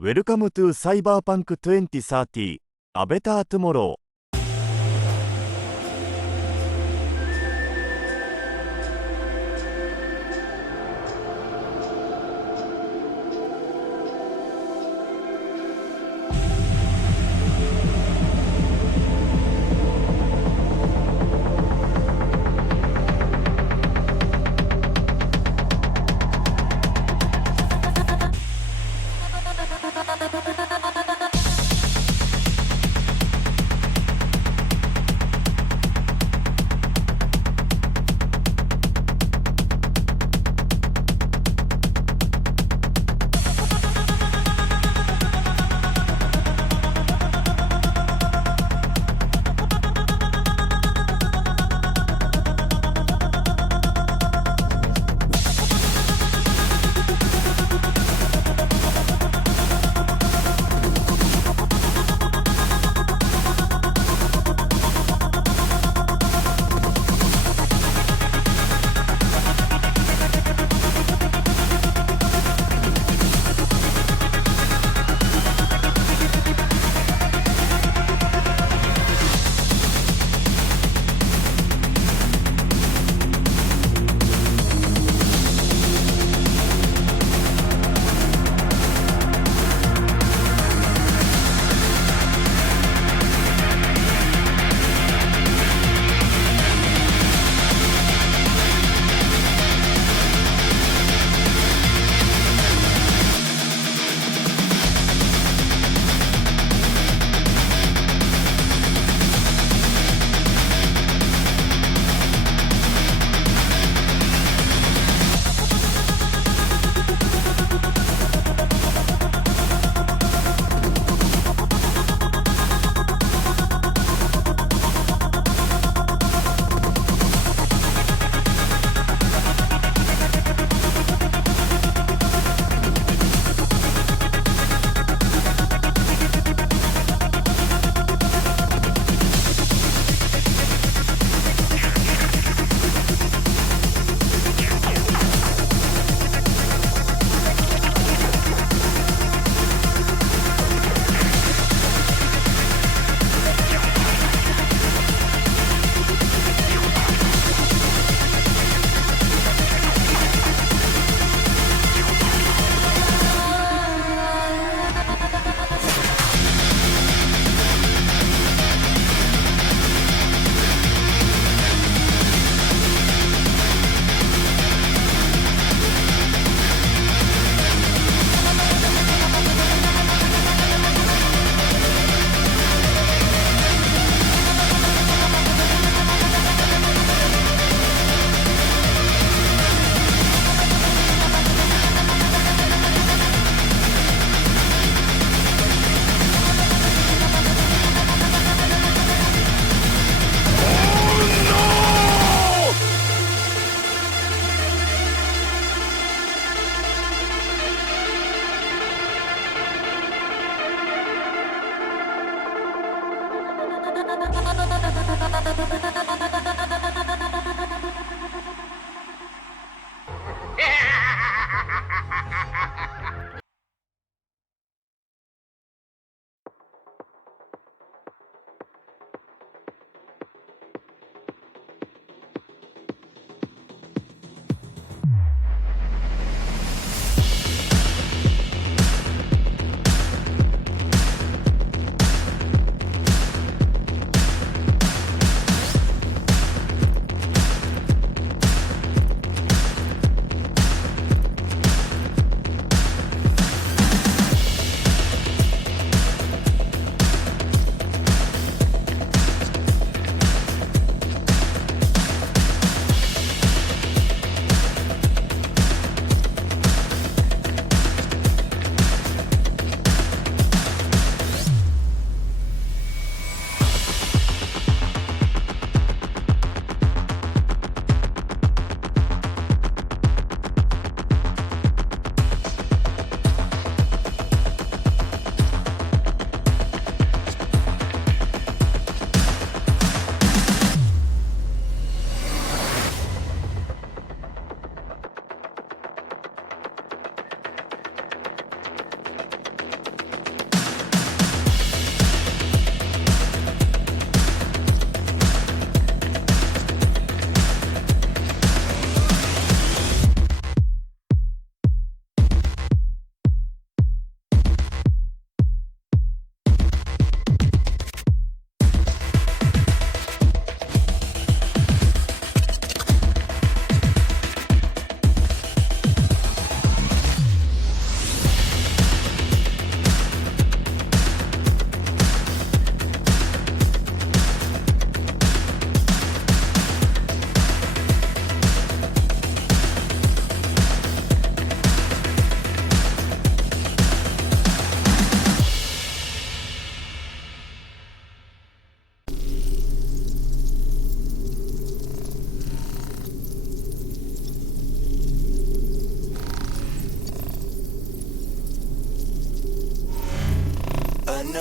Welcome to Cyberpunk 2030 A Better Tomorrow。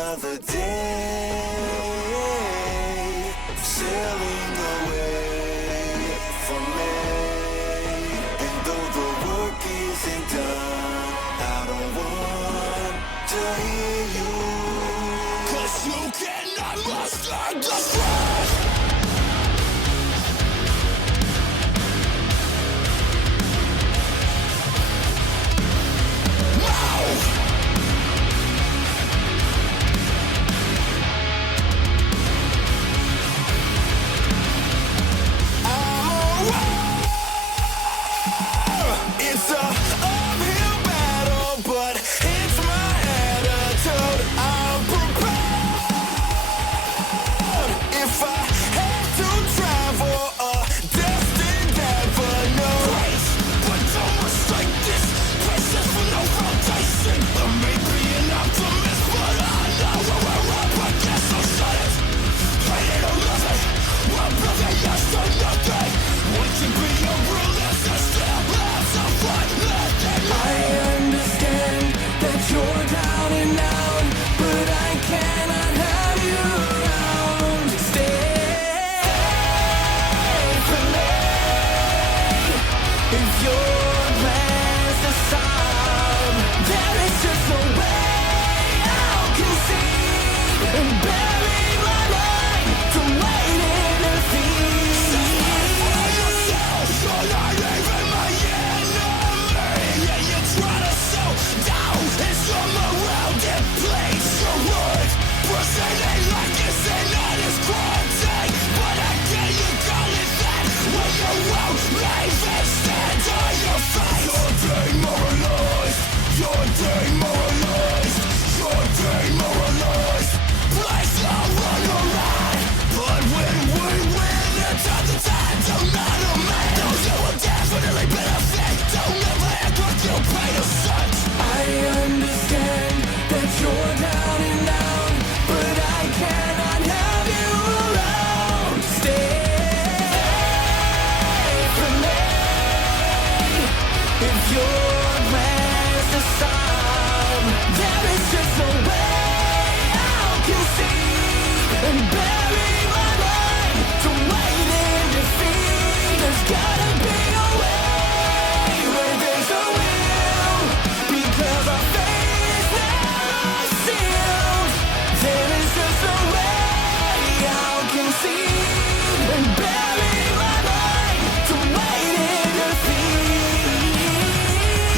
another day sailing away from me. And though the work isn't done, I don't want to hear you, 'cause you cannot master the stress. It's a uphill battle, but it's my attitude. I'm prepared. If I had to travel a destined avenue, grace, but don't mistake this precious for no foundation. I may be an optimist, but I know where we're up against, so shut it. Hate it or love it, one brother, yes or nothing. We can be a realist and still have some fun. I understand that you're down and out, but I cannot have you around. Stay for me. If your plans to stop, there is just no way I'll concede and bury my mind to wait in defeat. Satisfy yourself, you're not even my enemy. Yeah, you try to show down in some around it, place your words. Presenting like it's an honest quarantine, but I dare you call it that when you won't leave and stand on your face. You're demoralized, you're demoralized, you're demoralized. Place your run around, but when we win, it's all the time. Don't not a man, those who will definitely benefit. Don't ever act like you pay to such. I understand that you're down and out, but I cannot have you around. Stay for me. If your plans to stop, there is just no way I'll concede and bury my mind to wait in defeat. There's gotta be a way where there's a will, because our fate is now sealed. There is just a way I'll concede and bury my mind to wait in defeat.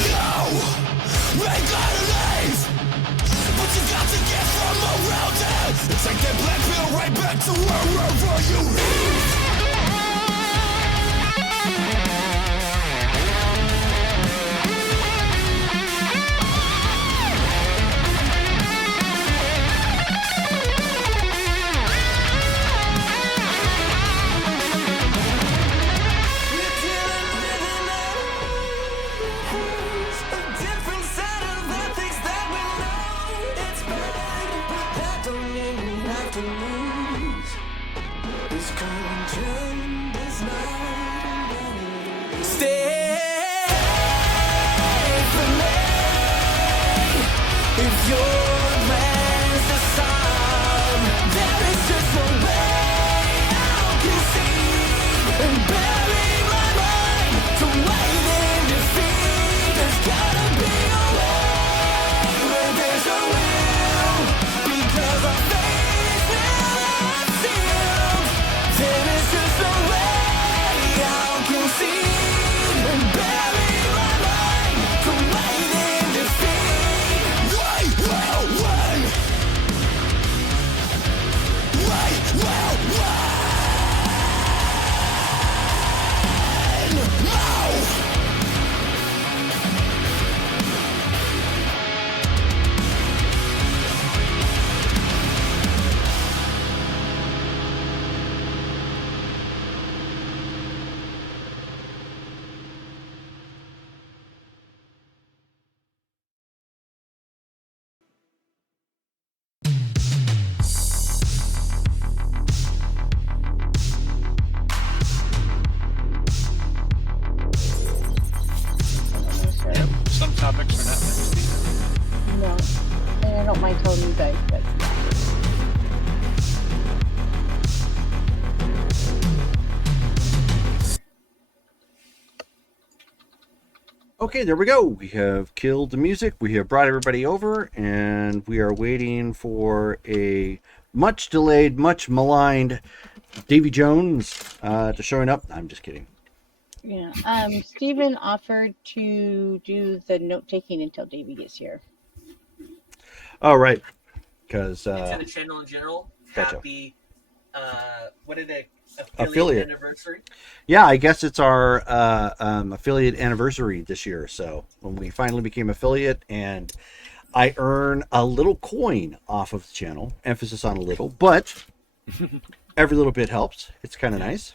Yo, we gotta leave, but you got to get from around it and take that black pill right back to wherever you live. A different set of ethics that we know it's bad, but that don't mean we have to lose. This content is not stay for me. If your plans to stop, there is just no way I'll concede and bury my mind to wait in defeat. There's gotta be a way where there's a will, because our fate is now sealed. There is just no way I'll concede and bury my mind to wait in defeat. We will Okay, there we go. We have killed the music. We have brought everybody over, and we are waiting for a much delayed, much maligned Davy Jones to showing up. I'm just kidding. Yeah. Stephen offered to do the note taking until Davey gets here. All right, because And to the channel in general, gotcha. happy, what did it, Affiliate. anniversary? Yeah, I guess it's our affiliate anniversary this year. So when we finally became affiliate, and I earn a little coin off of the channel. Emphasis on a little, but every little bit helps. It's kind of nice.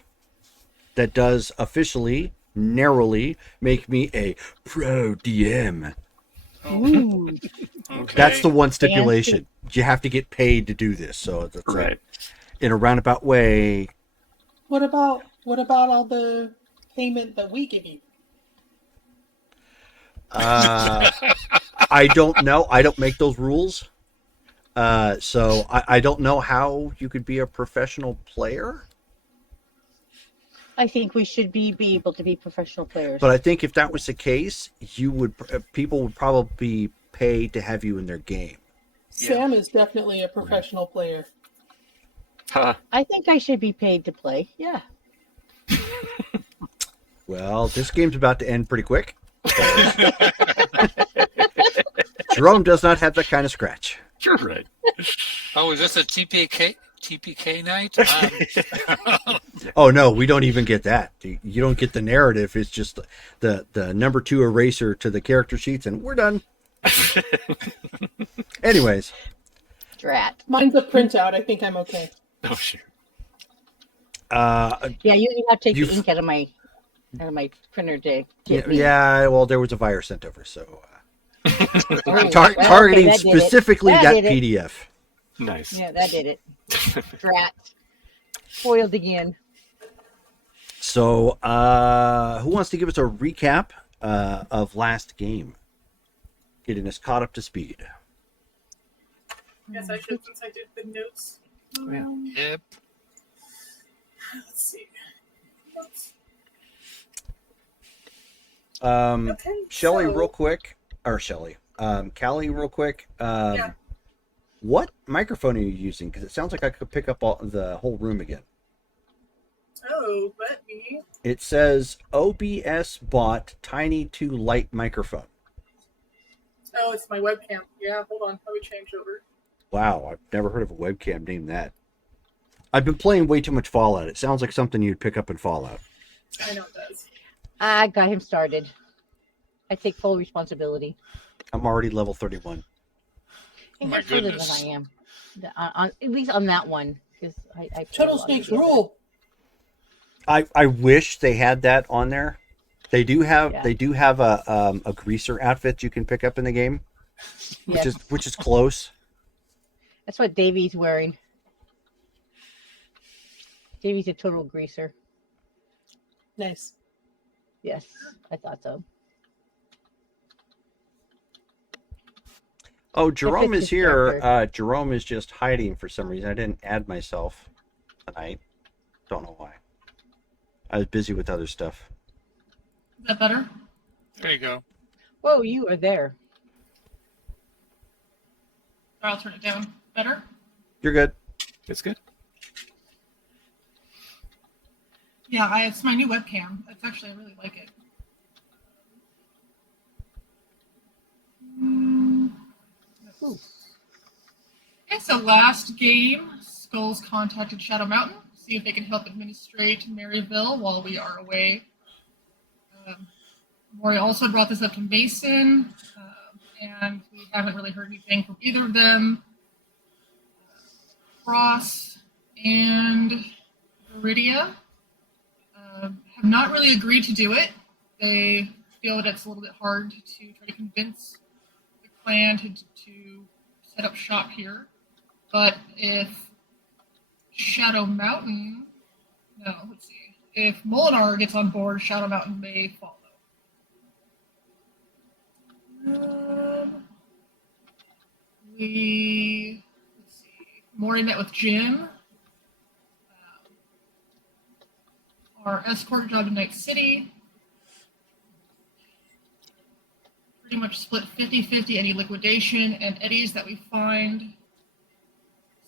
That does officially, narrowly make me a pro DM. Ooh. Okay. That's the one stipulation. You have to get paid to do this. So that's right. In a roundabout way. What about all the payment that we give you? I don't know. I don't make those rules. So I don't know how you could be a professional player. I think we should be able to be professional players. But I think if that was the case, people would probably pay to have you in their game. Sam is definitely a professional player. Huh. I think I should be paid to play. Yeah. Well, this game's about to end pretty quick. Jerome does not have that kind of scratch. You're right. Oh, is this a TPK night? Oh no, we don't even get that. You don't get the narrative. It's just the number 2 eraser to the character sheets, and we're done. Anyways, Drat. Mine's a printout. I think I'm okay. Oh, sure. Yeah, you have to take You've- the ink out of my printer to yeah, get me. well, there was a virus sent over, so Oh, well, targeting okay, that did it. specifically that did it. PDF. Nice. Yeah, that did it. Drat. Foiled again. So, who wants to give us a recap of last game? Getting us caught up to speed. Yes, I should, since I did the notes. Yep. Let's see. Okay, Shelly, real quick, or Shelly, Callie, real quick. Yeah. What microphone are you using? Because it sounds like I could pick up the whole room again. Oh, let me. It says OBS bought Tiny 2 Lite microphone. Oh, it's my webcam. Yeah, hold on. Let me change over. Wow, I've never heard of a webcam named that. I've been playing way too much Fallout. It sounds like something you'd pick up in Fallout. I know it does. I got him started. I take full responsibility. I'm already level 31. And My you're further goodness. than I am. At least on that one. Because I played a Turtle lot of Snakes the others. rule. I wish they had that on there. They do have Yeah. a greaser outfit you can pick up in the game, Yes. which is close. That's what Davey's wearing. Davey's a total greaser. Nice. Yes, I thought so. Oh, Jerome fits is his here. character. Jerome is just hiding for some reason. I didn't add myself tonight. Don't know why. I was busy with other stuff. Is that better? There you go. Whoa, you are there. Or I'll turn it down. Better? You're good. It's good. Yeah, it's my new webcam. It's actually, I really like it. Ooh. Okay, so last game, Skulls contacted Shadow Mountain, see if they can help administrate Maryville while we are away. Maury also brought this up to Mason, and we haven't really heard anything from either of them. Cross and Viridia have not really agreed to do it. They feel that it's a little bit hard to try to convince the clan to set up shop here. But if Shadow Mountain, no, let's see. If Molinar gets on board, Shadow Mountain may follow. Let's see. Maury met with Jim. Our escort job in Night City. pretty much split 50-50 any liquidation and eddies that we find.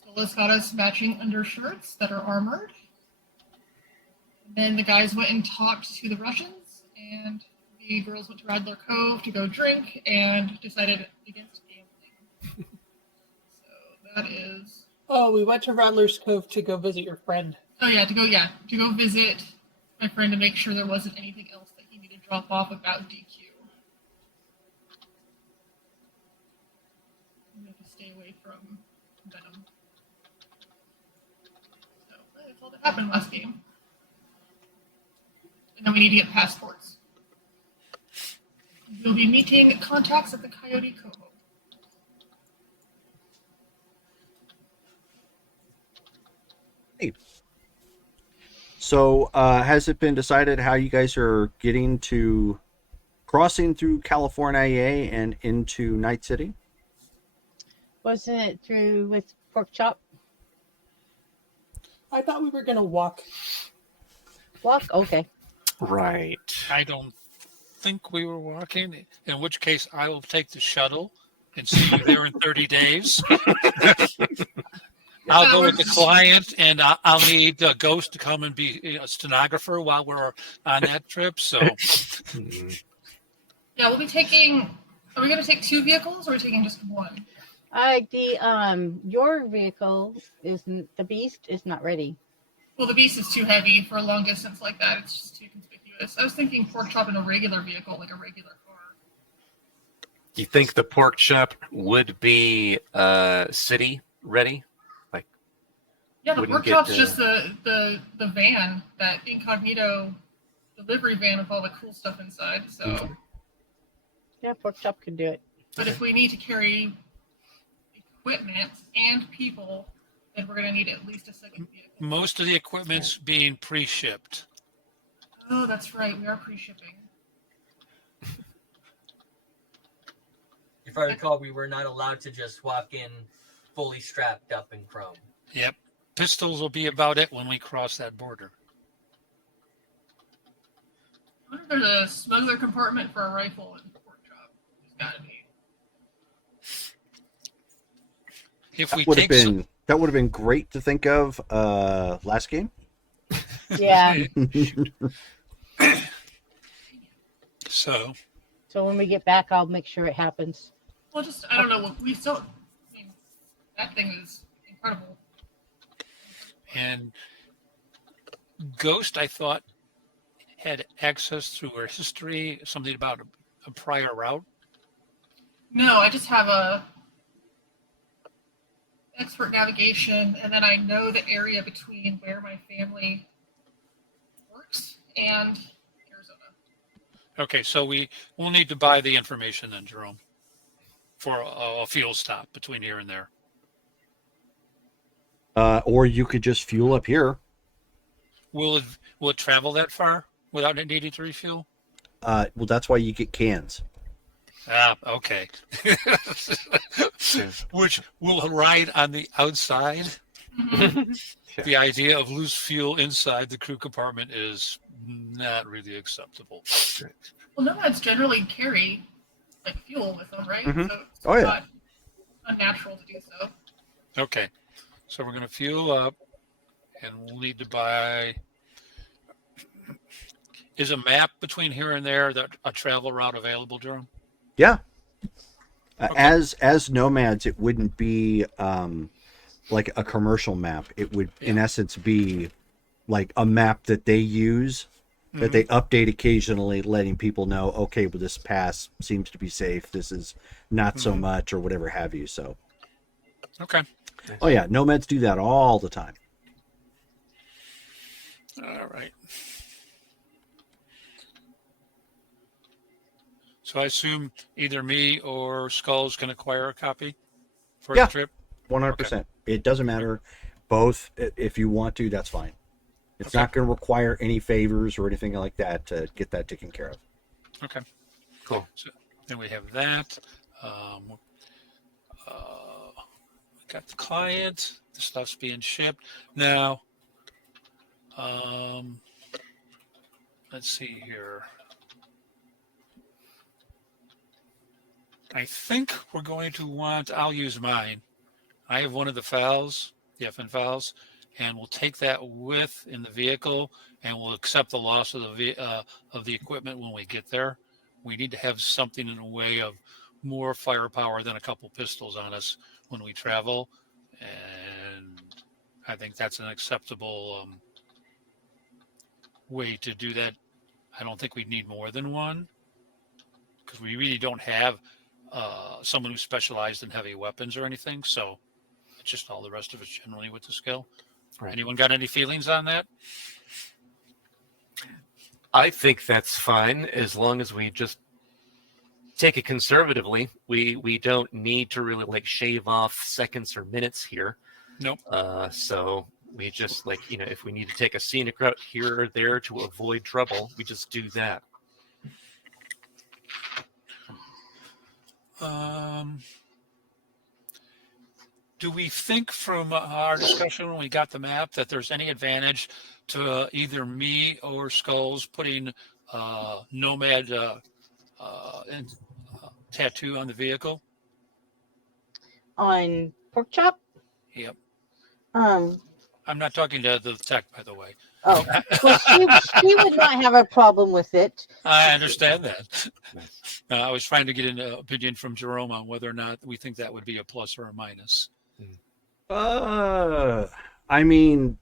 Skola's got us matching undershirts that are armored. And then the guys went and talked to the Russians, and the girls went to Radler Cove to go drink and decided against gambling. So that is. Oh, we went to Rattler's Cove to go visit your friend. Oh yeah, to go visit my friend to make sure there wasn't anything else that he needed to drop off about DQ. We have to stay away from Venom. So that's all that happened last game. And then we need to get passports. We'll be meeting contacts at the Coyote Cove. So, has it been decided how you guys are getting to crossing through California and into Night City? Wasn't it through with pork chop? I thought we were going to walk. Walk? Okay. Right. I don't think we were walking, in which case I will take the shuttle and see you there in 30 days. I'll go with the client, and I'll need a Ghost to come and be a stenographer while we're on that trip. So, Yeah, we'll be taking. Are we going to take 2 vehicles, or are we taking just 1? Your vehicle isn't, the Beast is not ready. Well, the Beast is too heavy for a long distance like that. It's just too conspicuous. I was thinking pork chop in a regular vehicle, like a regular car. You think the pork chop would be city ready? Yeah, the Wouldn't pork get chop's the- just the van, that incognito delivery van with all the cool stuff inside. So, Yeah, pork chop could do it. but if we need to carry equipment and people, then we're going to need at least a second vehicle. most of the equipment's being pre-shipped. Oh, that's right. We are pre-shipping. If I recall, we were not allowed to just walk in fully strapped up in chrome. Yep. Pistols will be about it when we cross that border. I wonder if there's a smuggler compartment for a rifle in pork chop. There's got to be. If we Would have take some, been that would have been great to think of last game. Yeah. so So when we get back, I'll make sure it happens. Well, just, I don't know. We still, I mean, that thing is incredible. and Ghost, I thought, had access through her history, something about a prior route. No, I just have a expert navigation, and then I know the area between where my family works and Arizona. Okay, so we'll need to buy the information then, Jerome, for a fuel stop between here and there. Or you could just fuel up here. Will it travel that far without needing to refuel? Well, that's why you get cans. Ah, okay. Which will ride on the outside. The idea of loose fuel inside the crew compartment is not really acceptable. Well, nomads generally carry like fuel with them, right? Mhm. So it's Oh, yeah. not unnatural to do so. Okay, so we're going to fuel up, and we'll need to buy. Is a map between here and there that a travel route available, Jerome? Yeah. Okay. As nomads, it wouldn't be like a commercial map. It would, in essence, be like a map that they use, that they update occasionally, letting people know, okay, well, this pass seems to be safe. This is not so much, or whatever have you. So, Okay. oh yeah, nomads do that all the time. All right. So I assume either me or Skulls can acquire a copy for Yeah. the trip. 100%. It doesn't matter. Both, if you want to, that's fine. It's Okay. not going to require any favors or anything like that to get that taken care of. Okay. Cool. So then we have that. We got the client. The stuff's being shipped now. Let's see here. I think we're going to want, I'll use mine. I have one of the FALs, the FN FALs, and we'll take that with in the vehicle, and we'll accept the loss of the equipment when we get there. We need to have something in a way of more firepower than a couple pistols on us when we travel, and I think that's an acceptable way to do that. I don't think we need more than one, because we really don't have someone who's specialized in heavy weapons or anything. So it's just all the rest of us generally with the skill. Right. Anyone got any feelings on that? I think that's fine as long as we just take it conservatively. We don't need to really like shave off seconds or minutes here. Nope. So we just like, if we need to take a scenic route here or there to avoid trouble, we just do that. Do we think from our discussion when we got the map that there's any advantage to either me or Skulls putting Nomad tattoo on the vehicle? On Pork Chop? Yep. Um, I'm not talking to the tech, by the way. oh, well, she would not have a problem with it. I understand that. I was trying to get an opinion from Jerome on whether or not we think that would be a plus or a minus. I mean,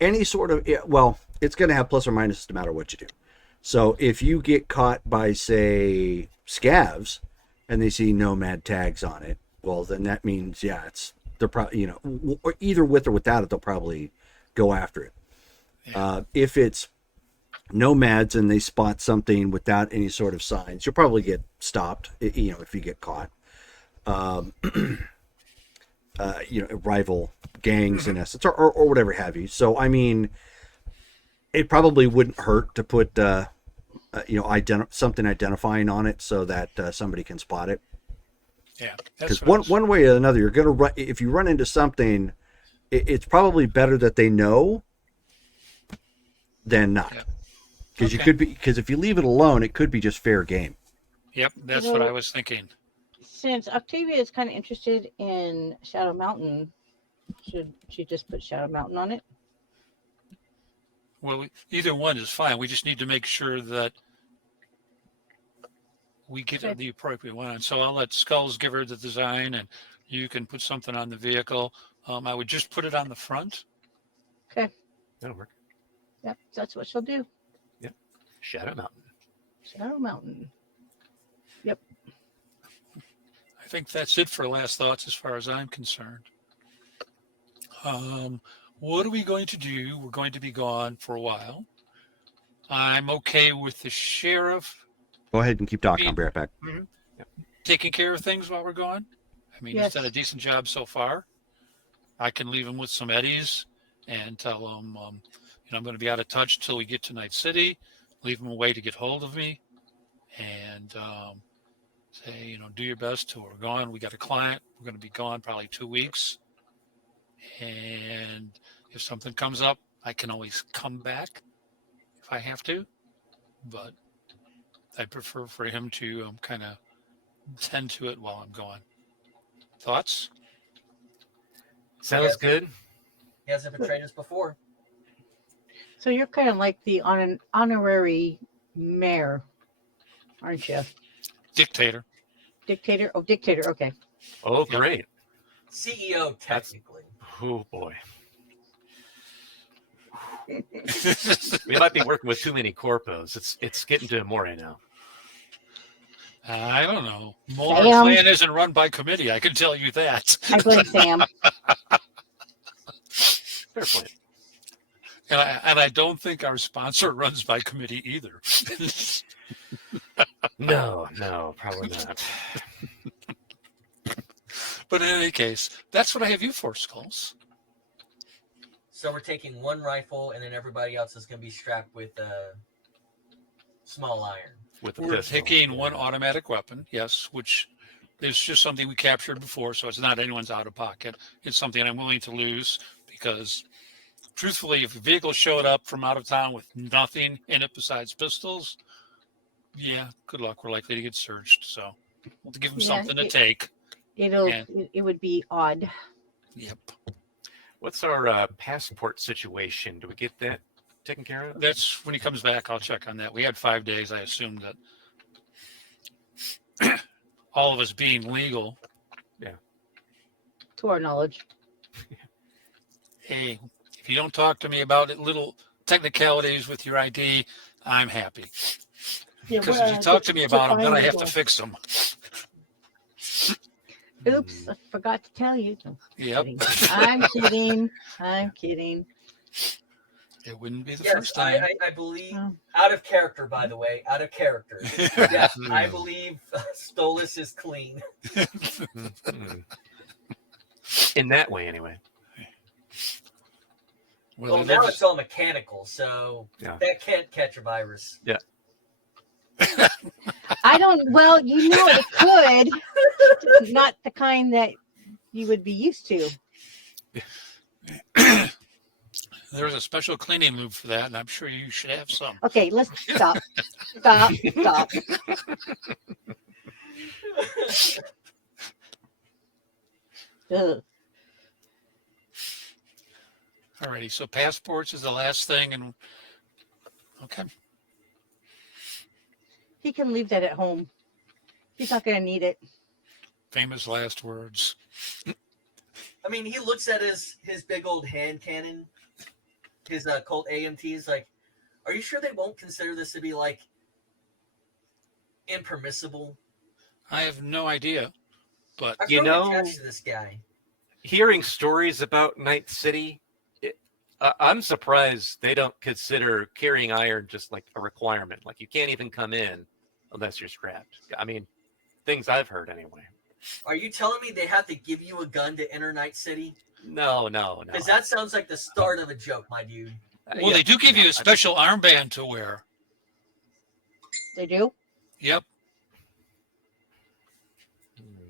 any sort of, well, it's going to have plus or minus no matter what you do. So if you get caught by, say, scavs and they see Nomad tags on it, well, then that means, yeah, they're probably, either with or without it, they'll probably go after it. Yeah. If it's Nomads and they spot something without any sort of signs, you'll probably get stopped, if you get caught. Rival gangs in essence, or whatever have you. So, I mean, it probably wouldn't hurt to put, something identifying on it so that somebody can spot it. Yeah, because one way or another, you're gonna run. If you run into something, it's probably better that they know than not. Because you could be, because if you leave it alone, it could be just fair game. Yep, that's what I was thinking. Since Octavia is kind of interested in Shadow Mountain, should she just put Shadow Mountain on it? Well, either one is fine. We just need to make sure that we get the appropriate one. So I'll let Skulls give her the design, and you can put something on the vehicle. I would just put it on the front. Okay. That'll work. Yep, that's what she'll do. Yep. Shadow Mountain. Shadow Mountain. Yep. I think that's it for last thoughts as far as I'm concerned. What are we going to do? We're going to be gone for a while. I'm okay with the sheriff Go ahead and keep talking. I'll be right back. taking care of things while we're gone. I mean, Yes. he's done a decent job so far. I can leave him with some eddies and tell him, I'm going to be out of touch till we get to Night City. Leave him a way to get hold of me, and say, do your best till we're gone. We got a client. We're going to be gone probably 2 weeks, and if something comes up, I can always come back if I have to. But I prefer for him to kind of tend to it while I'm gone. Thoughts? Sounds good. He hasn't betrayed us before. So you're kind of like the honorary mayor, aren't you? Dictator. Dictator? Oh, dictator. Okay. Oh, great. CEO, technically. Oh, boy. We might be working with too many corpos. It's getting to Amore now. I don't know. Our Sam. clan isn't run by committee. I can tell you that. I blame Sam. Fair point. And I don't think our sponsor runs by committee either. No, probably not. But in any case, that's what I have you for, Skulls. So we're taking one rifle, and then everybody else is going to be strapped with a small iron. With the We're pistol. taking one automatic weapon, yes, which is just something we captured before, so it's not anyone's out of pocket. It's something I'm willing to lose because, truthfully, if a vehicle showed up from out of town with nothing in it besides pistols, Yeah, good luck. We're likely to get searched, so we'll give them Yeah, something to take. Yeah. It would be odd. Yep. What's our passport situation? Do we get that taken care of? That's when he comes back. I'll check on that. We had 5 days. I assumed that all of us being legal. To our knowledge. Hey, if you don't talk to me about it, little technicalities with your ID, I'm happy. Yeah, Because if you talk to me about them, then I have to define fix them. Oops, I forgot to tell you. No, Yep. kidding. I'm kidding. I'm kidding. It wouldn't be the Yes, first time. I believe, Oh. out of character, by the way, out of character. Yes, I believe Stolas is clean. Mhm. In that way, anyway. Well, Well, it now lives- it's all mechanical, so Yeah. that can't catch a virus. I don't, well, it could. Not the kind that you would be used to. There's a special cleaning lube for that, and I'm sure you should have some. Okay, let's stop. Stop. Stop. Ugh. Alrighty, so passports is the last thing, and okay. He can leave that at home. He's not going to need it. Famous last words. I mean, he looks at his big old hand cannon, his Colt AMTs, like, are you sure they won't consider this to be, like, impermissible? I have no idea, but I'm You really know- attached to this guy. Hearing stories about Night City, I'm surprised they don't consider carrying iron just like a requirement. Like you can't even come in unless you're scrapped. I mean, things I've heard anyway. Are you telling me they have to give you a gun to enter Night City? No. Because that sounds like the start of a joke, my dude. well, they do give you a special armband to wear. They do? Yep.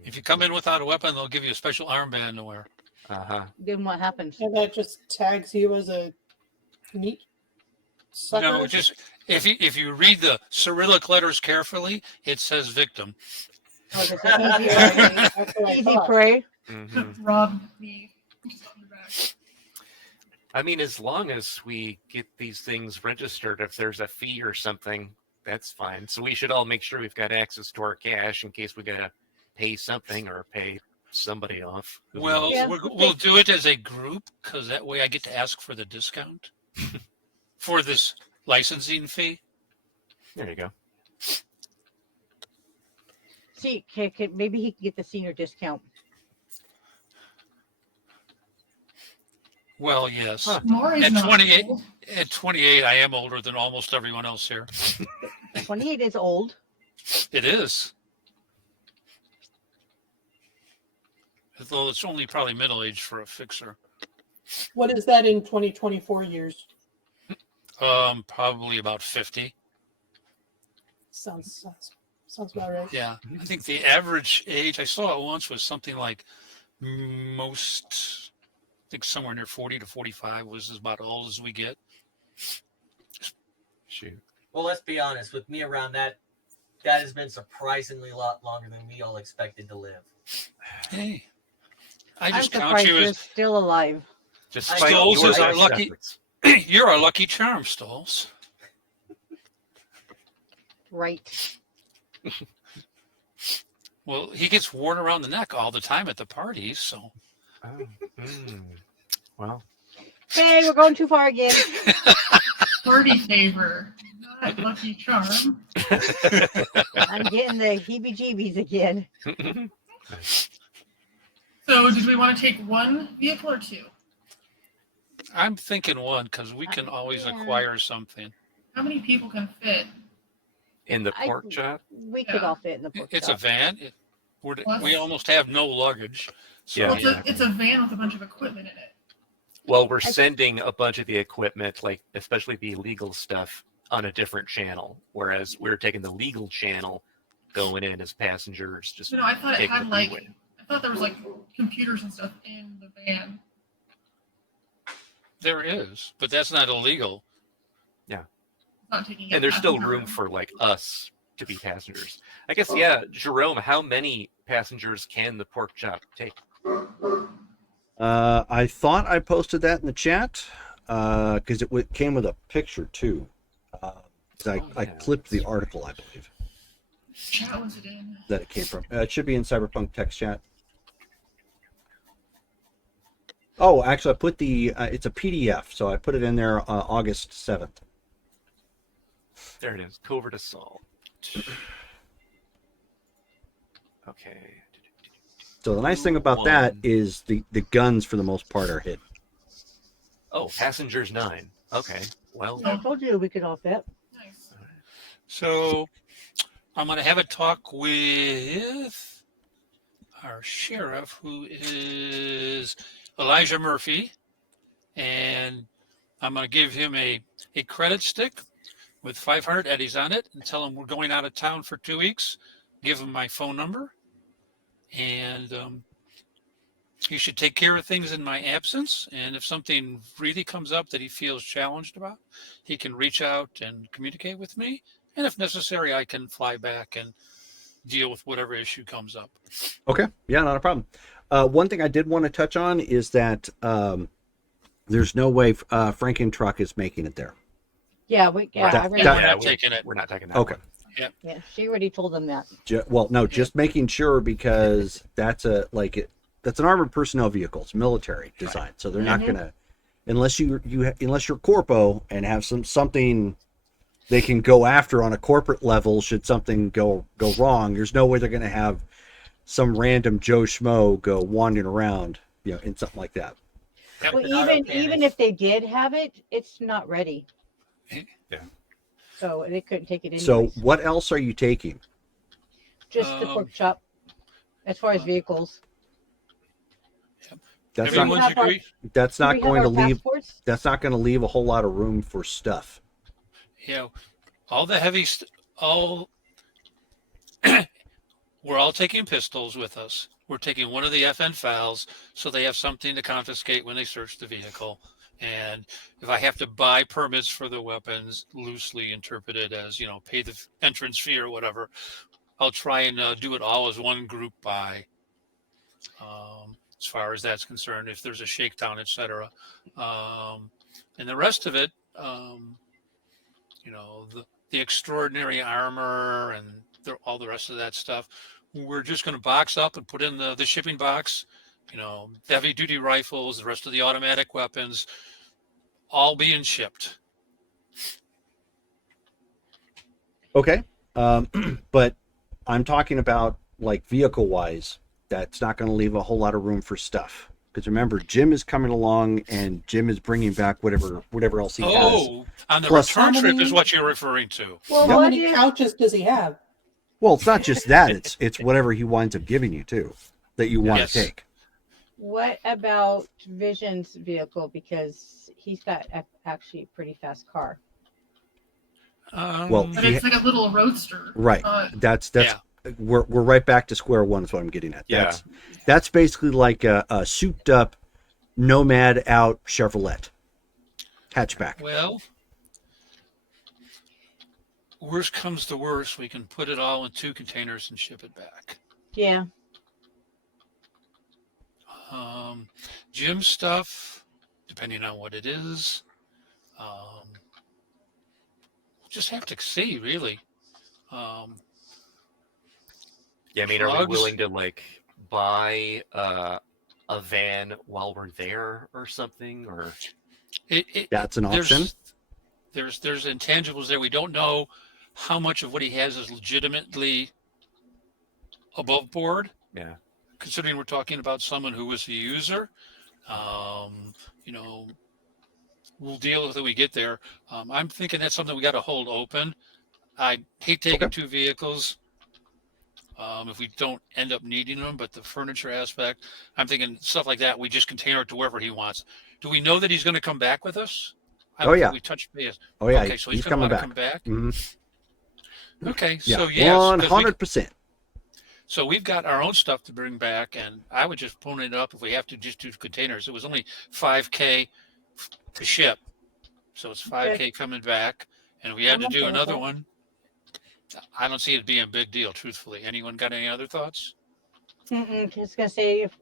If you come in without a weapon, they'll give you a special armband to wear. Uh-huh. Then what happens? And that just tags you as a neat sucker. No, just if you read the Cyrillic letters carefully, it says victim. Oh, this is easy prey. That's what I Easy thought. prey. Mhm. Rob me. Just on your back. I mean, as long as we get these things registered, if there's a fee or something, that's fine. So we should all make sure we've got access to our cash in case we gotta pay something or pay somebody off. Who Well, knows? Yeah. we'll do it as a group because that way I get to ask for the discount for this licensing fee. There you go. See, maybe he can get the senior discount. Well, yes. Huh. More is At not 28, old. at 28, I am older than almost everyone else here. 28 is old. It is. Although it's only probably middle age for a fixer. What is that in 2024 years? Probably about 50. Sounds about right. Yeah. I think the average age I saw it once was something like most, I think somewhere near 40 to 45 was about old as we get. Shoot. Well, let's be honest. With me around that has been surprisingly a lot longer than we all expected to live. Hey, I I'm just count surprised you you're as still alive. Just I spite know. your Stoles is our best lucky- efforts. you're our lucky charm, Stoles. Right. Well, he gets worn around the neck all the time at the parties, so Oh, mm. Well, Hey, we're going too far again. Party favor, not lucky charm. I'm getting the heebie-jeebies again. So, did we want to take one vehicle or two? I'm thinking one because we can always Yeah. acquire something. How many people can fit? in the I- pork chop. We could Yeah. all fit in the pork It's a chop. van. We almost have no luggage. So, Yeah. Well, it's a van with a bunch of equipment in it. Well, we're sending a bunch of the equipment, like especially the illegal stuff, on a different channel, whereas we're taking the legal channel, going in as passengers. Just You know, I thought it take had the like, freeway. I thought there was like computers and stuff in the van. there is, but that's not illegal. It's not taking And there's still passenger room room. for like us to be passengers. I guess, yeah, Jerome, how many passengers can the pork chop take? I thought I posted that in the chat because it came with a picture too. 'Cause I clipped the article, I believe, Chat was it in? that it came from. It should be in Cyberpunk text chat. Oh, actually, I put the it's a PDF, so I put it in there August 7th. There it is. Covert assault. Okay. So the nice thing about that One. is the guns for the most part are hidden. Oh, passengers 9. Okay. Well, I told you we could all fit. Nice. So I'm going to have a talk with our sheriff, who is Elijah Murphy, and I'm going to give him a credit stick with 500 eddies on it and tell him we're going out of town for 2 weeks. Give him my phone number, and he should take care of things in my absence. And if something really comes up that he feels challenged about, he can reach out and communicate with me. And if necessary, I can fly back and deal with whatever issue comes up. Okay, yeah, not a problem. One thing I did want to touch on is that there's no way Franken Truck is making it there. Yeah, Right. I We're read that- not taking it. we're not taking that. Okay. one. Yeah, she already told them that. Well, no, just making sure because that's that's an armored personnel vehicle. It's military design, so they're not gonna unless unless you're corpo and have something they can go after on a corporate level should something go wrong. There's no way they're gonna have some random Joe Schmo go wandering around, in something like that. Yep. Well, Auto even panic. if they did have it, it's not ready. Yeah. So they couldn't take it So anyways. what else are you taking? Just the pork chop. As far as vehicles. That's not Everyone's have our- agree? that's Do we not have going to our leave passports? that's not going to leave a whole lot of room for stuff. All the heavy, we're all taking pistols with us. We're taking one of the FN files so they have something to confiscate when they search the vehicle. And if I have to buy permits for the weapons, loosely interpreted as, pay the entrance fee or whatever, I'll try and do it all as one group buy. As far as that's concerned, if there's a shakedown, etc. And the rest of it, the extraordinary armor and all the rest of that stuff, we're just going to box up and put in the shipping box. The heavy duty rifles, the rest of the automatic weapons, all being shipped. Okay. But I'm talking about like vehicle wise, that's not going to leave a whole lot of room for stuff. Because remember, Jim is coming along and Jim is bringing back whatever else he has. Oh, on the Plus- return How trip many- is what you're referring to. Well, Yep. How what many if, couches does he have? Well, it's not just that; it's whatever he winds up giving you too, that you want Yes. to take. what about Vision's vehicle? Because he's got actually a pretty fast car. Well, But he- it's like a little roadster. Right. That's we're right back to square one. Is what I'm getting at. Yeah. That's basically like a souped up Nomad out Chevrolet hatchback. Well, worst comes to worst, we can put it all in 2 containers and ship it back. Yeah. Gym stuff, depending on what it is, we'll just have to see, really. Yeah, I mean, are we Drugs? willing to buy a van while we're there or something? Or That's an option. There's intangibles there. We don't know how much of what he has is legitimately above board. Yeah. Considering we're talking about someone who was a user, we'll deal with it when we get there. I'm thinking that's something we got to hold open. I hate taking 2 vehicles if we don't end up needing them, but the furniture aspect, I'm thinking stuff like that, we just container it to wherever he wants. Do we know that he's going to come back with us? I don't Oh, think yeah. We touched base. Oh yeah, Okay, so he's gonna coming wanna back. come back. Mhm. Okay, Yeah, so yes, 100%. so we've got our own stuff to bring back, and I would just pony it up if we have to just do containers. It was only $5K to ship, so it's $5K coming back, and if we had to I'm do okay with another that. one, I don't see it being a big deal, truthfully. Anyone got any other thoughts? Just gonna say, if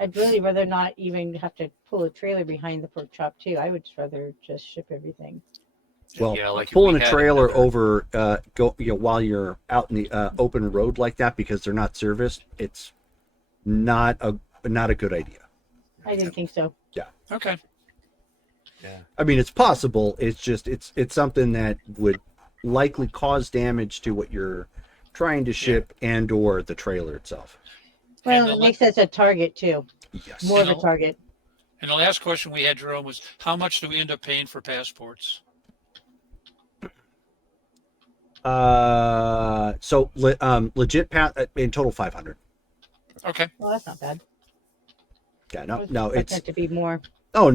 I'd really rather not even have to pull a trailer behind the pork chop too. I would just rather just ship everything. Well, Yeah, like if pulling we a had trailer another- over, while you're out in the open road like that because they're not serviced, it's not a good idea. I didn't think so. Okay. Yeah. I mean, it's possible. It's just it's something that would likely cause damage to what you're trying to ship and or the trailer itself. Well, And it the makes us a target too. Yes. More of a No. target. And the last question we had, Jerome, was how much do we end up paying for passports? Legit in total 500. Okay. Well, that's not bad. Yeah, I no, was no, expecting it's it to be more. no.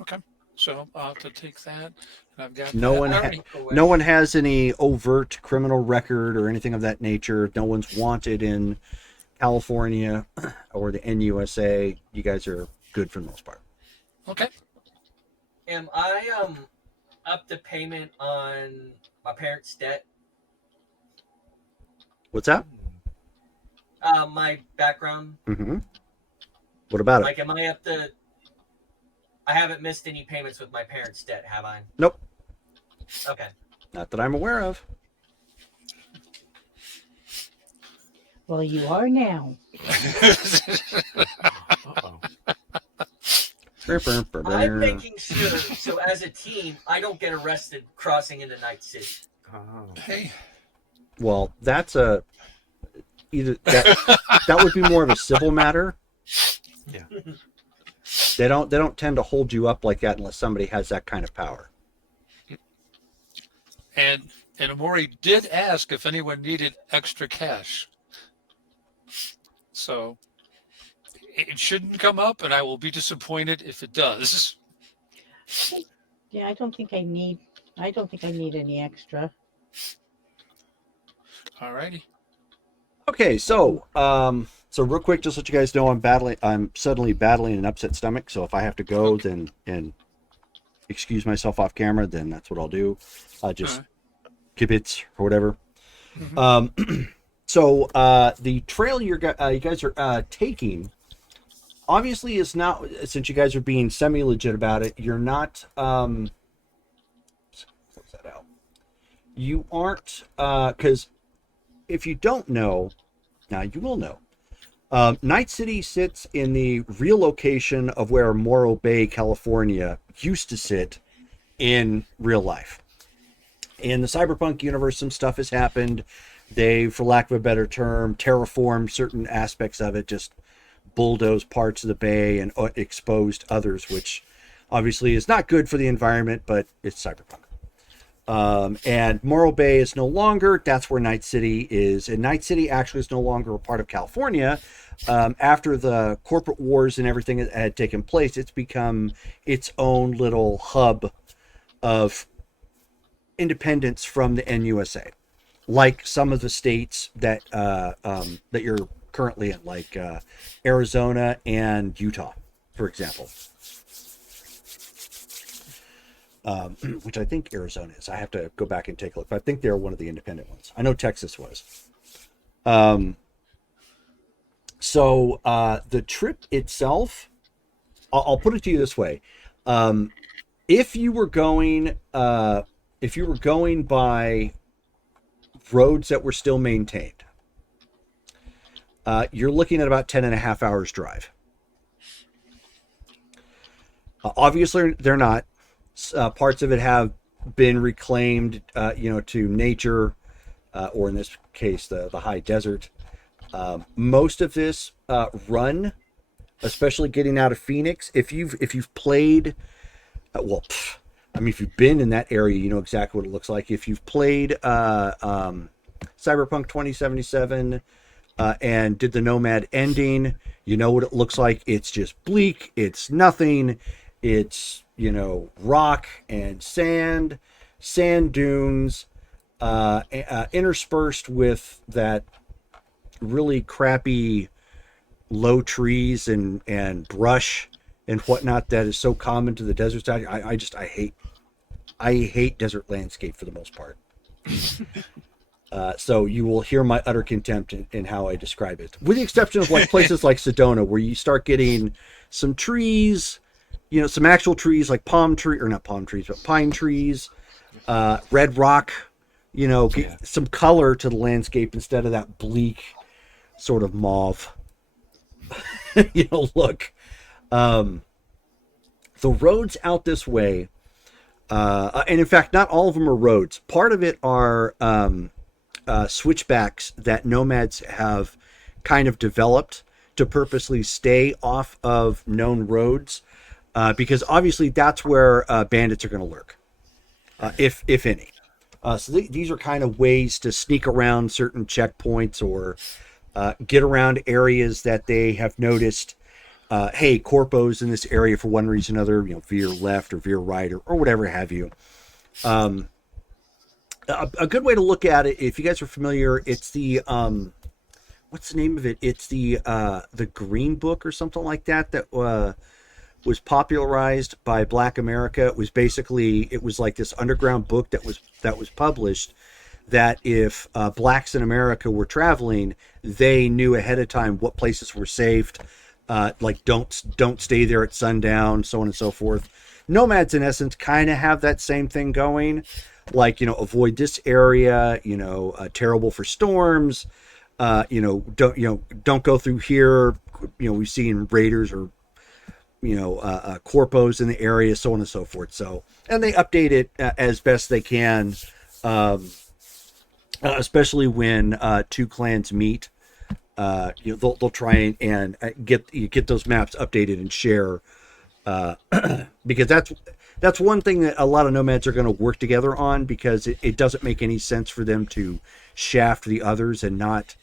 Okay. So I'll have to take that. And I've got No that. one ha- Alrighty. No one has any overt criminal record or anything of that nature. No one's wanted in California or the NUSA. You guys are good for the most part. Okay. Am I up to payment on my parents' debt? What's that? My background. Mm-hmm. What about it? Like, am I up to? I haven't missed any payments with my parents' debt, have I? Nope. Okay. Not that I'm aware of. Well, you are now. Uh-oh. I'm making sure so as a team I don't get arrested crossing into Night City. Oh. Hey. Well, that's either that would be more of a civil matter. Yeah. They don't tend to hold you up like that unless somebody has that kind of power. And Amori did ask if anyone needed extra cash. So it shouldn't come up, and I will be disappointed if it does. Yeah, I don't think I need any extra. Alrighty. Okay, so real quick, just let you guys know I'm suddenly battling an upset stomach, so if I have to go then and excuse myself off camera, then that's what I'll do. Just kibitz or whatever. So the trail you guys are taking obviously is not, since you guys are being semi-legit about it, you're not close that out. You aren't because if you don't know, now you will know. Night City sits in the real location of where Morro Bay, California used to sit in real life. In the cyberpunk universe, some stuff has happened. They, for lack of a better term, terraformed certain aspects of it, just bulldozed parts of the bay and exposed others, which obviously is not good for the environment, but it's cyberpunk. And Morro Bay is no longer, that's where Night City is. And Night City actually is no longer a part of California. After the corporate wars and everything that had taken place, it's become its own little hub of independence from the NUSA. Like some of the states that that you're currently in, like Arizona and Utah, for example. Which I think Arizona is. I have to go back and take a look. But I think they're one of the independent ones. I know Texas was. So the trip itself, I'll put it to you this way: if you were going by roads that were still maintained, you're looking at about 10.5 hours drive. Obviously, they're not. Parts of it have been reclaimed, to nature, or in this case, the high desert. Most of this run, especially getting out of Phoenix, if you've played, if you've been in that area, you know exactly what it looks like. If you've played Cyberpunk 2077 and did the Nomad ending, you know what it looks like. It's just bleak. It's nothing. It's, rock and sand dunes, interspersed with that really crappy low trees and brush and whatnot that is so common to the desert side. I hate desert landscape for the most part. So you will hear my utter contempt in how I describe it, with the exception of like places like Sedona, where you start getting some trees, you know, some actual trees like palm tree, or not palm trees, but pine trees, red rock, you know, get some color to the landscape instead of that bleak sort of mauve, you know, look. The roads out this way, and in fact, not all of them are roads. Part of it are switchbacks that nomads have kind of developed to purposely stay off of known roads, because obviously that's where bandits are going to lurk, if any. So these are kind of ways to sneak around certain checkpoints or get around areas that they have noticed. Hey, Corpo's in this area for one reason or another, you know, veer left or veer right or whatever have you. A good way to look at it, if you guys are familiar, it's the what's the name of it? It's the Green Book or something like that was popularized by Black America. It was basically, it was like this underground book that was published, that if blacks in America were traveling, they knew ahead of time what places were safe, like don't stay there at sundown, so on and so forth. Nomads in essence kind of have that same thing going. Like, you know, avoid this area, you know, terrible for storms, you know, don't go through here. You know, we've seen raiders or, you know, corpos in the area, so on and so forth. So, and they update it as best they can, especially when two clans meet. You know, they'll try and get those maps updated and share, because that's one thing that a lot of nomads are going to work together on, because it doesn't make any sense for them to shaft the others and not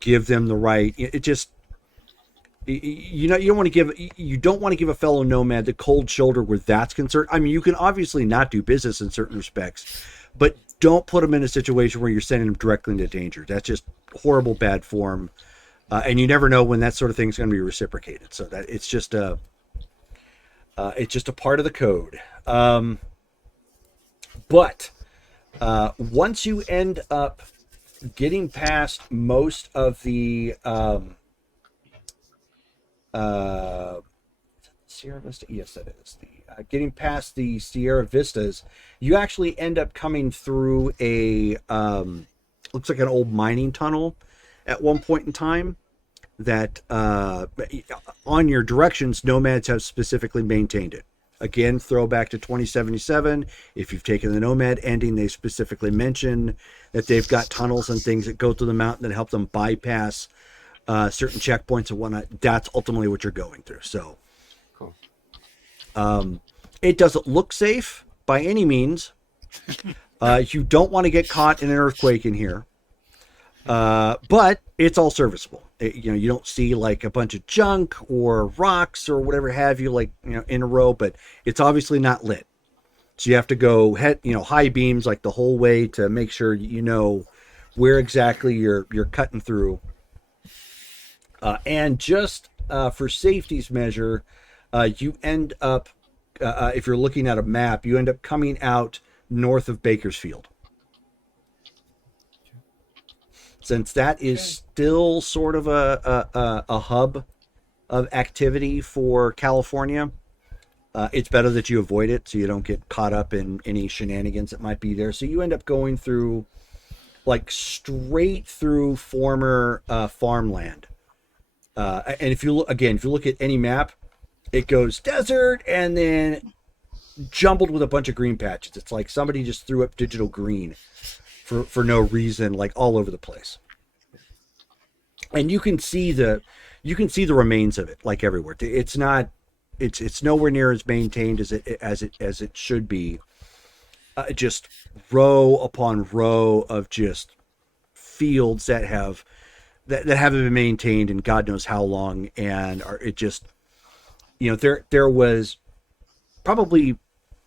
give them the right. It just, you know, you don't want to give a fellow nomad the cold shoulder where that's concerned. I mean, you can obviously not do business in certain respects, but don't put them in a situation where you're sending them directly into danger. That's just horrible bad form, and you never know when that sort of thing is going to be reciprocated. So that it's just a part of the code. But once you end up getting past most of the Sierra Vista, yes, that is getting past the Sierra Vistas, you actually end up coming through a looks like an old mining tunnel at one point in time that on your directions, nomads have specifically maintained it. Again, throwback to 2077. If you've taken the nomad ending, they specifically mention that they've got tunnels and things that go through the mountain that help them bypass certain checkpoints and whatnot. That's ultimately what you're going through. So Cool. It doesn't look safe by any means. You don't want to get caught in an earthquake in here. But it's all serviceable. You know, you don't see like a bunch of junk or rocks or whatever have you, like, you know, in a row, but it's obviously not lit. So you have to go high beams like the whole way to make sure you know where exactly you're cutting through. And just for safety's measure, you end up, if you're looking at a map, you end up coming out north of Bakersfield. Since that is still sort of a hub of activity for California, it's better that you avoid it so you don't get caught up in any shenanigans that might be there. So you end up going through, like, straight through former farmland. And if you look at any map, it goes desert and then jumbled with a bunch of green patches. It's like somebody just threw up digital green for no reason, like all over the place. And you can see the remains of it, like everywhere. It's nowhere near as maintained as it should be. Just row upon row of just fields that haven't been maintained in God knows how long, and there was probably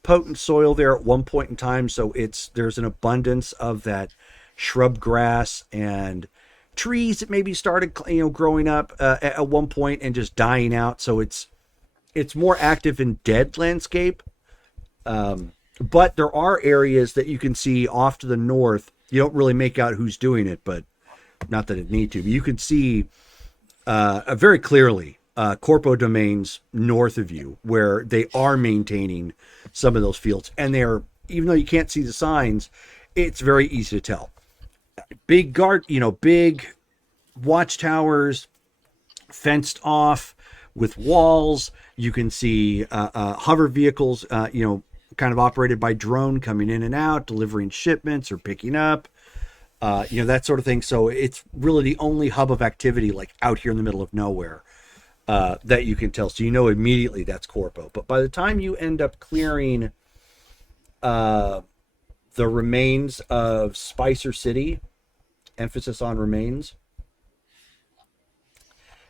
potent soil there at one point in time, so there's an abundance of that shrub grass and trees that maybe started growing up at one point and just dying out. So it's more active in dead landscape, But there are areas that you can see off to the north. You don't really make out who's doing it, but not that it need to. But you can see very clearly Corpo domains north of you, where they are maintaining some of those fields, and they're, even though you can't see the signs, it's very easy to tell. Big big watchtowers, fenced off with walls. You can see hover vehicles, kind of operated by drone, coming in and out, delivering shipments or picking up, that sort of thing. So it's really the only hub of activity, like out here in the middle of nowhere, that you can tell. So you know immediately that's Corpo. But by the time you end up clearing the remains of Spicer City, emphasis on remains,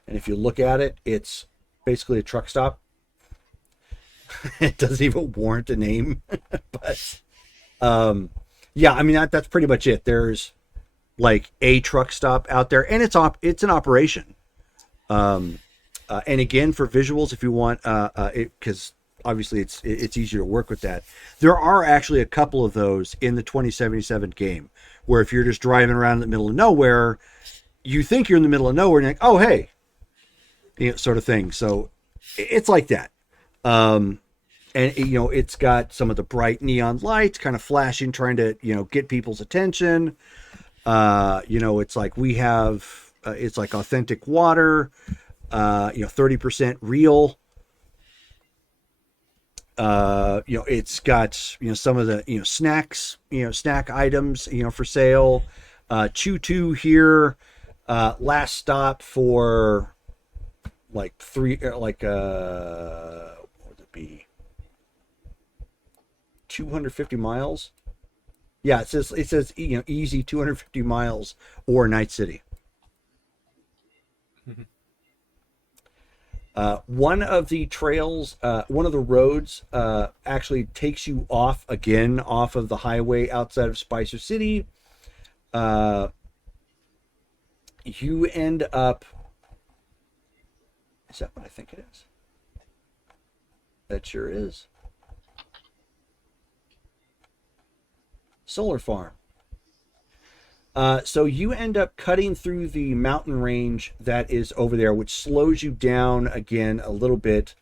and if you look at it, it's basically a truck stop. It doesn't even warrant a name. But that's pretty much it. There's like a truck stop out there, and it's an operation. And again, for visuals, if you want, because obviously it's easier to work with that. There are actually a couple of those in the 2077 game, where if you're just driving around in the middle of nowhere, you think you're in the middle of nowhere, and you're like, oh hey, sort of thing. So it's like that. And it's got some of the bright neon lights kind of flashing, trying to get people's attention. It's like we have it's like authentic water, 30% real. It's got some of the snacks, snack items for sale. Chew here, last stop for like what would it be, 250 miles. Yeah, it says easy 250 miles or Night City. One of the trails, one of the roads actually takes you off of the highway outside of Spicer City. You end up, is that what I think it is? That sure is. Solar farm. So you end up cutting through the mountain range that is over there, which slows you down again a little bit,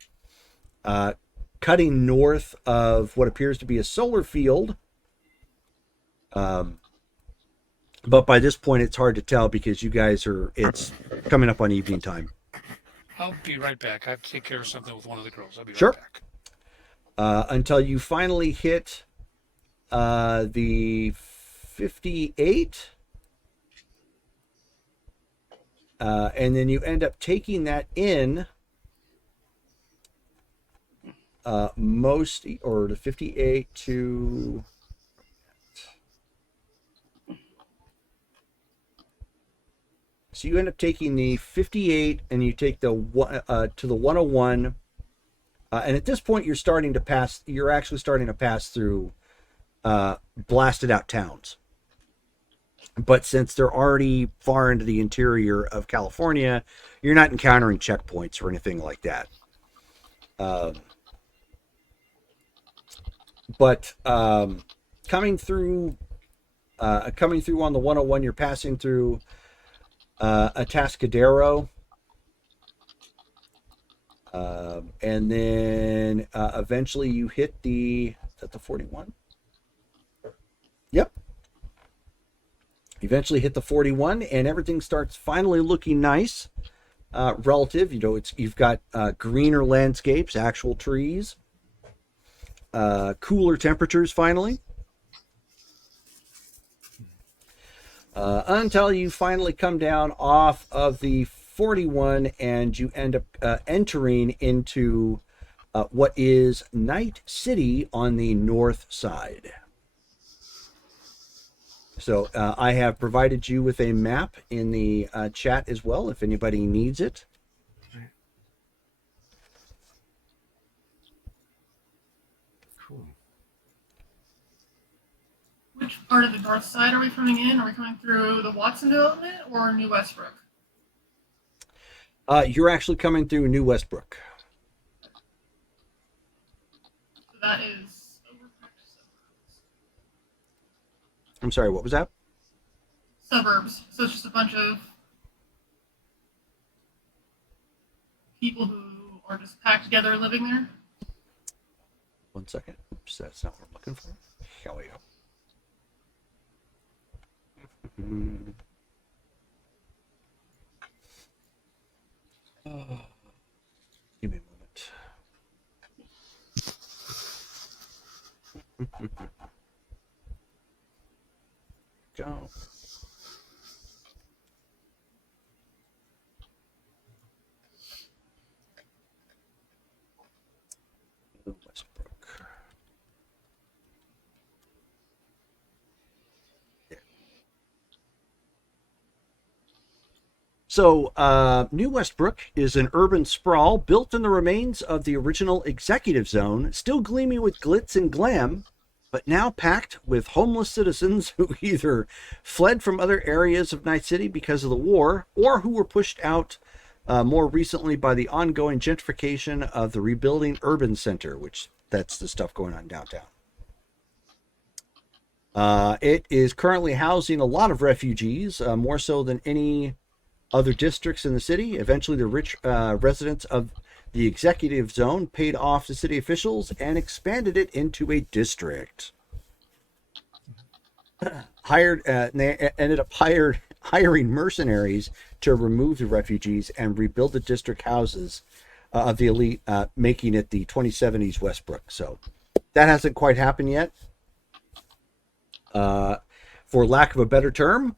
cutting north of what appears to be a solar field. But by this point, it's hard to tell because you guys it's coming up on evening time. I'll be right back. I have to take care of something with one of the girls. I'll be Sure. right back. Until you finally hit the 58. And then you end up taking that in the 58 to so you end up taking the 58 and you take the to the 101, and at this point you're actually starting to pass through blasted out towns. But since they're already far into the interior of California, you're not encountering checkpoints or anything like that. But coming through on the 101, you're passing through Atascadero. And then eventually you hit is that the 41? Yep. Eventually hit the 41, and everything starts finally looking nice. Relative, you've got greener landscapes, actual trees, cooler temperatures finally. Until you finally come down off of the 41 and you end up entering into what is Night City on the north side. So I have provided you with a map in the chat as well, if anybody needs it. Cool. Which part of the north side are we coming in? Are we coming through the Watson development or New Westbrook? You're actually coming through New Westbrook. So that is over I'm sorry, what was that? Suburbs. So it's just a bunch of people who are just packed together living there. 1 second. Oops, that's not what I'm looking for. Here we go. Give me a moment. Go. Westbrook. There. So, New Westbrook is an urban sprawl built in the remains of the original executive zone, still gleaming with glitz and glam, but now packed with homeless citizens who either fled from other areas of Night City because of the war, or who were pushed out more recently by the ongoing gentrification of the rebuilding urban center, which that's the stuff going on downtown. It is currently housing a lot of refugees, more so than any other districts in the city. Eventually, the rich residents of the executive zone paid off the city officials and expanded it into a district. They ended up hiring mercenaries to remove the refugees and rebuild the district houses of the elite, making it the 2070s Westbrook. So that hasn't quite happened yet. For lack of a better term,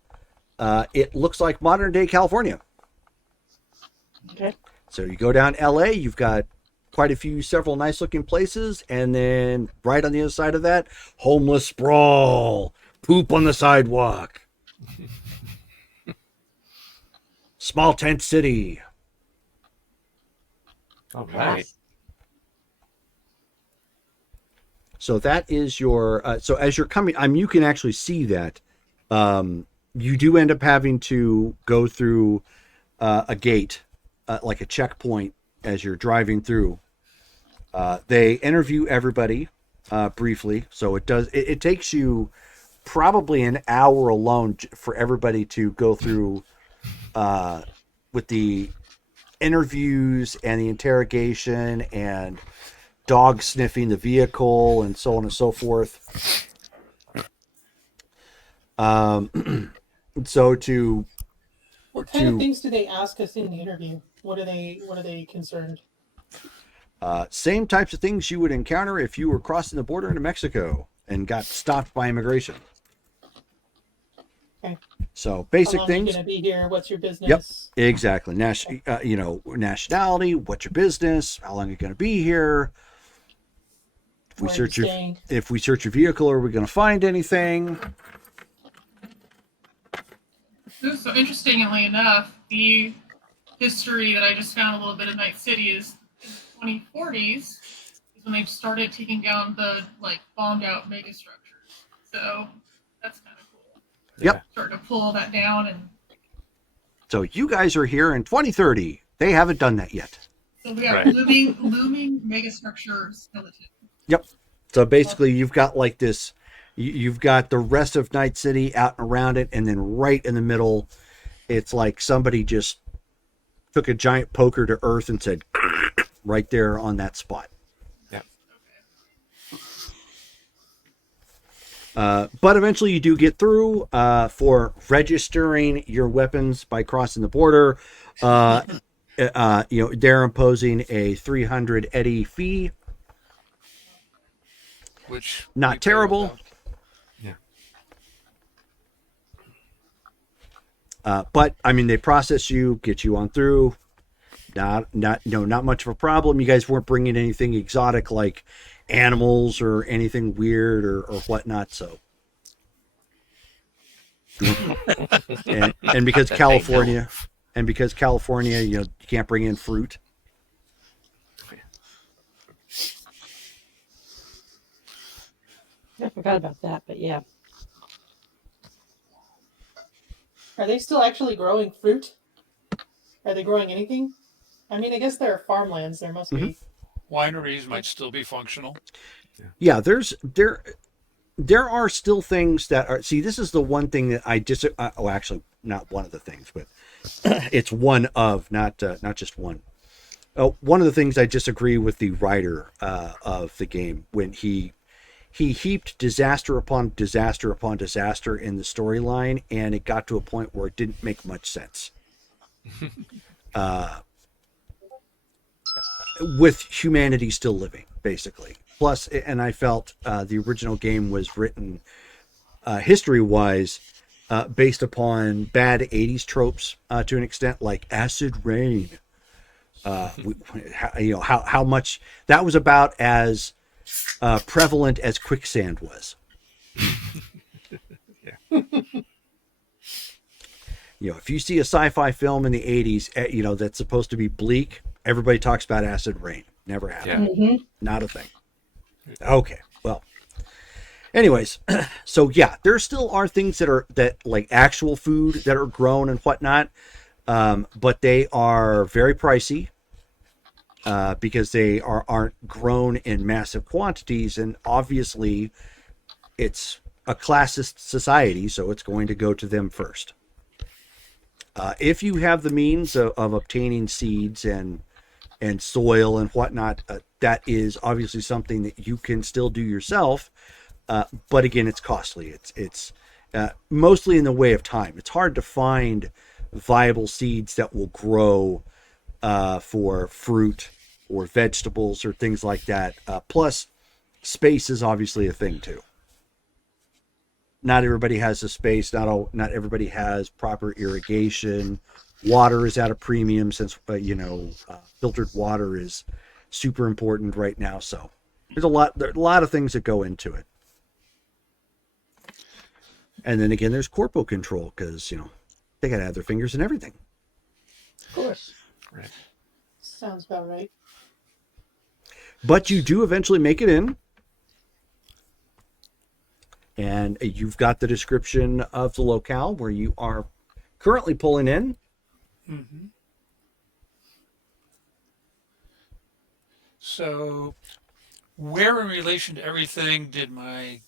it looks like modern day California. Okay. So you go down LA, you've got quite a few, several nice looking places. And then right on the other side of that, homeless sprawl, poop on the sidewalk. Small tent city. All right. So that is your, so as you're coming, you can actually see that. You do end up having to go through a gate, like a checkpoint as you're driving through. They interview everybody briefly. So it takes you probably an hour alone for everybody to go through with the interviews and the interrogation and dog sniffing the vehicle and so on and so forth. So to What kind of things do they ask us in the interview? What are they concerned? same types of things you would encounter if you were crossing the border into Mexico and got stopped by immigration. Okay. So basic How long things. Are you gonna be here? What's your business? Yep, exactly. Nationality. What's your business? How long are you going to be here? If we Where are you search your staying? if we search your vehicle, are we going to find anything? So interestingly enough, the history that I just found a little bit of Night City is in the 2040s is when they started taking down the bombed out mega structures. So that's kind of cool. Yep. Starting to pull all that down, and So you guys are here in 2030. They haven't done that yet. so we got Right. looming mega structure skeleton. Yep. So basically, you've got like this. You've got the rest of Night City out and around it, and then right in the middle, it's like somebody just took a giant poker to earth and said, right there on that spot. Yeah. But eventually, you do get through for registering your weapons by crossing the border. They're imposing a 300 eddy fee. Which Not we pay terrible. without. But I mean, they process you, get you on through. Not much of a problem. You guys weren't bringing anything exotic like animals or anything weird or whatnot. So, and because California, you can't bring in fruit. I forgot about that, but yeah. Are they still actually growing fruit? Are they growing anything? I mean, I guess there are farmlands. There must be. Wineries might still be functional. Yeah, there are still things that are. See, this is the one thing that I just. Actually, not one of the things, but it's one of, not just one. One of the things I disagree with the writer of the game when he heaped disaster upon disaster upon disaster in the storyline, and it got to a point where it didn't make much sense. With humanity still living, basically. Plus, and I felt the original game was written history-wise based upon bad 80s tropes to an extent, like acid rain. How much that was about as prevalent as quicksand was. If you see a sci-fi film in the 80s, that's supposed to be bleak, everybody talks about acid rain. Never happened. Mm-hmm. Not a thing. Okay. Well, anyways, so yeah, there still are things that like actual food that are grown and whatnot. But they are very pricey because they aren't grown in massive quantities, and obviously it's a classist society, so it's going to go to them first. If you have the means of obtaining seeds and soil and whatnot, that is obviously something that you can still do yourself. But again, it's costly. It's mostly in the way of time. It's hard to find viable seeds that will grow for fruit or vegetables or things like that. Plus, space is obviously a thing too. Not everybody has the space. Not everybody has proper irrigation. Water is at a premium since filtered water is super important right now. So there's a lot of things that go into it. And then again, there's corpo control because they gotta have their fingers in everything. Of course. Right. Sounds about right. But you do eventually make it in. And you've got the description of the locale where you are currently pulling in. Mm-hmm. So, where in relation to everything did my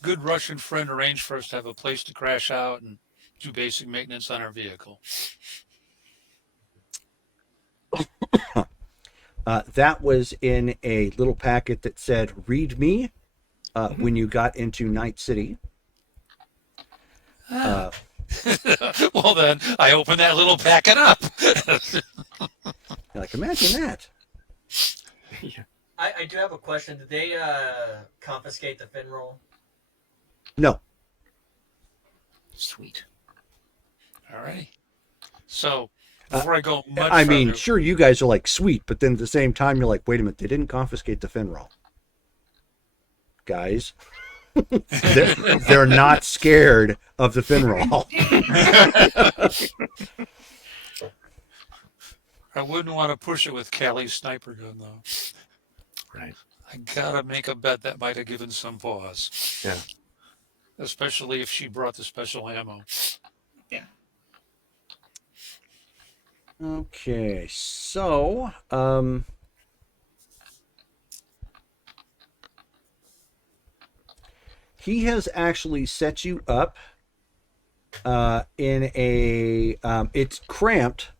good Russian friend arrange for us to have a place to crash out and do basic maintenance on our vehicle? That was in a little packet that said, read me, when you got into Night City. Well, then I opened that little packet up. Like, imagine that. I do have a question. Did they confiscate the Finroll? No. Sweet. All right. So, before I go much I mean, further, sure, you guys are like, sweet, but then at the same time, you're like, wait a minute, they didn't confiscate the Finroll. Guys, they're not scared of the Finroll. I wouldn't want to push it with Callie's sniper gun, though. Right. I gotta make a bet that might have given some pause. Yeah. Especially if she brought the special ammo. Okay, so, he has actually set you up in a, it's cramped,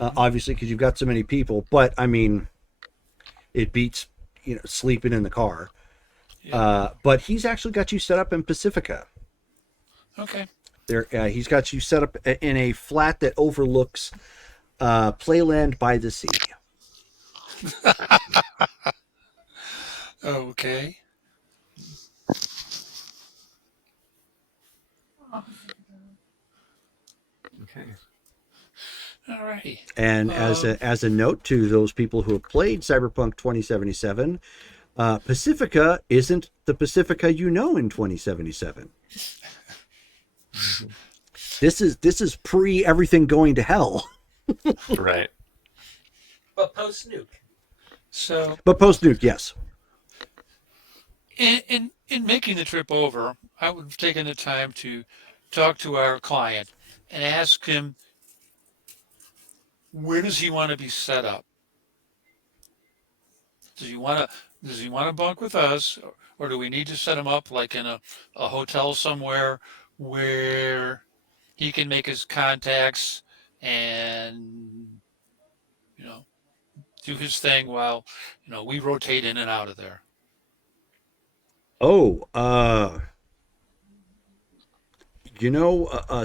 obviously, because you've got so many people, but, I mean, it beats, sleeping in the car. Yeah. But he's actually got you set up in Pacifica. Okay. He's got you set up in a flat that overlooks Playland by the Sea. Okay. Okay. All righty. And as a note to those people who have played Cyberpunk 2077, Pacifica isn't the Pacifica you know in 2077. This is pre everything going to hell. Right. But post nuke. So, But post nuke, yes. in making the trip over, I would have taken the time to talk to our client and ask him, where does he want to be set up? Does he want to Does he want to bunk with us, or do we need to set him up like in a hotel somewhere where he can make his contacts and, you know, do his thing while, you know, we rotate in and out of there? Oh, a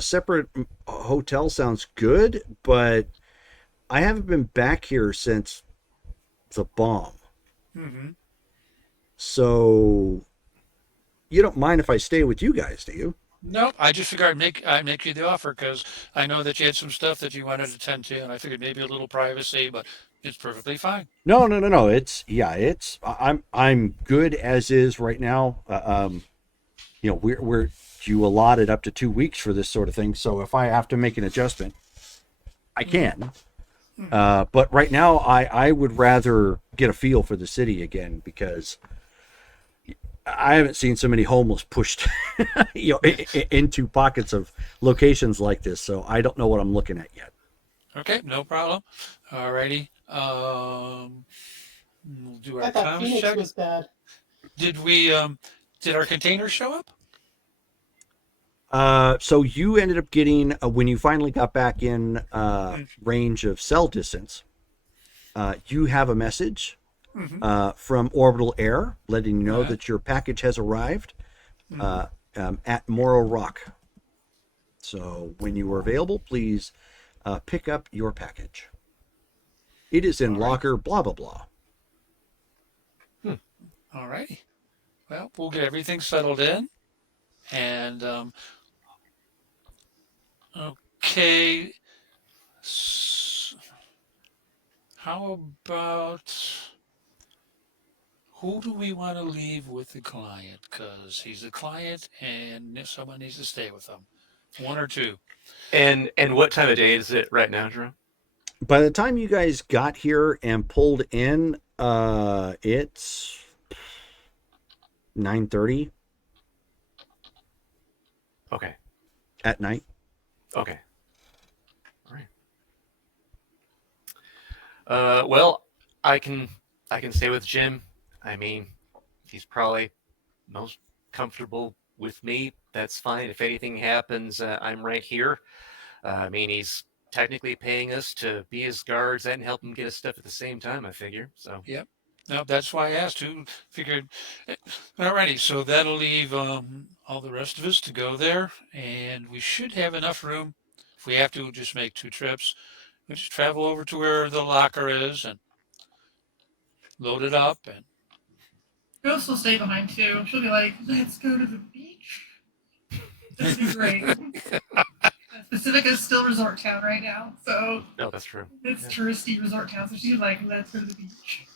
separate hotel sounds good, but I haven't been back here since the bomb. Mm-hmm. So you don't mind if I stay with you guys, do you? No, I just figured I'd make you the offer because I know that you had some stuff that you wanted to tend to, and I figured maybe a little privacy, but it's perfectly fine. No, no, no, no. I'm good as is right now. We're you allotted up to 2 weeks for this sort of thing. So if I have to make an adjustment, I can. But right now, I would rather get a feel for the city again because I haven't seen so many homeless pushed, into pockets of locations like this. So I don't know what I'm looking at yet. Okay, no problem. Alrighty. We'll do our I thought comms Phoenix check. was bad. Did our containers show up? So you ended up getting, when you finally got back in range of cell distance, you have a message from Orbital Air letting you know that your package has arrived at Morrow Rock. So when you are available, please pick up your package. It is in locker blah, blah, blah. Alrighty. Well, we'll get everything settled in. And, okay. How about who do we want to leave with the client? Because he's a client and someone needs to stay with him. One or two. And what time of day is it right now, Jerome? By the time you guys got here and pulled in, it's 9:30 Okay. at night. Okay. All right. Well, I can stay with Jim. I mean, he's probably most comfortable with me. That's fine. If anything happens, I'm right here. I mean, he's technically paying us to be his guards and help him get his stuff at the same time, I figure. So Yep. No, that's why I asked who. Figured. Alrighty, so that'll leave all the rest of us to go there, and we should have enough room. If we have to, just make 2 trips. We just travel over to where the locker is and load it up. And Ghost will stay behind too. She'll be like, let's go to the beach. That'd be great. Pacifica is still resort town right now, so no, that's true. it's touristy resort town. So she's like, let's go to the beach.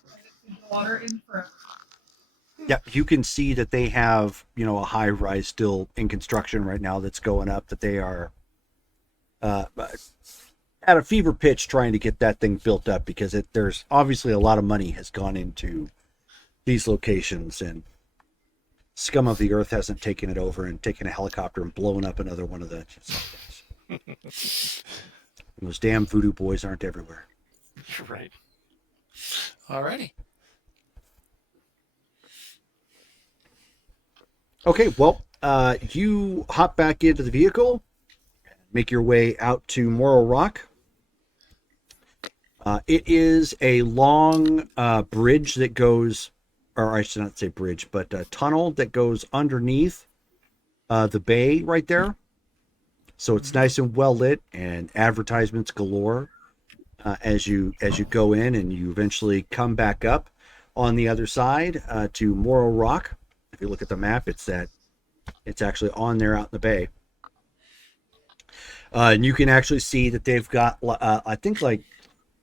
And the water in forever. Yeah, you can see that they have, a high rise still in construction right now that's going up, that they are at a fever pitch trying to get that thing built up because there's obviously a lot of money has gone into these locations, and scum of the earth hasn't taken it over and taken a helicopter and blown up another one of the those damn voodoo boys aren't everywhere. You're right. alrighty. Okay, well, you hop back into the vehicle, make your way out to Morrow Rock. It is a long bridge that goes, or I should not say bridge, but a tunnel that goes underneath the bay right there. So it's nice and well lit, and advertisements galore as you go in, and you eventually come back up on the other side to Morrow Rock. If you look at the map, it's actually on there out in the bay. And you can actually see that they've got, I think, like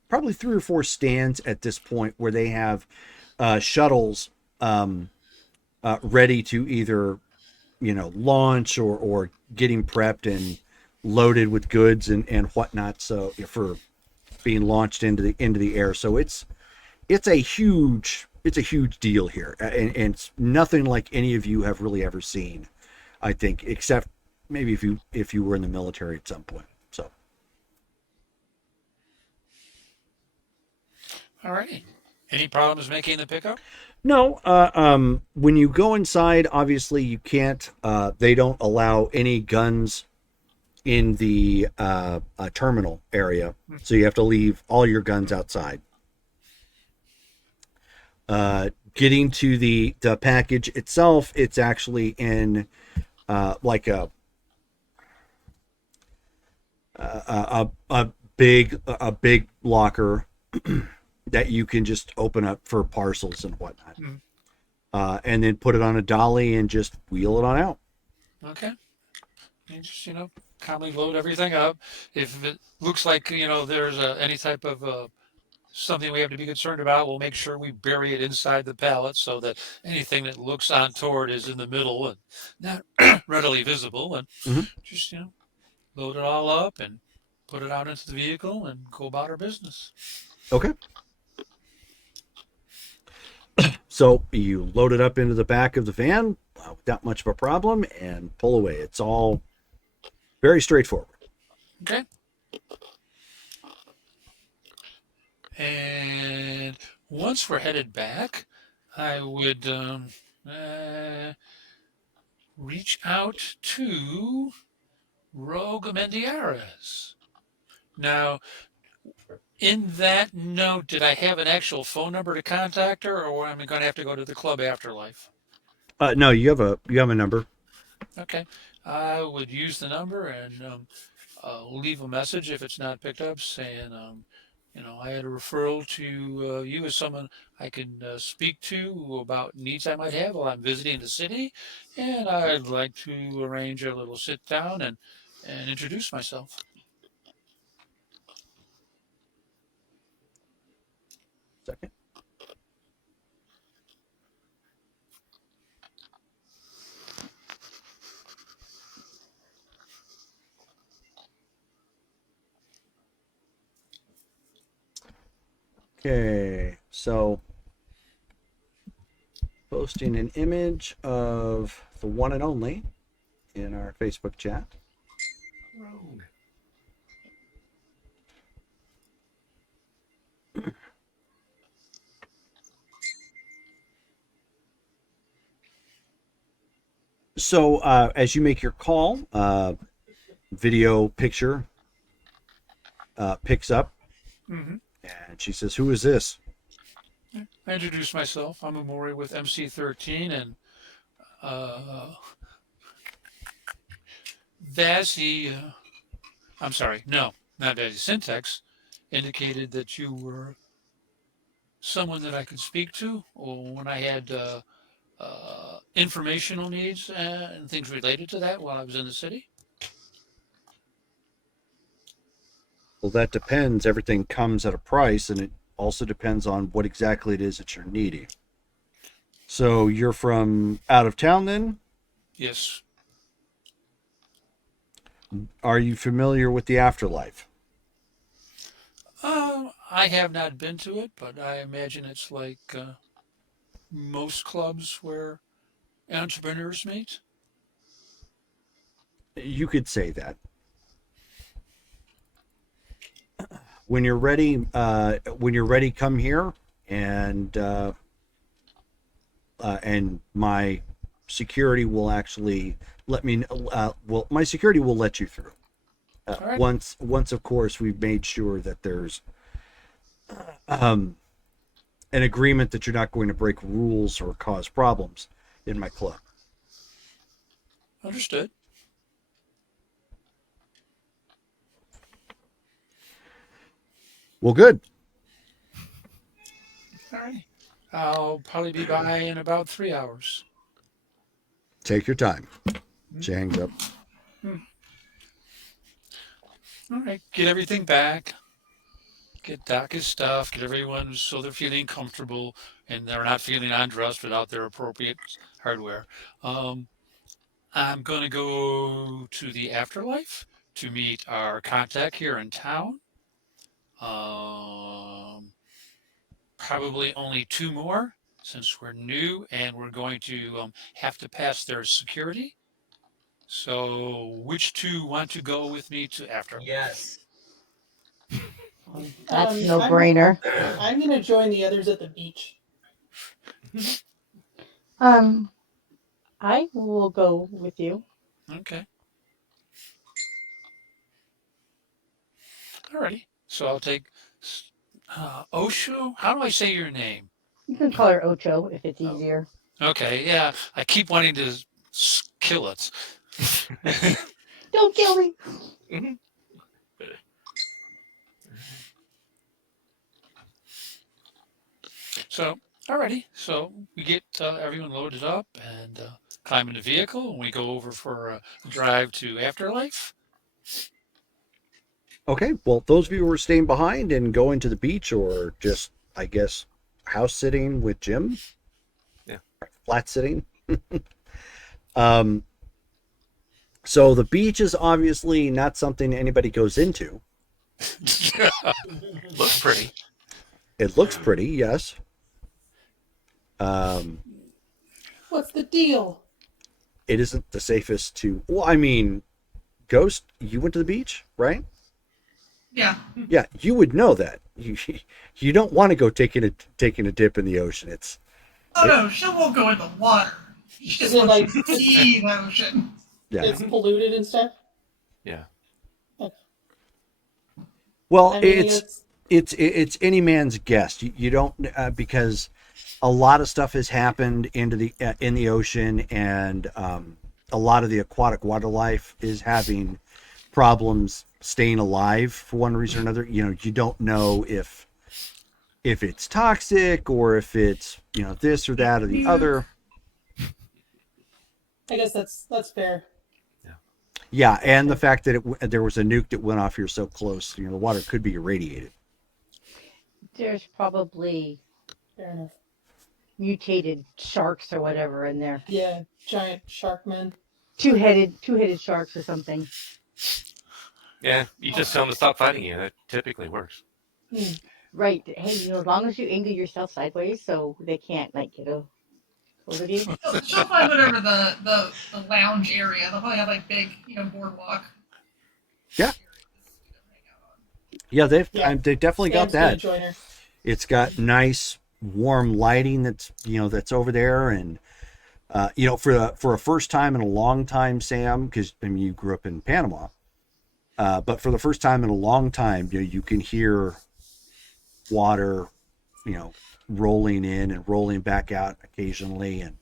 probably 3 or 4 stands at this point where they have shuttles ready to either, launch or getting prepped and loaded with goods and whatnot. So for being launched into the air. So it's a huge deal here, and it's nothing like any of you have really ever seen, I think, except maybe if you were in the military at some point. So, Alrighty. Any problems making the pickup? No, when you go inside, obviously you can't. They don't allow any guns in the terminal area, so you have to leave all your guns outside. Getting to the package itself, it's actually in like a big locker that you can just open up for parcels and whatnot, and then put it on a dolly and just wheel it on out. Okay. You just, calmly load everything up. If it looks like, there's any type of something we have to be concerned about, we'll make sure we bury it inside the pallet so that anything that looks untoward is in the middle and not readily visible. And just, load it all up and put it out into the vehicle and go about our business. Okay. So you load it up into the back of the van without much of a problem and pull away. It's all very straightforward. Okay. And once we're headed back, I would reach out to Rogue Amendiares. Now, in that note, did I have an actual phone number to contact her, or am I going to have to go to the club Afterlife? No, you have a number. Okay, I would use the number and leave a message if it's not picked up, saying, I had a referral to you as someone I can speak to about needs I might have while I'm visiting the city, and I'd like to arrange a little sit down and introduce myself. Second. Okay, so posting an image of the one and only in our Facebook chat. Rogue. So as you make your call, video picture picks up, Mm-hmm. and she says, "Who is this?" I introduce myself. I'm Amori with MC13, and Vazzy, I'm sorry, no, not Vazzy, Syntax indicated that you were someone that I could speak to or when I had informational needs and things related to that while I was in the city. Well, that depends. Everything comes at a price, and it also depends on what exactly it is that you're needing. So you're from out of town then? Yes. Are you familiar with the afterlife? I have not been to it, but I imagine it's like most clubs where entrepreneurs meet. You could say that. When you're ready, come here, and my security will actually let me. Well, my security will let you through. Right. Once, of course, we've made sure that there's an agreement that you're not going to break rules or cause problems in my club. Understood. Well, good. All right. I'll probably be by in about 3 hours. Take your time. She hangs up. All right. Get everything back. Get Doc his stuff. Get everyone so they're feeling comfortable and they're not feeling undressed without their appropriate hardware. I'm going to go to the Afterlife to meet our contact here in town. Probably only 2 more since we're new and we're going to have to pass their security. So which 2 want to go with me to Afterlife? Yes. That's Um, no I'm- brainer. I'm gonna join the others at the beach. I will go with you. Okay. Alrighty. So I'll take Osho. How do I say your name? You can call her Ocho if it's easier. Okay. Yeah. I keep wanting to kill it. Don't kill me. So, alrighty. So we get everyone loaded up and climb in the vehicle, and we go over for a drive to Afterlife. Okay, well, those of you who are staying behind and going to the beach, or just, I guess, house sitting with Jim. Yeah. Flat sitting. So the beach is obviously not something anybody goes into. Looks pretty. It looks pretty, yes. What's the deal? It isn't the safest to. Well, I mean, Ghost, you went to the beach, right? Yeah. Yeah, you would know that. You don't want to go taking a dip in the ocean. It's Oh no, she won't go in the water. She just Is it wants like- to see the ocean. yeah. It's polluted and stuff. Yeah. Well, I mean, it's any man's guess. You don't because a lot of stuff has happened into the in the ocean, and a lot of the aquatic wildlife is having problems staying alive for one reason or another. You know, you don't know if it's toxic or if it's, you know, this or that or the other. I guess that's fair. Yeah, and the fact that there was a nuke that went off here so close, you know, the water could be irradiated. There's probably Fair enough. mutated sharks or whatever in there. Yeah, giant shark men. Two-headed sharks or something. Yeah. You just tell them to stop fighting you. That typically works. Right. Hey, you know, as long as you angle yourself sideways so they can't like get a hold of you. She'll find whatever the lounge area. They'll probably have like big, boardwalk. Yeah. Yeah, they've Yeah. they definitely got Sam's gonna that. join her. It's got nice warm lighting that's over there, and for a first time in a long time, Sam, because I mean you grew up in Panama, but for the first time in a long time, you can hear water, rolling in and rolling back out occasionally, and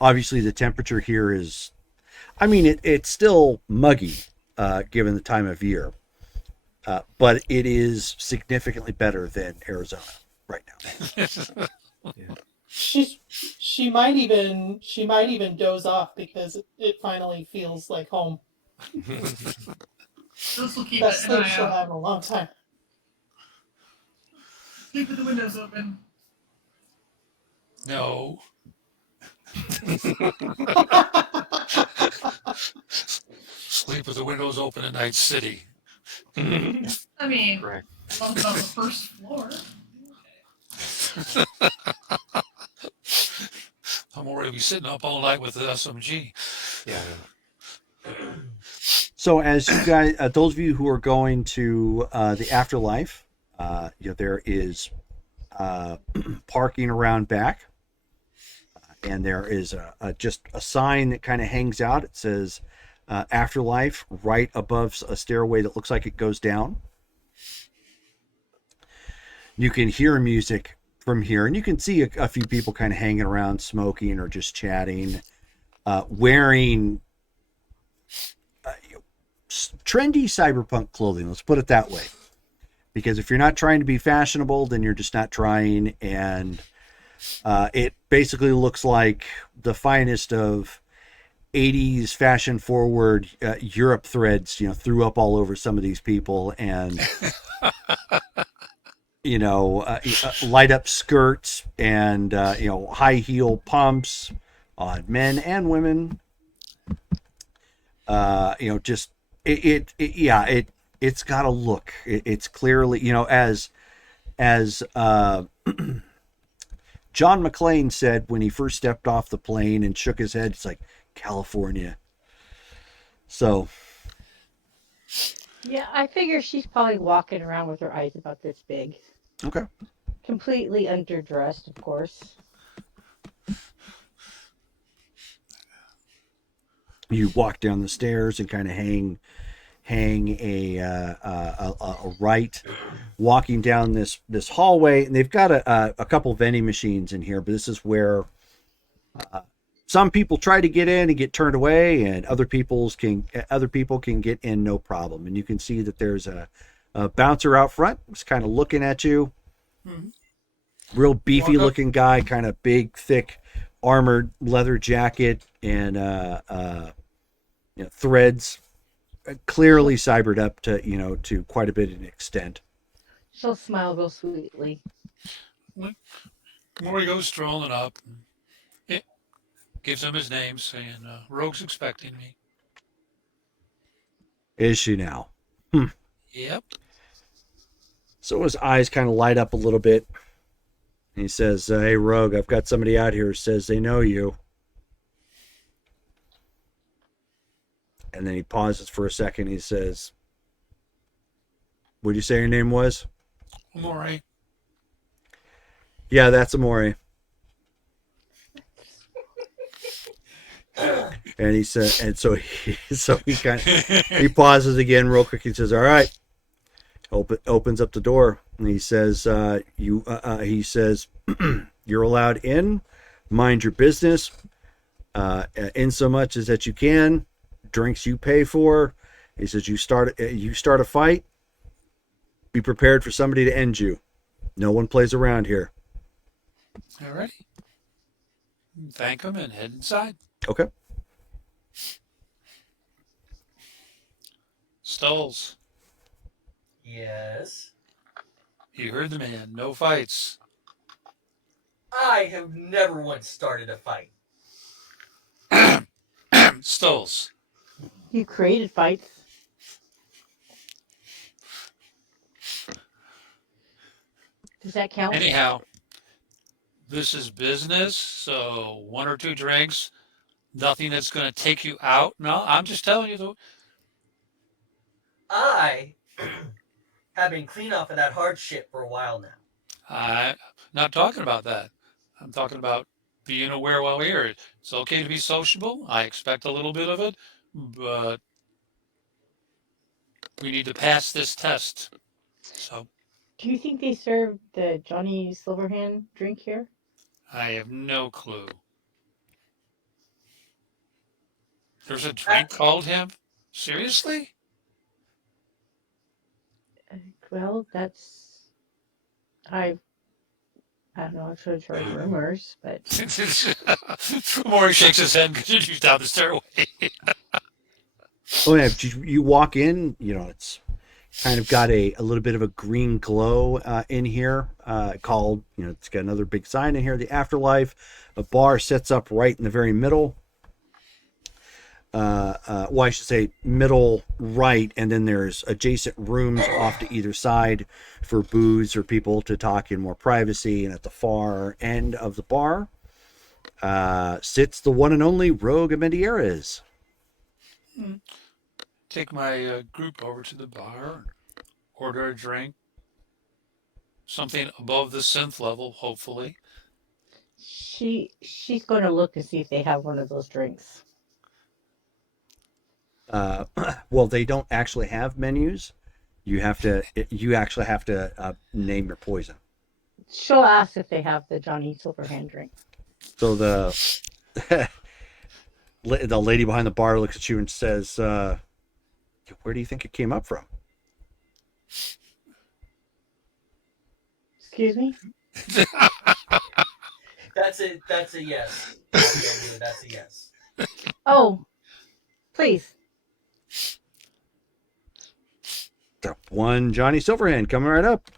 obviously the temperature here is, I mean, it's still muggy given the time of year, but it is significantly better than Arizona right now. She might even doze off because it finally feels like home. This will keep Best an sleep eye she'll out. have in a long time. Sleep with the windows open. No. Sleep with the windows open in Night City. I mean, Correct. as long as it's on the first floor. I'm already be sitting up all night with the SMG. Yeah. So as you guys, those of you who are going to the afterlife, there is parking around back, and there is just a sign that kind of hangs out. It says afterlife right above a stairway that looks like it goes down. You can hear music from here, and you can see a few people kind of hanging around, smoking or just chatting, wearing trendy cyberpunk clothing. Let's put it that way. Because if you're not trying to be fashionable, then you're just not trying. And it basically looks like the finest of 80s fashion forward Europe threads, threw up all over some of these people. And, light up skirts and, high heel pumps on men and women. It's got a look. It's clearly, as John McClane said when he first stepped off the plane and shook his head, it's like California. So Yeah, I figure she's probably walking around with her eyes about this big. Okay. Completely underdressed, of course. You walk down the stairs and kind of hang a right, walking down this hallway, and they've got a couple vending machines in here, but this is where some people try to get in and get turned away, and other people can get in no problem. And you can see that there's a bouncer out front, who's kind of looking at you. Mhm. Real beefy Walk up. looking guy, kind of big, thick, armored leather jacket and threads, clearly cybered up to quite a bit of an extent. She'll smile real sweetly. Maury goes strolling up. It gives him his name, saying, Rogue's expecting me. Is she now? Yep. So his eyes kind of light up a little bit. And he says, hey, Rogue, I've got somebody out here who says they know you. And then he pauses for a second. He says, what'd you say your name was? Maury. Yeah, that's Amori. And he said, and so he pauses again real quick. He says, all right. Opens up the door, and he says, he says, you're allowed in, mind your business, in so much as that you can, drinks you pay for. He says, you start a fight, be prepared for somebody to end you. No one plays around here. All right. Thank him and head inside. Okay. Stolz, Yes. you heard the man. No fights. I have never once started a fight. Stolz, You created fights. Does that count? anyhow, this is business, so one or two drinks, nothing that's going to take you out. No, I'm just telling you. I have been clean off of that hard shit for a while now. I'm not talking about that. I'm talking about being aware while we're here. It's okay to be sociable. I expect a little bit of it, but we need to pass this test. So Do you think they serve the Johnny Silverhand drink here? I have no clue. There's a drink called him? Seriously? Well, that's I don't know. I've heard rumors, but Maury shakes his head and continues down the stairway. Oh yeah, you walk in, it's kind of got a little bit of a green glow in here, called, it's got another big sign in here, the Afterlife. A bar sets up right in the very middle. Well, I should say middle right, and then there's adjacent rooms off to either side for booze or people to talk in more privacy. And at the far end of the bar sits the one and only Rogue Amendiares. Take my group over to the bar, order a drink, something above the synth level, hopefully. she's going to look and see if they have one of those drinks. Well, they don't actually have menus. You actually have to name your poison. She'll ask if they have the Johnny Silverhand drink. So the lady behind the bar looks at you and says, where do you think it came up from? Excuse me? That's a yes. That's a yes. Oh, please. Got one Johnny Silverhand coming right up.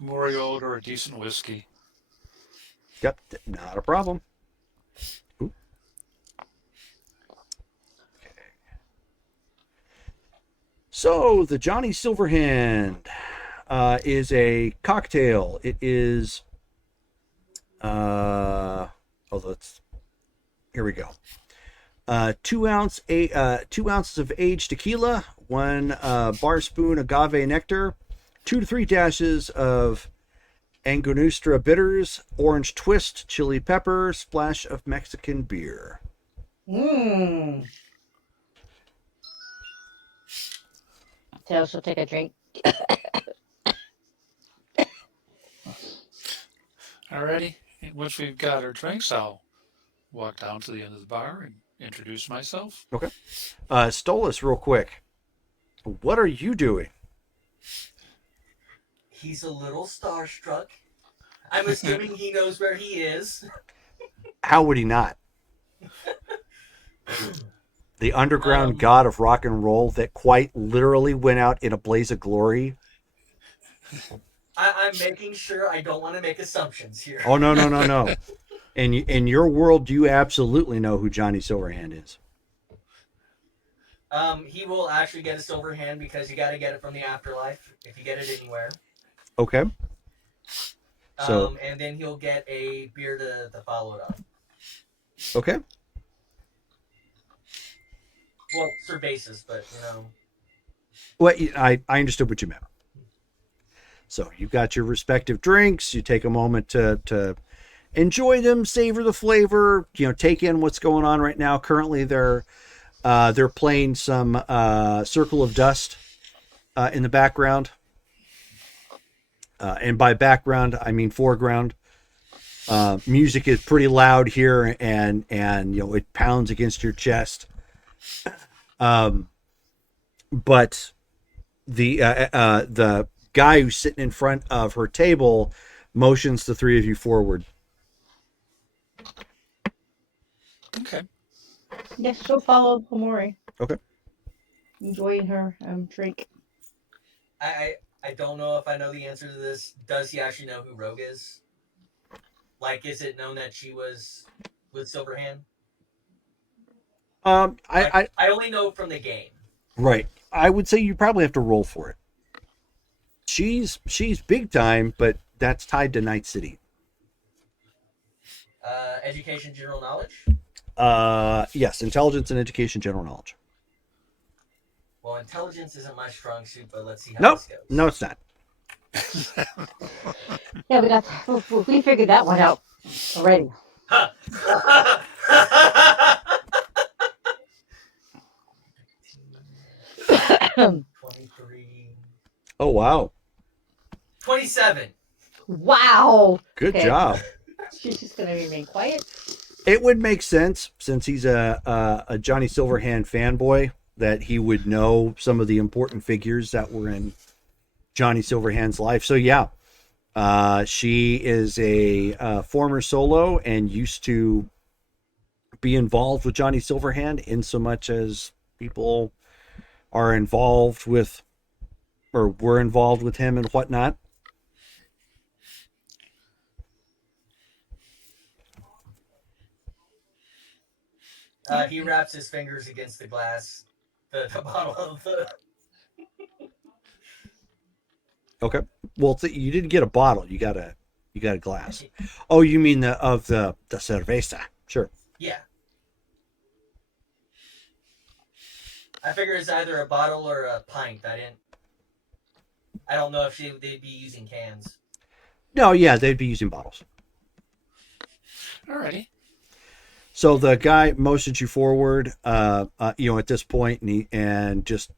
Maury will order a decent whiskey. Yep, not a problem. Ooh. Okay. So the Johnny Silverhand is a cocktail. It is here we go. 2 ounces of aged tequila, 1 bar spoon agave nectar, 2 to 3 dashes of Angostura bitters, orange twist, chili pepper, splash of Mexican beer. Mmm. Tails will take a drink. Alrighty. And once we've got our drinks, I'll walk down to the end of the bar and introduce myself. Okay. Stolas, real quick. What are you doing? He's a little starstruck. I'm assuming he knows where he is. How would he not? The underground god of rock and roll that quite literally went out in a blaze of glory. I'm making sure I don't want to make assumptions here. Oh, no. In your world, you absolutely know who Johnny Silverhand is. He will actually get a silver hand because you got to get it from the afterlife if you get it anywhere. Okay. So, And then he'll get a beer to follow it up. okay. Well, cervezas, but you know. Well, I understood what you meant. So you've got your respective drinks. You take a moment to enjoy them, savor the flavor. Take in what's going on right now. Currently, they're playing some Circle of Dust in the background, and by background I mean foreground. Music is pretty loud here, and it pounds against your chest. But the guy who's sitting in front of her table motions the three of you forward. Okay. Yes, she'll follow Homori. Okay. Enjoying her drink. I don't know if I know the answer to this. Does he actually know who Rogue is? Like, is it known that she was with Silverhand? I only know from the game. right. I would say you probably have to roll for it. She's big time, but that's tied to Night City. Education, general knowledge? Yes, intelligence and education, general knowledge. Well, intelligence isn't my strong suit, but let's see how Nope. this goes. No, it's not. Yeah, we figured that one out already. Huh. 23. Oh, wow. 27. Wow. Good Okay. job. She's just gonna remain quiet. It would make sense, since he's a Johnny Silverhand fanboy, that he would know some of the important figures that were in Johnny Silverhand's life. So yeah, she is a former solo and used to be involved with Johnny Silverhand, in so much as people are involved with, or were involved with him and whatnot. He wraps his fingers against the glass, the bottle of the. Okay. Well, you didn't get a bottle. You got a glass. Oh, you mean the cerveza? Sure. Yeah. I figure it's either a bottle or a pint. I don't know if they'd be using cans. No, yeah, they'd be using bottles. Alrighty. So the guy motions you forward, at this point, and just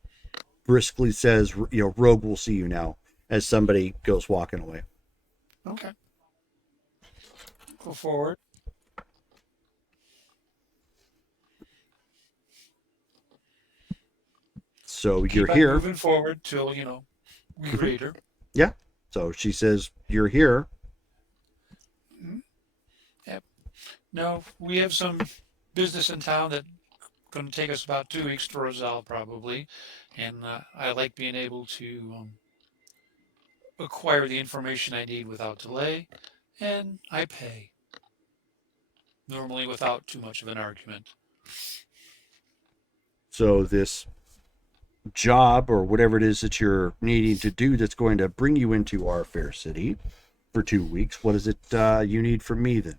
briskly says, Rogue will see you now, as somebody goes walking away. Okay. Go forward. So Keep you're on here. Moving forward till, we read her. Yeah. So she says, you're here. Yep. No, we have some business in town that going to take us about 2 weeks to resolve probably. And I like being able to acquire the information I need without delay. And I pay. Normally without too much of an argument. So this job, or whatever it is that you're needing to do, that's going to bring you into our fair city for 2 weeks, what is it you need from me then?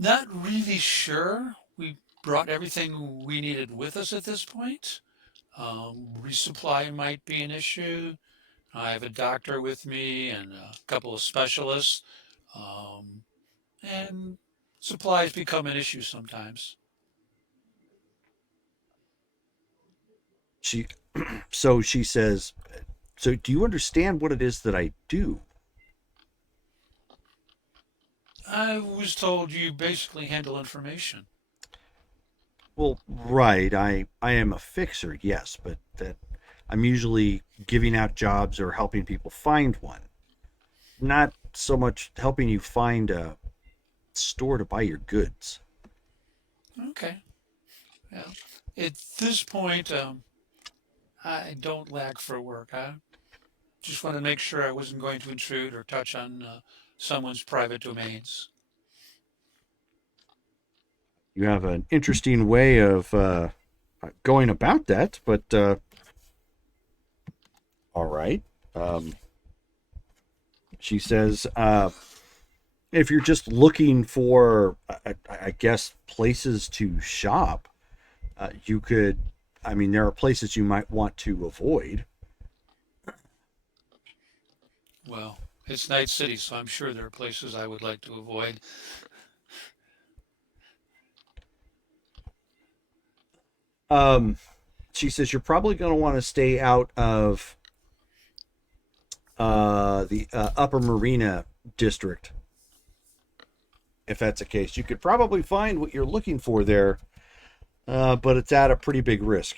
Not really sure. We brought everything we needed with us at this point. Resupply might be an issue. I have a doctor with me and a couple of specialists. Um, and supplies become an issue sometimes. She so she says, so do you understand what it is that I do? I was told you basically handle information. Well, right. I am a fixer, yes, but that I'm usually giving out jobs or helping people find one. Not so much helping you find a store to buy your goods. Okay. Well, at this point, I don't lack for work. I just want to make sure I wasn't going to intrude or touch on someone's private domains. You have an interesting way of going about that, but all right. She says, if you're just looking for, I guess, places to shop, you could, I mean, there are places you might want to avoid. Well, it's Night City, so I'm sure there are places I would like to avoid. She says you're probably going to want to stay out of the Upper Marina district. If that's the case, you could probably find what you're looking for there, but it's at a pretty big risk.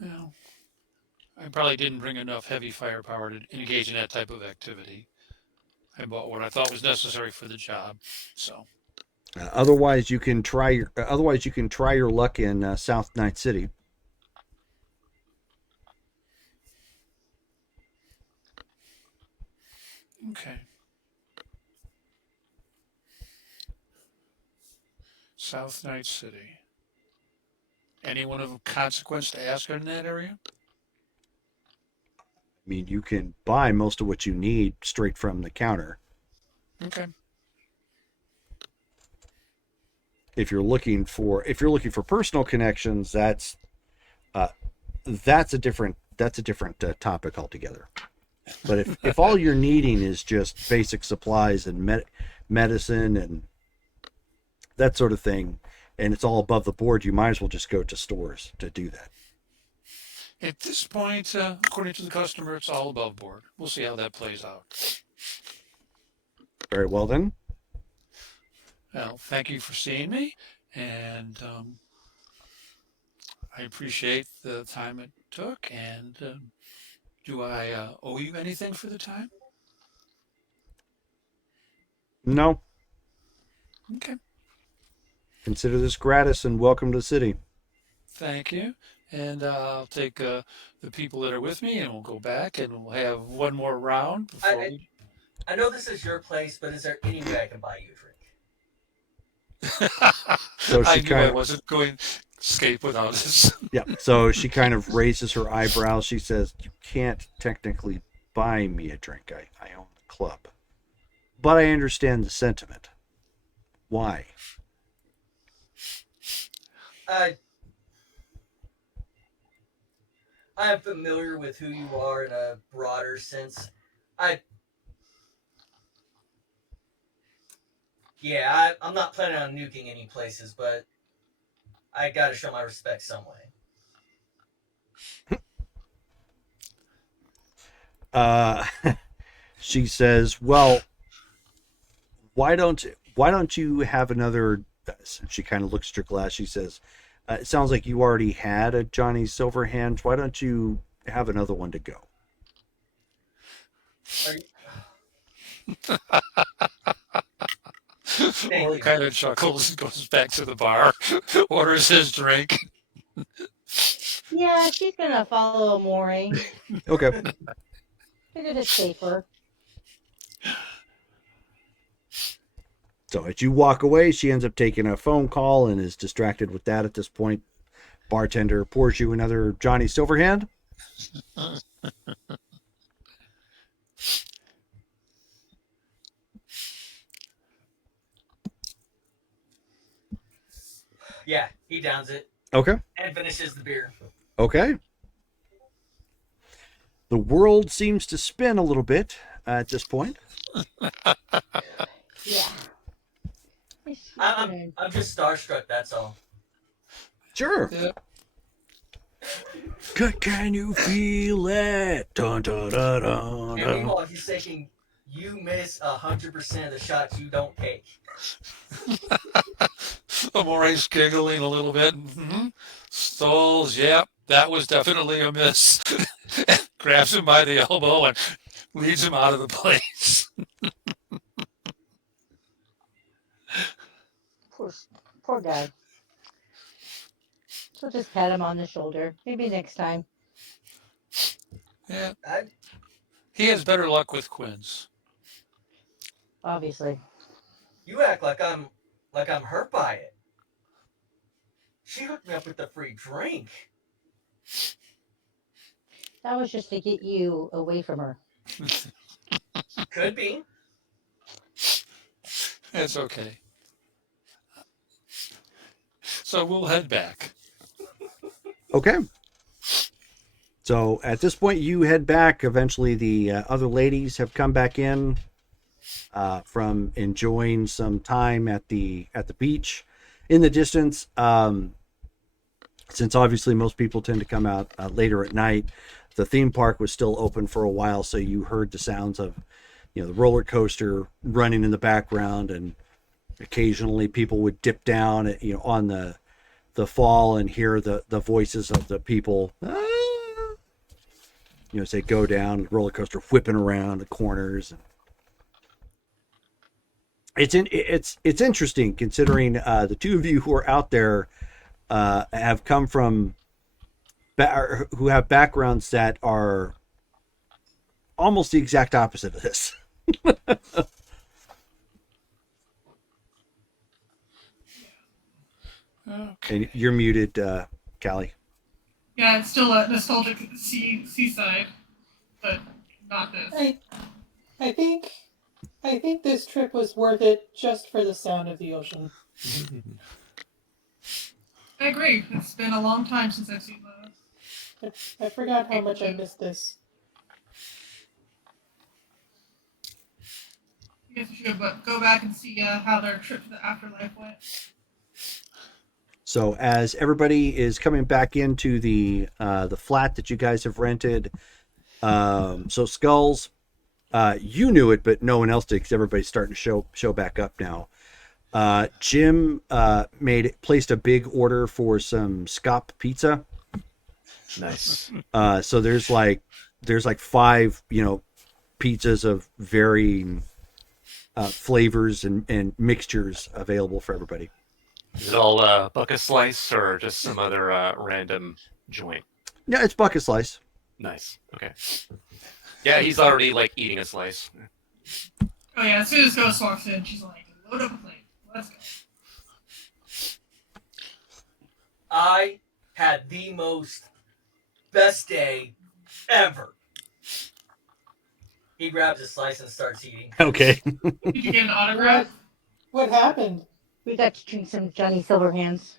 Well, I probably didn't bring enough heavy firepower to engage in that type of activity. I bought what I thought was necessary for the job, so. Otherwise, you can try your luck in South Night City. Okay. South Night City. Anyone of consequence to ask in that area? I mean, you can buy most of what you need straight from the counter. Okay. If you're looking for personal connections, that's a different topic altogether. But if all you're needing is just basic supplies and medicine and that sort of thing, and it's all above the board, you might as well just go to stores to do that. At this point, according to the customer, it's all above board. We'll see how that plays out. Very well then. Well, thank you for seeing me, and I appreciate the time it took. And do I owe you anything for the time? No. Okay. Consider this gratis and welcome to the city. Thank you. And I'll take the people that are with me, and we'll go back, and we'll have one more round before we... I know this is your place, but is there any way I can buy you a drink? So I she knew kind I of, wasn't going to escape without this. yeah. So she kind of raises her eyebrows. She says, "You can't technically buy me a drink. I own the club, but I understand the sentiment. Why?" I'm familiar with who you are in a broader sense. I'm not planning on nuking any places, but I gotta show my respect some way. She says, "Well, why don't you have another?" She kind of looks at her glass. She says, "It sounds like you already had a Johnny Silverhand. Why don't you have another one to go?" Or kind of chuckles and goes back to the bar, orders his drink. Yeah, she's gonna follow Maury. Okay. Figured it's safer. So as you walk away, she ends up taking a phone call and is distracted with that at this point. Bartender pours you another Johnny Silverhand. Yeah, he downs it Okay. and finishes the beer. Okay. The world seems to spin a little bit at this point. Yeah. I'm just starstruck. That's all. Sure. Yep. Can you feel it? Dun, dun, dun, dun, And dun. meanwhile, he's thinking, you miss 100% of the shots you don't take. Amore's giggling a little bit. Stoles, yep, that was definitely a miss. Grabs him by the elbow and leads him out of the place. Poor guy. So just pat him on the shoulder. Maybe next time. Yeah, I, he has better luck with Quinns. Obviously. you act like I'm hurt by it. She hooked me up with the free drink. That was just to get you away from her. Could be. It's okay. So we'll head back. Okay. So at this point, you head back. Eventually, the other ladies have come back in from enjoying some time at the beach. In the distance, since obviously most people tend to come out later at night, the theme park was still open for a while, so you heard the sounds of, the roller coaster running in the background, and occasionally people would dip down, on the fall and hear the voices of the people, as they go down, the roller coaster whipping around the corners. It's interesting considering the two of you who are out there have come from who have backgrounds that are almost the exact opposite of this. Okay. And you're muted, Callie. Yeah, it's still a nostalgic seaside, but not this. I think this trip was worth it just for the sound of the ocean. I agree. It's been a long time since I've seen those. I forgot how much I missed this. I guess we should go back and see how their trip to the afterlife went. So as everybody is coming back into the flat that you guys have rented, so Skulls, you knew it, but no one else did because everybody's starting to show back up now. Jim placed a big order for some Scop pizza. Nice. So there's like 5 pizzas of varying flavors and mixtures available for everybody. Is it all bucket slice or just some other random joint? Yeah, it's bucket slice. Nice. Okay. Yeah, he's already like eating a slice. Oh yeah, as soon as Ghost walks in, she's like, load up a plate. Let's go. I had the best day ever. He grabs a slice and starts eating. Okay. Did you get an autograph? What happened? We got to drink some Johnny Silverhands.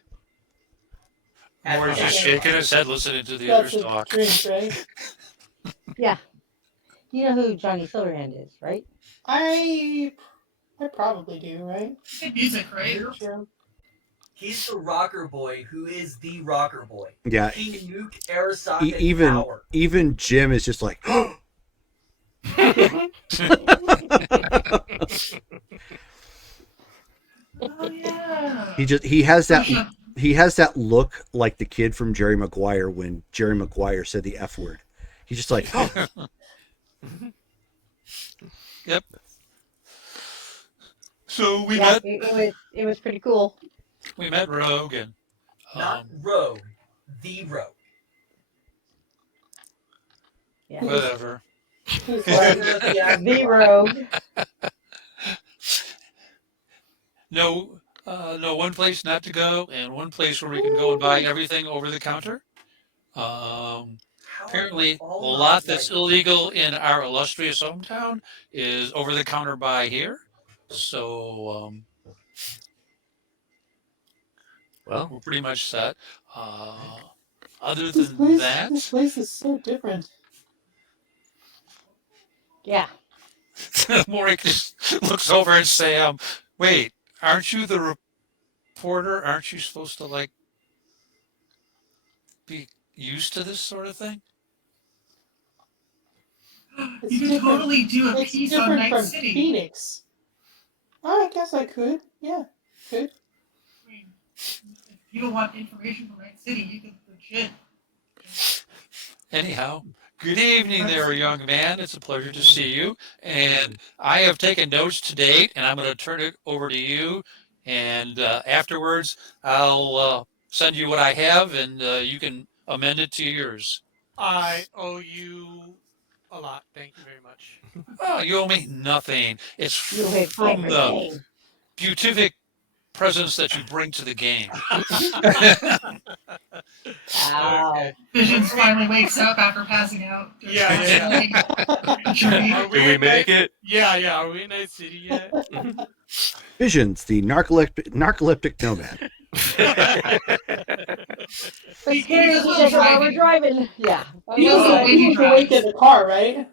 Amore's just shaking his head, listening to the That's others a talk. drink, right? Yeah. You know who Johnny Silverhand is, right? I probably do, right? Good music, right? Sure. He's the rocker boy who is the rocker boy. Yeah. He nuked Arasaka Power. Even Jim is just like, Oh yeah. he has that look like the kid from Jerry Maguire when Jerry Maguire said the F word. He's just like, Yep. So we Yeah, met it was pretty cool. Rogue and Not Rogue, the Rogue. Yeah. whatever. Who's Yeah, The Rogue. No, one place not to go and one place where we can go and buy everything over the counter. Apparently, a lot that's illegal in our illustrious hometown is over the counter buy here. So Well, we're pretty much set. Other This than place, that, this place is so different. Yeah. Maury just looks over and say, wait, aren't you the reporter? Aren't you supposed to like be used to this sort of thing? It's You could different. totally do a It's piece on different Night from City. Phoenix. Oh, I guess I could. Yeah, could. I mean, if you don't want information from Night City, you could legit. Anyhow, good evening there, young man. It's a pleasure to see you. And I have taken notes to date, and I'm going to turn it over to you. And afterwards, I'll send you what I have, and you can amend it to yours. I owe you a lot. Thank you very much. Oh, you owe me nothing. It's You hit from the everything. beatific presence that you bring to the game. Wow. Okay. Visions finally wakes up after passing out. Yeah. Journey. Are did we in make Night- it? Yeah. Are we in Night City yet? Visions, the narcoleptic nomad. But He scary just was was while we're driving. driving. Yeah. He was was, the way he he was awake drives. in the car, right?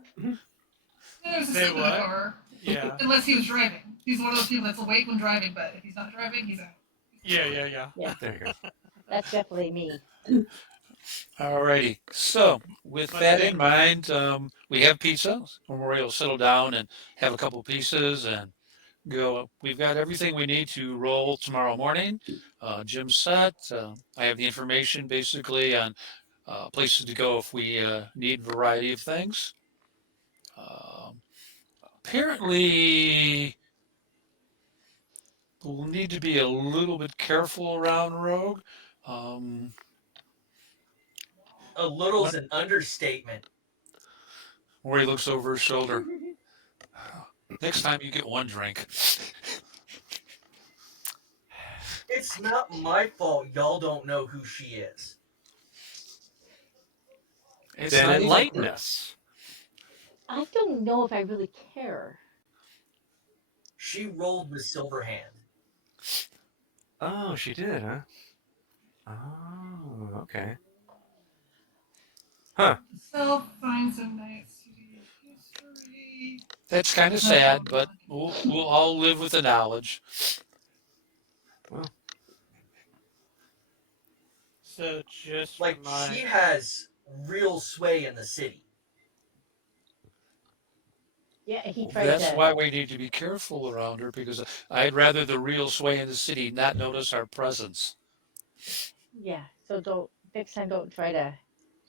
There's a Say sleep in the what? car. Yeah. Unless he was driving. He's one of those people that's awake when driving, but if he's not driving, he's out. Yeah. There you go. That's definitely me. Alrighty. So, with But that then- in mind, we have pizza. Memorial will settle down and have a couple pieces and go. We've got everything we need to roll tomorrow morning. Jim's set. I have the information basically on places to go if we need a variety of things. Apparently, we'll need to be a little bit careful around Rogue. A little's an understatement. Where he looks over his shoulder. Next time you get one drink. It's not my fault y'all don't know who she is. It's Then not even- enlighten us. I don't know if I really care. She rolled with Silverhand. Oh, she did, huh? Oh, okay. Huh. Self finds a Night City history. That's kind of sad, but we'll all live with the knowledge. So just Like, for my... she has real sway in the city. Yeah, he tried That's to. why we need to be careful around her because I'd rather the real sway in the city not notice our presence. Yeah, so don't next time. Don't try to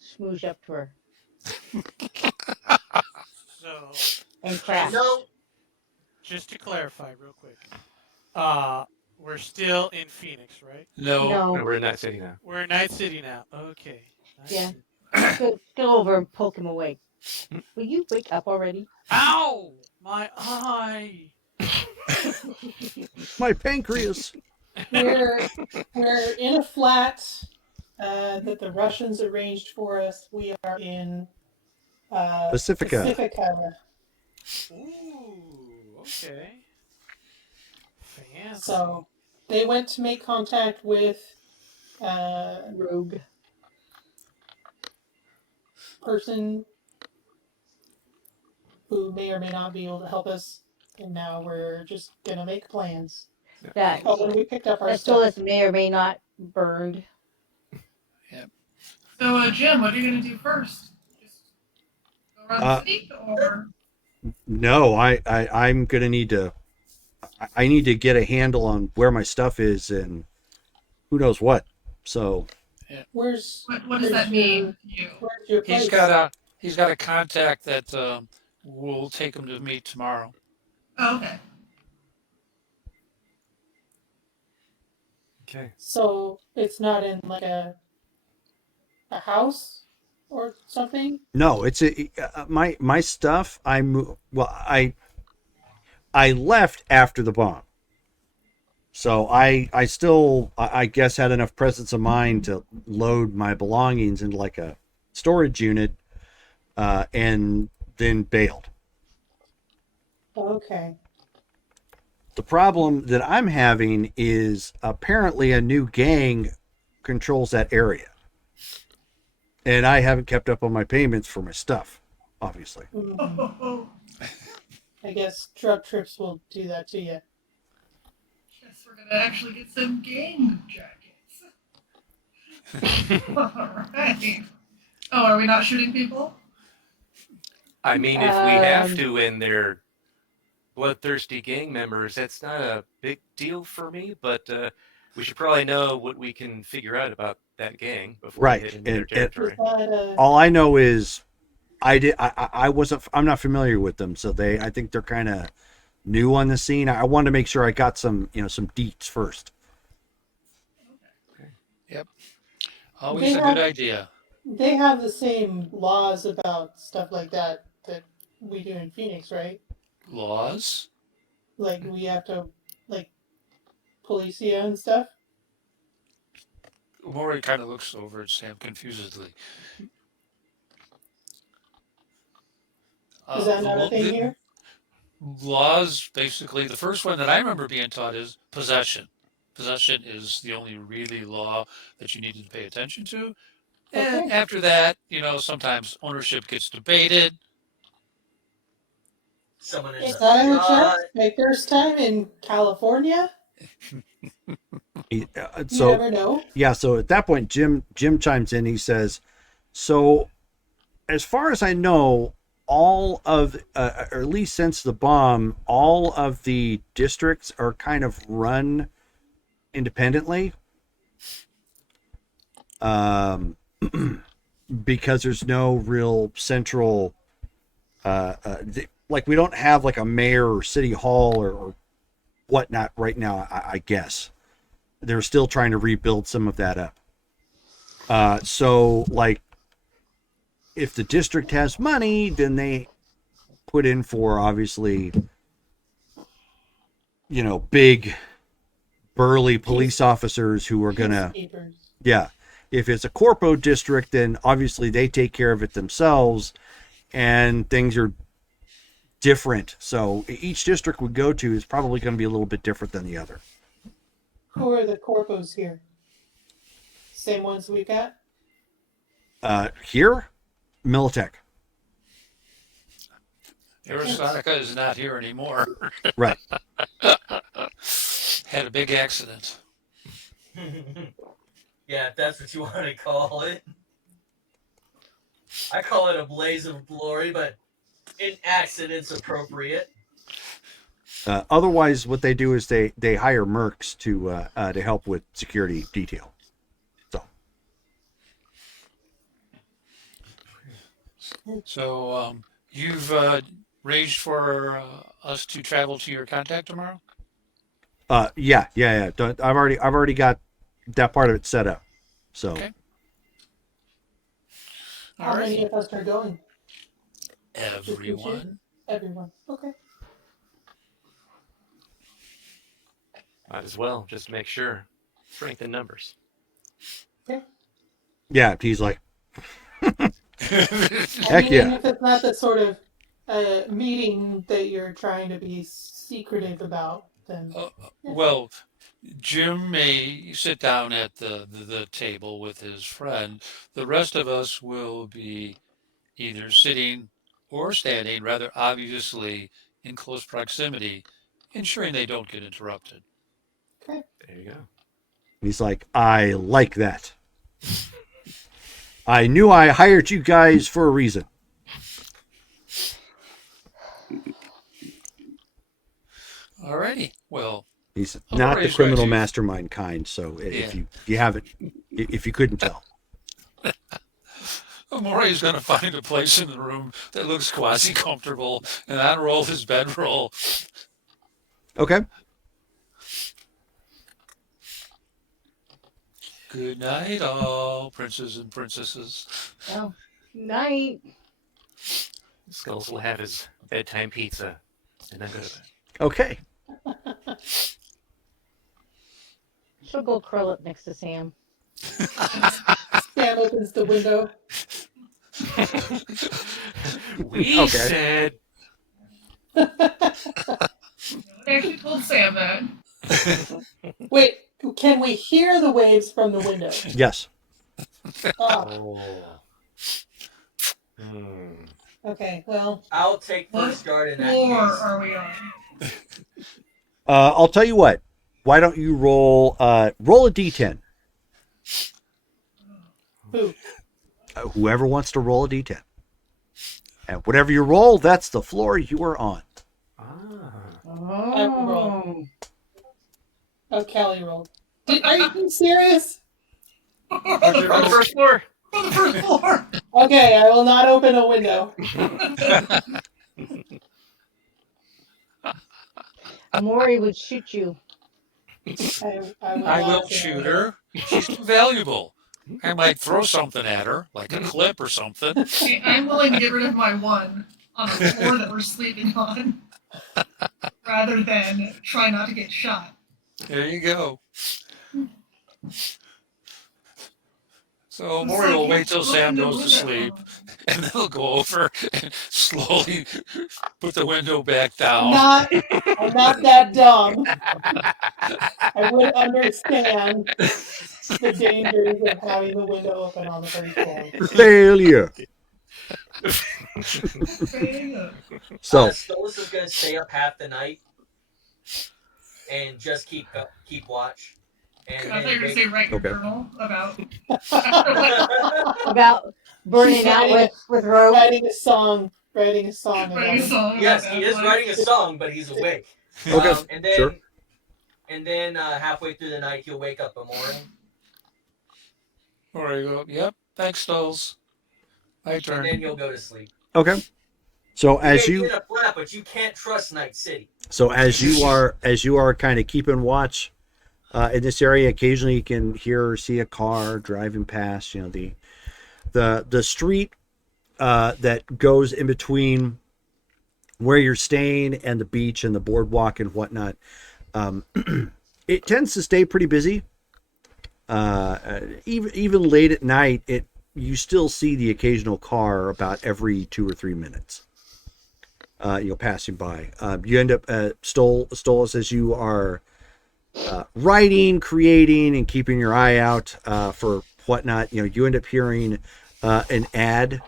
smoosh up to her So and crash. No, just to clarify real quick. We're still in Phoenix, right? No, No, We're in that city now. We're in Night City now. Okay. Night Yeah. City. go over and poke him away. Will you wake up already? Ow! My eye! My pancreas. We're in a flat that the Russians arranged for us. We are in Pacifica. Pacifica. Ooh, okay. Fancy. So they went to make contact with Rogue. person who may or may not be able to help us, and now we're just gonna make plans. That Oh, when we picked up our that stuff, stole us may or may not burned. So, Jim, what are you going to do first? Just go around the city, or No, I'm gonna need to. I need to get a handle on where my stuff is and who knows what. So where's what does that mean to you? where's your place? he's got a contact that will take him to meet tomorrow. Oh, okay. Okay. So it's not in like a house or something. no, it's my stuff. I left after the bomb, so I still I guess had enough presence of mind to load my belongings into like a storage unit, and then bailed. Okay. The problem that I'm having is apparently a new gang controls that area. And I haven't kept up on my payments for my stuff, obviously. I guess drug trips will do that to you. Guess we're gonna actually get some gang jackets. Alright. Oh, are we not shooting people? I mean, if we have Um, to and they're bloodthirsty gang members, that's not a big deal for me, but we should probably know what we can figure out about that gang before Right, we hit into their and- territory. Is that, All I know is I'm not familiar with them, so I think they're kind of new on the scene. I wanted to make sure I got some deets first. Always They a have- good idea. they have the same laws about stuff like that we do in Phoenix, right? Laws? Like we have to police you and stuff. Maury kind of looks over at Sam confusedly. Is that not a thing here? Laws, basically, the first one that I remember being taught is possession. Possession is the only really law that you needed to pay attention to. And Okay. after that, sometimes ownership gets debated. Someone Is is that a shot. chance? My first time in California? You So never know. yeah, so at that point, Jim chimes in. He says, "So, as far as I know, all of, or at least since the bomb, all of the districts are kind of run independently, because there's no real central, like we don't have like a mayor or city hall or whatnot right now. I guess." They're still trying to rebuild some of that up. So, like, if the district has money, then they put in for, obviously, big, burly police officers who are going to, Peacekeepers. yeah. If it's a corpo district, then obviously they take care of it themselves and things are different. So each district we go to is probably going to be a little bit different than the other. Who are the corpos here? Same ones we got? Here, Militech. Aristonica is not here anymore. Right. Had a big accident. Yeah, if that's what you want to call it. I call it a blaze of glory, but an accident's appropriate. Otherwise, what they do is they hire mercs to help with security detail. So you've arranged for us to travel to your contact tomorrow? Yeah. I've already got that part of it set up. So Okay. How All many right. of us are going? Everyone. Everyone. Okay. Might as well, just to make sure. Strength in numbers. yeah, he's like, I Heck mean, yeah. if it's not the sort of meeting that you're trying to be secretive about, then Well, Jim may sit down at the table with his friend. The rest of us will be either sitting or standing, rather obviously in close proximity, ensuring they don't get interrupted. There you go. he's like, I like that. I knew I hired you guys for a reason. Alrighty. Well, He's Oh, not the Murray's criminal right, you- mastermind kind. So if Yeah. you haven't, if you couldn't tell, Maury's going to find a place in the room that looks quasi comfortable and unroll his bedroll. okay. Good night, all princes and princesses. Oh, night. Skulls will have his bedtime pizza and then go to bed. Okay. She'll go curl up next to Sam. Sam opens the window. We Okay. said I actually told Sam that. Wait, can we hear the waves from the window? Yes. Ah, Oh. Hmm. okay, well, I'll take What first guard in that floor case. are we on? I'll tell you what. Why don't you roll a d10? who? Whoever wants to roll a d10. And whatever you roll, that's the floor you are on. Oh. Oh, Callie rolled. Are you serious? On the first floor. On the first floor. Okay, I will not open a window. Maury would shoot you. I I will not. shoot her. She's too valuable. I might throw something at her, like a clip or something. Okay, I'm willing to get rid of my one on the floor that we're sleeping on, rather than try not to get shot. There you go. So Maury will wait till Sam goes to sleep, and then he'll go over and slowly put the window back down. I'm not that dumb. I would understand the dangers of having the window open on the first floor. Failure. So, Stolas is going to stay up half the night and just keep watch. And I thought you were going to say write your Okay. journal about. About burning out with Rogue. Writing a song. Writing a song Yes, about he is that. writing a song, but he's awake. Okay, And then, sure. and then halfway through the night, he'll wake up in the morning. Maury go, yep, thanks, Stoles. My And turn. then you'll go to sleep. okay. So as you you get a flat, but you can't trust Night City. as you are kind of keeping watch in this area, occasionally you can hear or see a car driving past. You know, the street that goes in between where you're staying and the beach and the boardwalk and whatnot. It tends to stay pretty busy. Even late at night, you still see the occasional car about every 2 or 3 minutes. Passing by. You end up Stolas, as you are writing, creating, and keeping your eye out for whatnot. You end up hearing an ad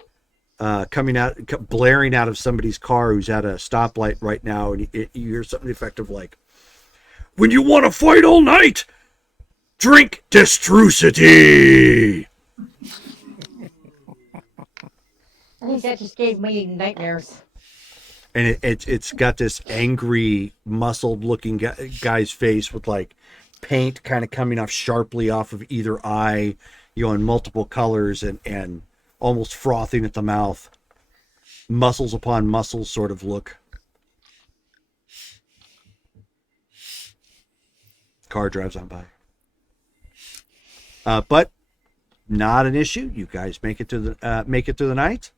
coming out, blaring out of somebody's car who's at a stoplight right now, and you hear something effective like, "When you want to fight all night, drink Destrucity." I think that just gave me nightmares. And it's got this angry, muscled-looking guy's face with like paint kind of coming off sharply off of either eye, in multiple colors and almost frothing at the mouth, muscles upon muscles sort of look. Car drives on by, but not an issue. You guys make it through the night.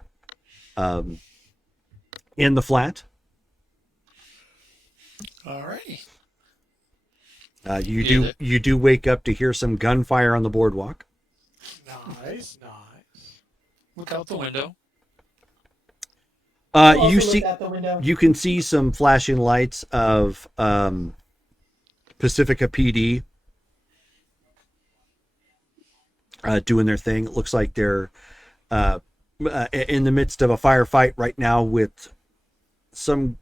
In the flat. Alrighty. You do wake up to hear some gunfire on the boardwalk. Nice. Look out the window. Also You look see, out the window. you can see some flashing lights of Pacifica PD doing their thing. It looks like they're in the midst of a firefight right now with some.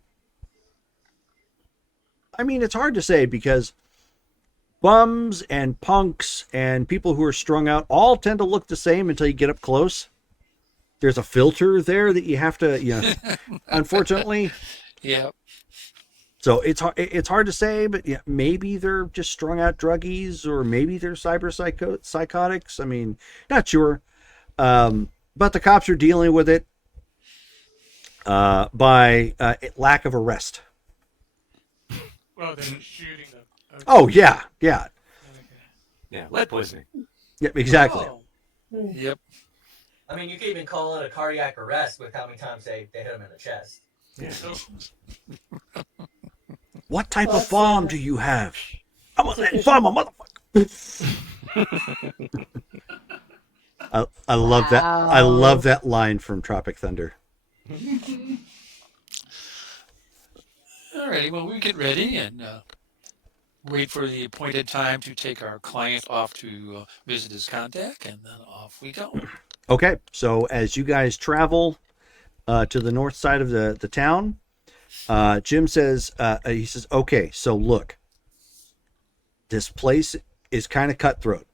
I mean, it's hard to say because bums and punks and people who are strung out all tend to look the same until you get up close. There's a filter there that you have to, unfortunately. Yeah. So it's hard to say, but yeah, maybe they're just strung out druggies, or maybe they're psychotics. I mean, not sure. But the cops are dealing with it by lack of arrest. Well, they're shooting them. Okay. Oh yeah. Yeah, lead poisoning. Yeah, exactly. Oh, Yep. I mean, you could even call it a cardiac arrest with how many times they hit him in the chest. Yeah. What type of farm do you have? I'm a farmer, motherfucker. I love that. I love that line from Tropic Thunder. All righty. Well, we get ready and wait for the appointed time to take our client off to visit his contact, and then off we go. Okay, so as you guys travel to the north side of the town, Jim says, he says, okay, so look, this place is kind of cutthroat.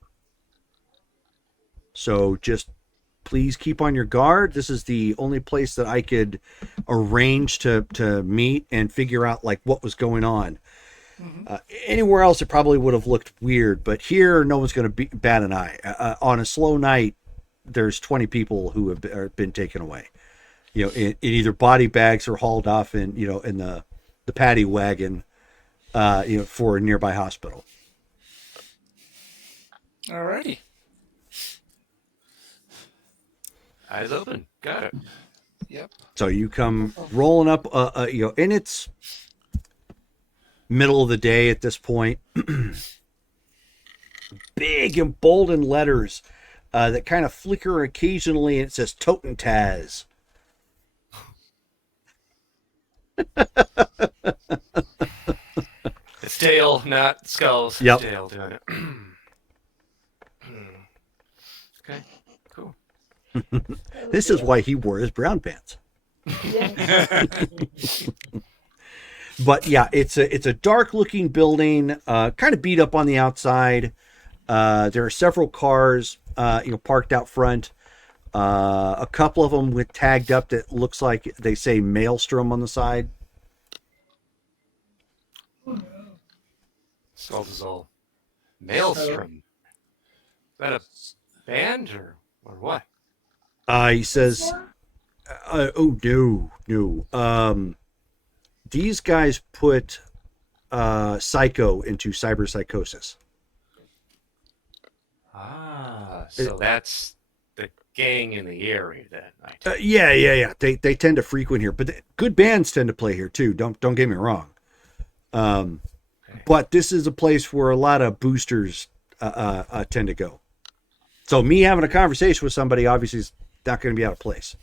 So just please keep on your guard. This is the only place that I could arrange to meet and figure out like what was going on. Anywhere else, it probably would have looked weird, but here, no one's going to bat an eye. On a slow night, there's 20 people who have been taken away, you know, in either body bags or hauled off in, you know, in the paddy wagon, you know, for a nearby hospital. All righty. Eyes open. Got it. Yep. So you come rolling up, you know, and it's middle of the day at this point. Big emboldened letters that kind of flicker occasionally, and it says Toten Taz. It's tail, not skulls. Yep. Tail doing it. Okay. Cool. This is why he wore his brown pants. But yeah, it's a dark looking building, kind of beat up on the outside. There are several cars, you know, parked out front. A couple of them with tagged up that looks like they say Maelstrom on the side. Skullfazol. Maelstrom. Is that a band or what? He says, oh no. These guys put Psycho into cyberpsychosis. Ah, so that's the gang in the area then. Yeah. They tend to frequent here, but good bands tend to play here too. Don't get me wrong. But this is a place where a lot of boosters tend to go. So me having a conversation with somebody obviously is not going to be out of place.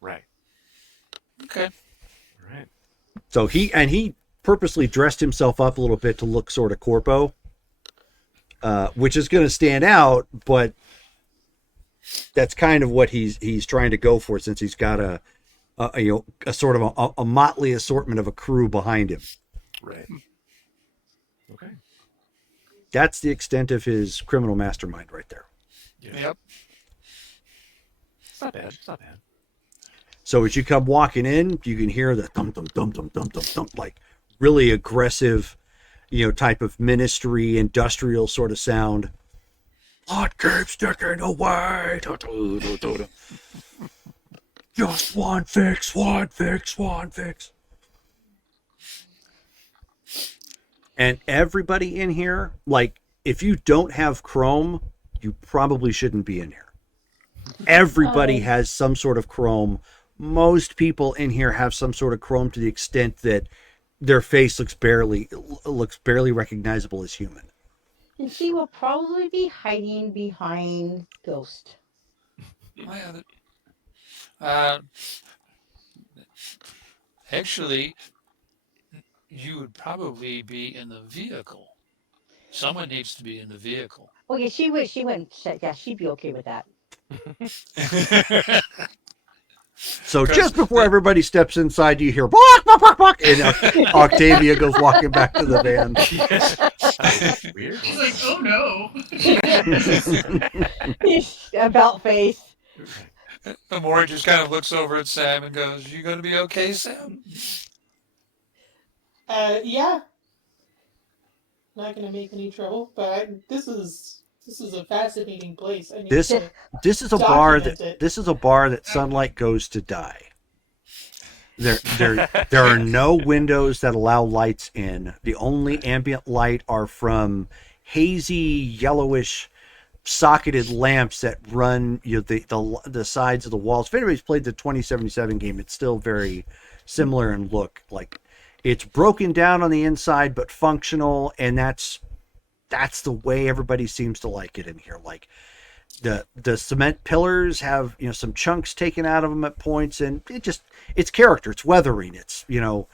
Right. Okay. Right. So he purposely dressed himself up a little bit to look sort of corpo, which is going to stand out, but that's kind of what he's trying to go for, since he's got a sort of a motley assortment of a crew behind him. Right. Okay. That's the extent of his criminal mastermind right there. Yep. It's not bad. It's not bad. So as you come walking in, you can hear the thump, thump, thump, thump, thump, thump, thump, like really aggressive, you know, type of ministry, industrial sort of sound. What keeps sticking away? Just one fix. And everybody in here, like, if you don't have Chrome, you probably shouldn't be in here. Everybody has some sort of Chrome. Most people in here have some sort of Chrome to the extent that their face looks barely recognizable as human. And she will probably be hiding behind Ghost. I have it. Actually, you would probably be in the vehicle. Someone needs to be in the vehicle. Okay, she wouldn't. Yeah, she'd be okay with that. So just before everybody steps inside, you hear bark, bark, bark, bark, and Octavia goes walking back to the van. Weird. He's like, oh no. He's about face. The Maury just kind of looks over at Sam and goes, "You gonna be okay, Sam?" Yeah. Not gonna make any trouble, but this is a fascinating place. I need This to this is a bar document that it. this is a bar that sunlight goes to die. There are no windows that allow lights in. The only ambient light are from hazy yellowish socketed lamps that run, you know, the sides of the walls. If anybody's played the 2077 game, it's still very similar in look. Like, it's broken down on the inside but functional, and that's the way everybody seems to like it in here. Like, the cement pillars have, you know, some chunks taken out of them at points, and it's character, it's weathering, it's, you know,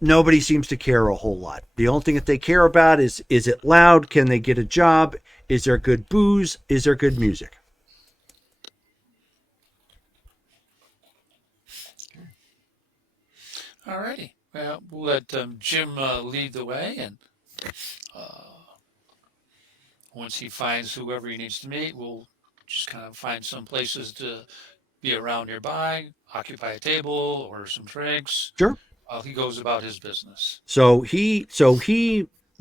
nobody seems to care a whole lot. The only thing that they care about is it loud? Can they get a job? Is there good booze? Is there good music? All righty. Well, we'll let Jim lead the way, and once he finds whoever he needs to meet, we'll just kind of find some places to be around nearby, occupy a table or some drinks. Sure. While he goes about his business. So he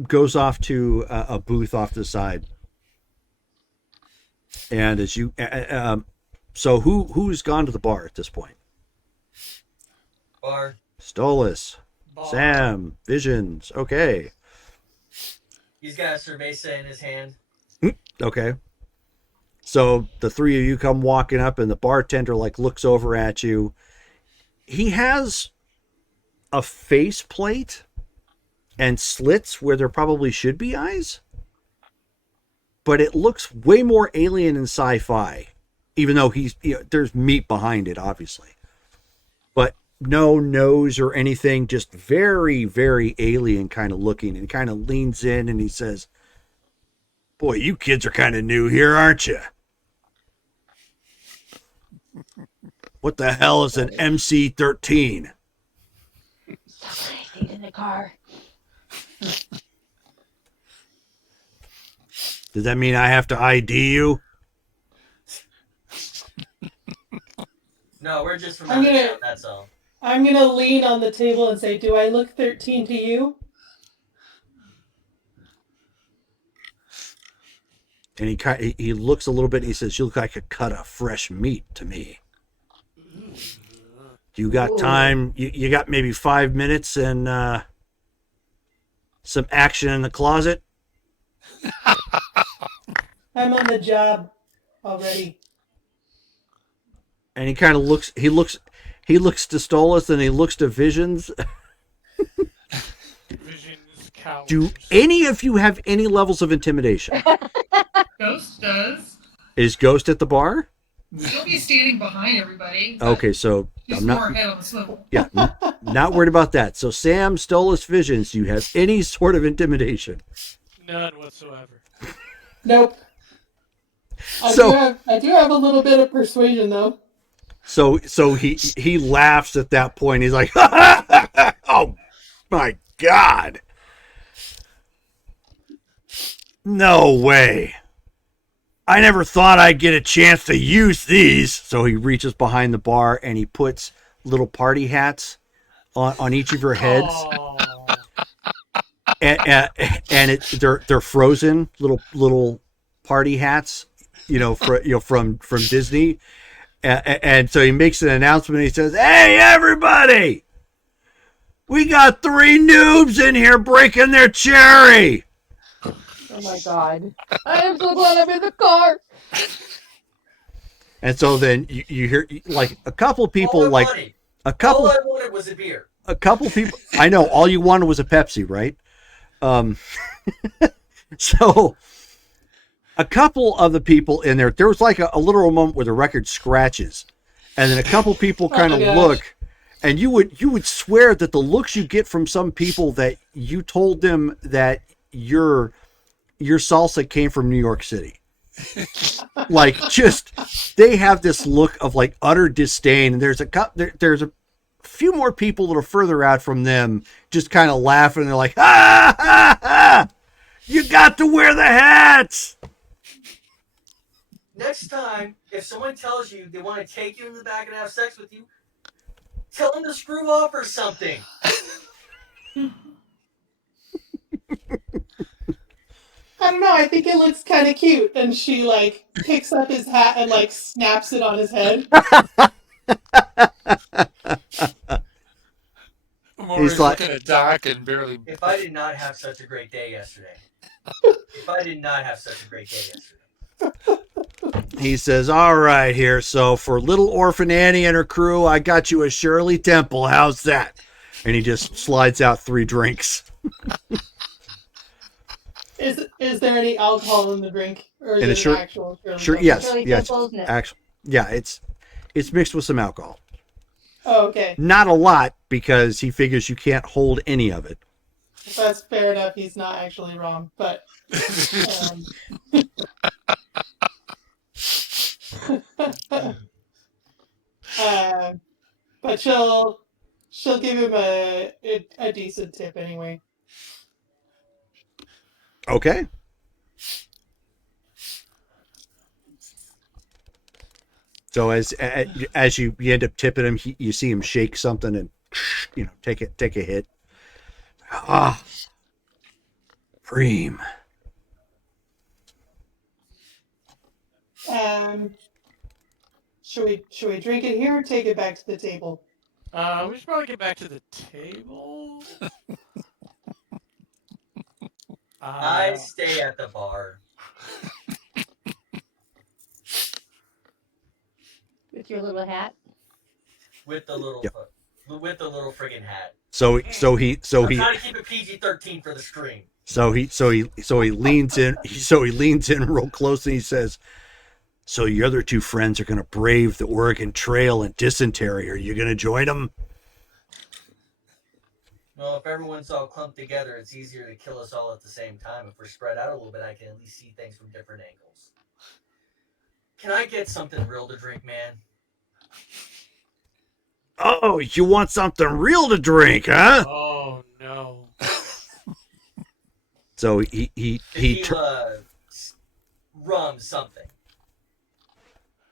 goes off to a booth off to the side, and as you so who's gone to the bar at this point? Bar. Stolas, Bar. Sam, Visions. Okay. He's got a cerveza in his hand. Okay. So the three of you come walking up, and the bartender like looks over at you. He has a face plate and slits where there probably should be eyes, but it looks way more alien and sci-fi, even though there's meat behind it, obviously. But no nose or anything, just very, very alien kind of looking, and kind of leans in and he says, "Boy, you kids are kind of new here, aren't you? What the hell is an MC-13? He's in the car. Does that mean I have to ID you?" No, we're just from I'm out of gonna- town, that's all. I'm gonna lean on the table and say, "Do I look 13 to you?" And he looks a little bit and he says, "You look like a cut of fresh meat to me. You got time? You got maybe 5 minutes and some action in the closet?" I'm on the job already. And he kind of looks to Stolas and he looks to Visions. Visions, cowards. Do any of you have any levels of intimidation? Ghost does. Is Ghost at the bar? He'll be standing behind everybody. but Okay, so He's I'm more not ahead on the swivel. not worried about that. So Sam, Stolas, Visions, do you have any sort of intimidation? None whatsoever. Nope. I do have a little bit of persuasion though. So he laughs at that point. He's like, "Oh my God. No way. I never thought I'd get a chance to use these." So he reaches behind the bar and he puts little party hats on each of your heads. Oh, And they're frozen little party hats, from Disney. And so he makes an announcement. He says, "Hey, everybody! We got 3 noobs in here breaking their cherry." Oh my god. I am so glad I'm in the car. And so then you hear like a couple people, All I like wanted- a couple All I wanted was a beer. a couple people. I know all you wanted was a Pepsi, right? So a couple of the people in there was like a literal moment where the record scratches, and then a couple people kind of gosh. look, and you would swear that the looks you get from some people that you told them that your salsa came from New York City. Like, just they have this look of like utter disdain, and there's a few more people that are further out from them just kind of laughing. They're like, "Ha ha ha! You got to wear the hats!" Next time, if someone tells you they want to take you in the back and have sex with you, tell them to screw off or something. I don't know. I think it looks kind of cute. And she like picks up his hat and like snaps it on his head. I'm always like- looking at Doc and barely. If I did not have such a great day yesterday. He says, "All right, here. So for little orphan Annie and her crew, I got you a Shirley Temple. How's that?" And he just slides out 3 drinks. Is there any alcohol in the drink, or is And it a an actual Shirley Sure, Temple? yes, Shirley yes. Temples? No. Actually, yeah, it's mixed with some alcohol. Oh, okay. Not a lot, because he figures you can't hold any of it. That's fair enough. He's not actually wrong, but but she'll give him a decent tip anyway. Okay. So as you end up tipping him, you see him shake something and take a hit. Ah, cream. Should we drink it here or take it back to the table? We should probably get back to the table. I stay at the bar. With your little hat. With the little Yep. with the little friggin' hat. So I'm trying to keep it PG-13 for the screen. So he leans in. He leans in real close and he says, "So your other two friends are going to brave the Oregon Trail and dysentery. Are you going to join them?" Well, if everyone's all clumped together, it's easier to kill us all at the same time. If we're spread out a little bit, I can at least see things from different angles. Can I get something real to drink, man? Oh, you want something real to drink, huh? Oh no. So he Tequila, rum, something.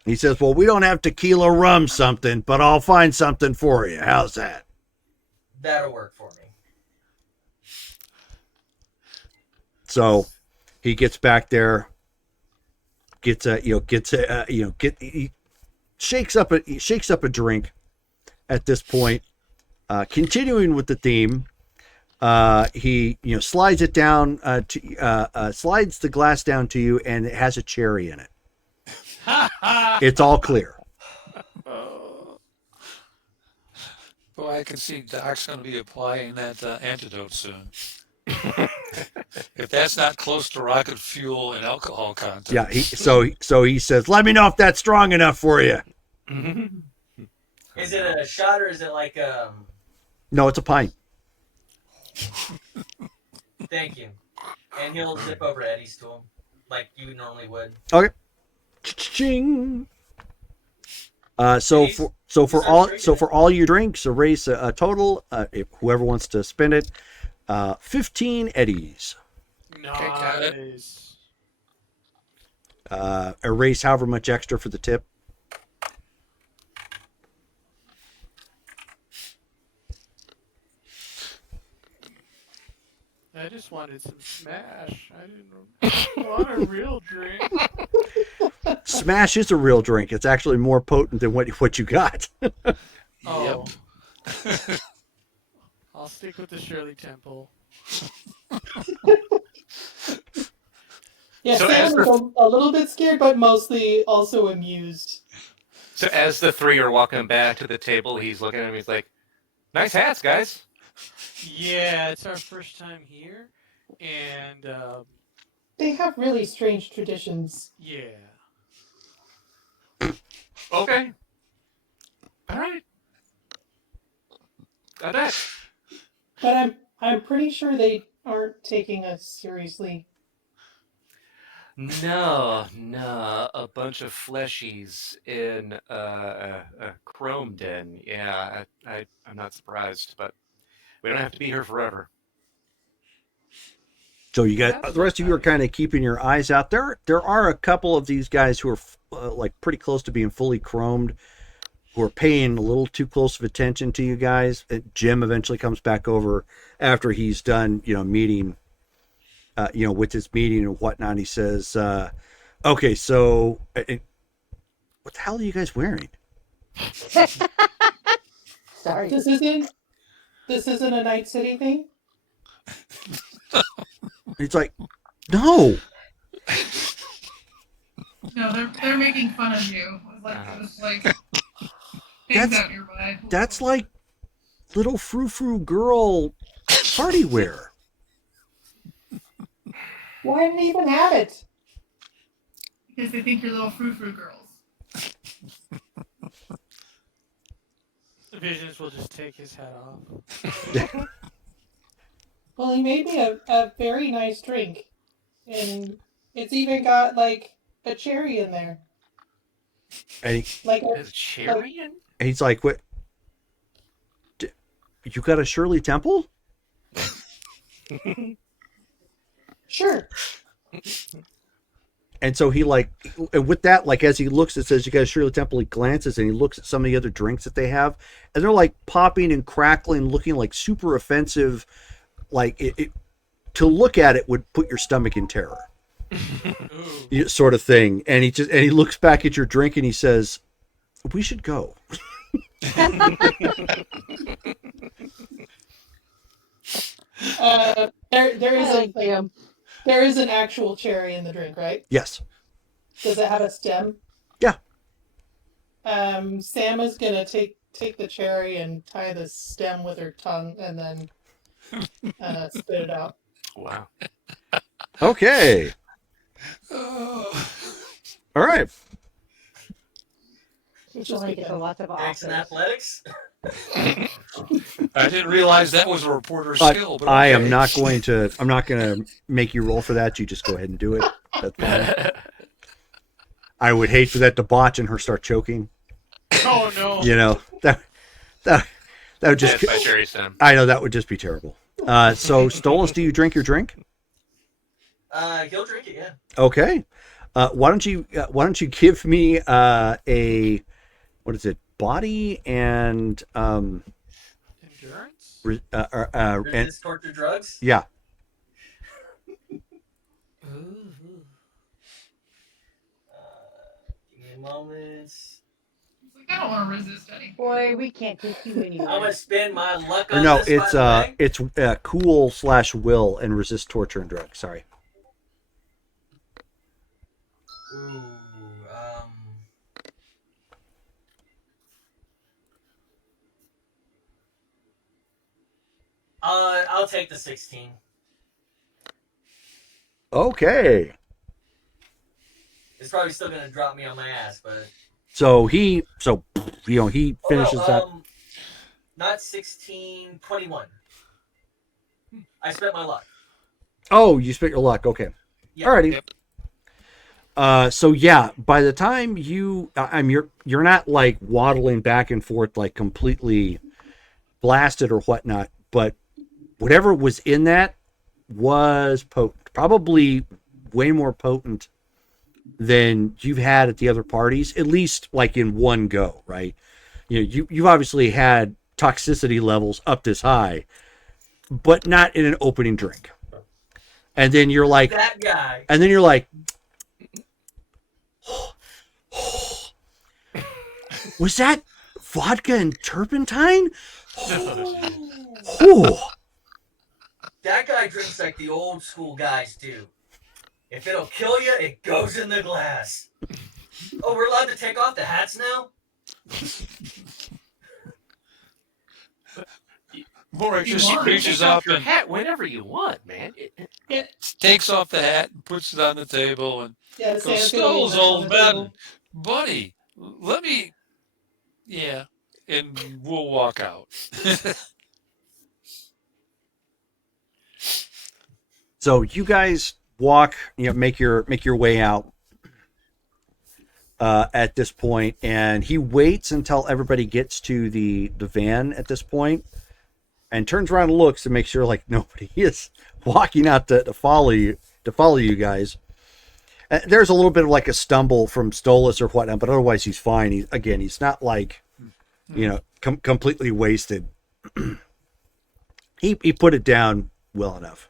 he says, "Well, we don't have tequila rum something, but I'll find something for you. How's that?" That'll work for me. So he gets back there, he shakes up a drink. At this point, continuing with the theme, he slides it down slides the glass down to you, and it has a cherry in it. It's all clear. Boy, I can see Doc's going to be applying that antidote soon. If that's not close to rocket fuel and alcohol content. Yeah. So he says, "Let me know if that's strong enough for you." Is it a shot or is it like No, it's a pint. Thank you. And he'll zip over Eddie's to him like you normally would. Okay. Ching. So for all your drinks, erase a total. If whoever wants to spend it, 15 eddies. got it. Nice. Erase however much extra for the tip. I just wanted some smash. I didn't want a real drink. Smash is a real drink. It's actually more potent than what you got. Oh. I'll stick with the Shirley Temple. Yeah, So Sam as was a little bit scared, but mostly also amused. So as the three are walking back to the table, he's looking at him. He's like, "Nice hats, guys." Yeah, it's our first time here, and They have really strange traditions. yeah. Okay. All right. Got that. But I'm pretty sure they aren't taking us seriously. No, a bunch of fleshies in a chrome den. Yeah, I'm not surprised, but we don't have to be here forever. So you got the rest of you are kind of keeping your eyes out there. There are a couple of these guys who are like pretty close to being fully chromed, who are paying a little too close of attention to you guys. Jim eventually comes back over after he's done, meeting, with his meeting and whatnot. He says, "Okay, so what the hell are you guys wearing?" Sorry. This isn't a Night City thing? He's like, "No." No, they're making fun of you. It was like things That's- out nearby. That's like little frou-frou girl party wear. Why didn't they even have it? Because they think you're little frou-frou girls. Visions will just take his hat off. Well, he made me a very nice drink, and it's even got like a cherry in there, And like a, Is cherry in? he's like, "What? You got a Shirley Temple?" sure. And so he like, with that, like as he looks, it says you got a Shirley Temple. He glances and he looks at some of the other drinks that they have, and they're like popping and crackling, looking like super offensive. Like to look at it would put your stomach in terror, sort of thing. And he looks back at your drink and he says, "We should go." There is an actual cherry in the drink, right? Yes. Does it have a stem? Yeah. Sam is gonna take the cherry and tie the stem with her tongue and then spit it out. Wow. Okay. All right. She's only getting lots of Thanks in offers. athletics. I didn't realize that was a reporter's skill. But I okay. am not going to. I'm not going to make you roll for that. You just go ahead and do it. That's fine. I would hate for that to botch and her start choking. Oh no! You know that would just. That's by Jerry Sam. I know that would just be terrible. So Stolas, do you drink your drink? He'll drink it, yeah. Okay. Why don't you give me a what is it? Body and Endurance? and Resist torture drugs. yeah. Ooh. Give me a moment. Like, I don't want to resist any. Boy, we can't take you I'm anywhere. gonna spend my luck Or on no, this. by the way. it's cool/will and resist torture and drugs. Sorry. Ooh, I'll take the 16. Okay. It's probably still gonna drop me on my ass, but So he finishes that. Not 16, 21. I spent my luck. Oh, you spent your luck. Okay. Yeah. Alrighty. So yeah, by the time you're not like waddling back and forth like completely blasted or whatnot, but whatever was in that was potent, probably way more potent than you've had at the other parties, at least like in one go, right? You know, you've obviously had toxicity levels up this high, but not in an opening drink. And then you're like, That guy. and then you're like, was that vodka and turpentine? Whew. That guy drinks like the old school guys do. If it'll kill you, it goes in the glass. Oh, we're allowed to take off the hats now? Morik just You can reaches take off up your and hat whenever you want, man. takes off the hat and puts it on the table and Yeah, goes, Sam's gonna leave Stolas, it on old the man, table. buddy, let me, yeah, and we'll walk out. So you guys walk, make your way out at this point, and he waits until everybody gets to the van at this point, and turns around and looks to make sure like nobody is walking out to follow you guys. There's a little bit of like a stumble from Stolas or whatnot, but otherwise he's fine. He's not like completely wasted. He put it down well enough.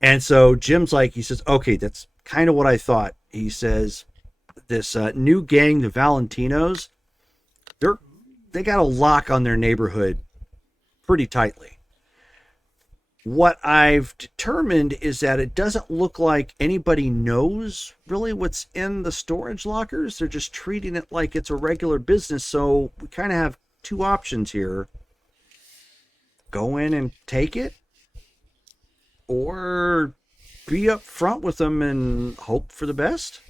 And so Jim's like, he says, okay, that's kind of what I thought. He says, this new gang, the Valentinos, they got a lock on their neighborhood pretty tightly. What I've determined is that it doesn't look like anybody knows really what's in the storage lockers. They're just treating it like it's a regular business. So we kind of have two options here. Go in and take it, or be up front with them and hope for the best.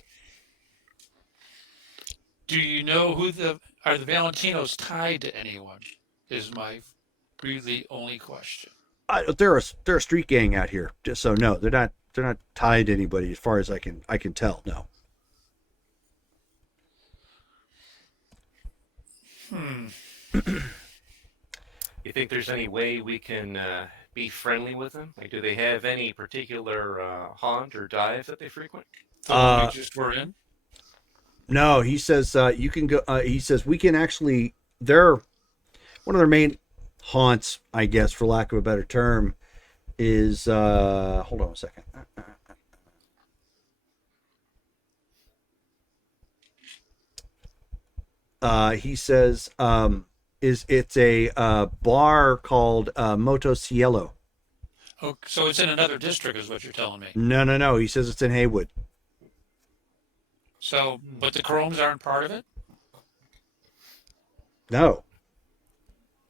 Do you know who are the Valentinos tied to anyone? Is my really only question. They're a street gang out here. Just so no, they're not tied to anybody as far as I can tell. No. You think there's any way we can be friendly with them? Like, do they have any particular haunt or dive that they frequent? The one we just were in? No, he says you can go. He says we can actually. They're one of their main haunts, I guess, for lack of a better term, is hold on a second. He says it's a bar called Moto Cielo. Oh, so it's in another district, is what you're telling me. No. He says it's in Haywood. So, but the Chromes aren't part of it? No,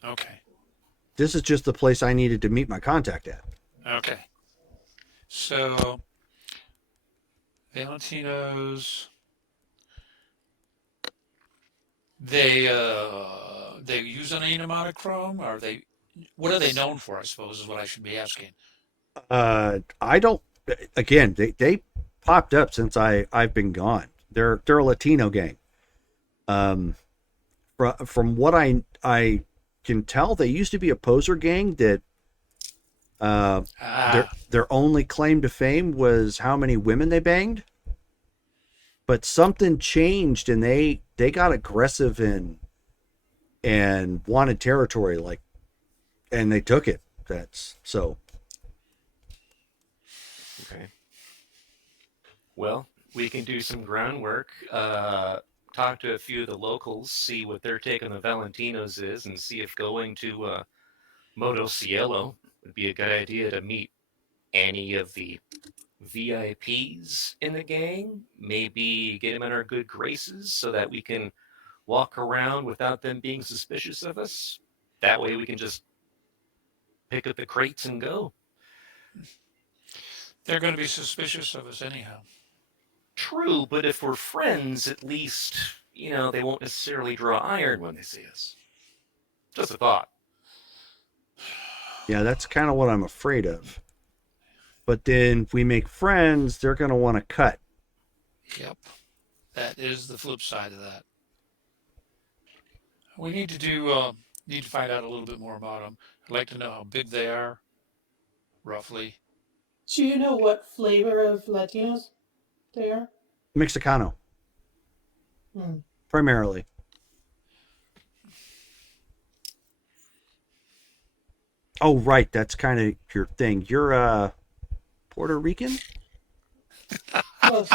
Okay. this is just the place I needed to meet my contact at. Okay. So, Valentino's, they use an amount of chrome? Are they, what are they known for, I suppose, is what I should be asking. I don't. Again, they popped up since I've been gone. They're a Latino gang. From what I can tell, they used to be a poser gang that their only claim to fame was how many women they banged. But something changed, and they got aggressive and wanted territory, like, and they took it. That's so. Okay. Well, we can do some groundwork. Talk to a few of the locals, see what their take on the Valentinos is, and see if going to Moto Cielo would be a good idea to meet any of the VIPs in the gang. Maybe get them in our good graces so that we can walk around without them being suspicious of us. That way we can just pick up the crates and go. They're going to be suspicious of us anyhow. True, but if we're friends, at least, they won't necessarily draw iron when they see us. Just a thought. Yeah, that's kind of what I'm afraid of. But then if we make friends, they're going to want to cut. Yep. That is the flip side of that. We need to find out a little bit more about them. I'd like to know how big they are, roughly. Do you know what flavor of Latinos they are? Mexicano, primarily. Oh, right. That's kind of your thing. You're Puerto Rican? Close.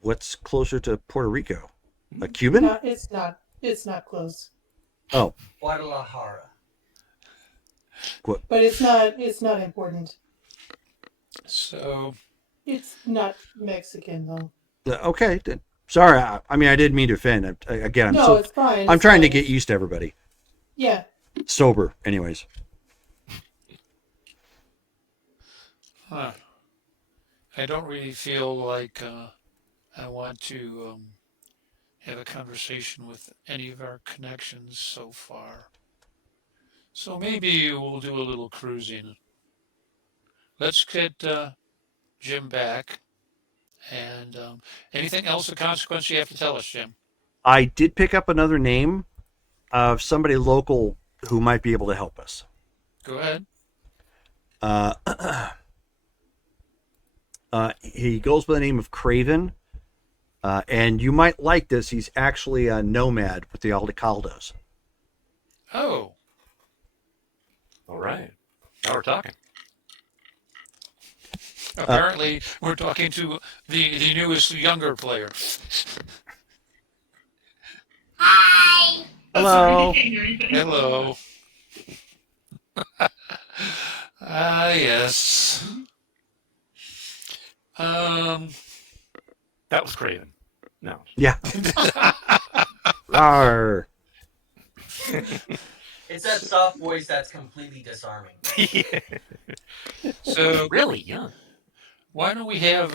What's closer to Puerto Rico? A Cuban? No, it's not. It's not close. Oh, Guadalajara. But it's not. It's not important. So, It's not Mexican though. okay. Then. Sorry. I mean, I didn't mean to offend. Again, No, it's fine. I'm it's trying to fine. get used to everybody. Yeah. Sober, anyways. I don't really feel like I want to have a conversation with any of our connections so far. So maybe we'll do a little cruising. Let's get Jim back. And anything else of consequence you have to tell us, Jim? I did pick up another name of somebody local who might be able to help us. Go ahead. He goes by the name of Craven. And you might like this. He's actually a nomad with the Aldecaldos. Oh. All right. Now we're talking. Apparently, we're talking to the newest younger player. Hi. Hello. Sorry, you can't hear anything. Hello. Yes. That was Craven. No. Yeah. Arr. It's that soft voice that's completely disarming. So Really young. why don't we have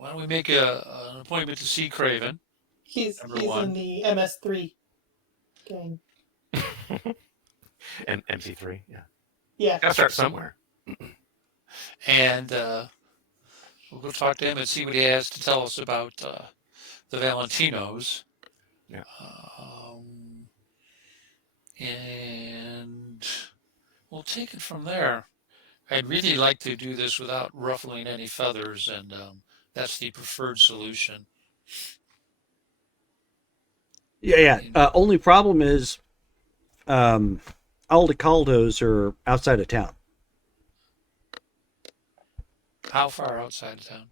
Why don't we make an appointment to see Craven? He's Number in one. the MS3 gang. And MC3, yeah. Yeah. Gotta start somewhere. And we'll go talk to him and see what he has to tell us about the Valentinos. Yeah. And we'll take it from there. I'd really like to do this without ruffling any feathers, and that's the preferred solution. Yeah. Only problem is, Aldecaldos are outside of town. How far outside of town?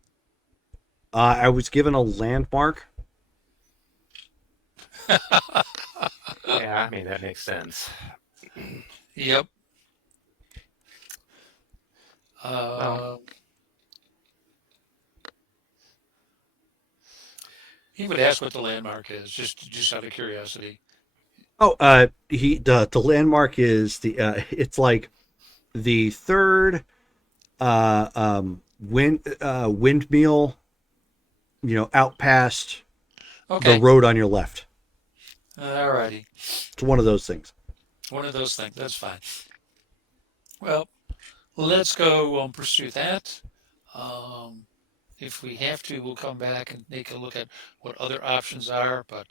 I was given a landmark. Yeah, I mean, that makes sense. Yep. He would ask what the landmark is, just out of curiosity. Oh, the landmark is it's like the third windmill, out past Okay. the road on your left. Alrighty. It's one of those things. One of those things. That's fine. Well, let's go pursue that. If we have to, we'll come back and take a look at what other options are. But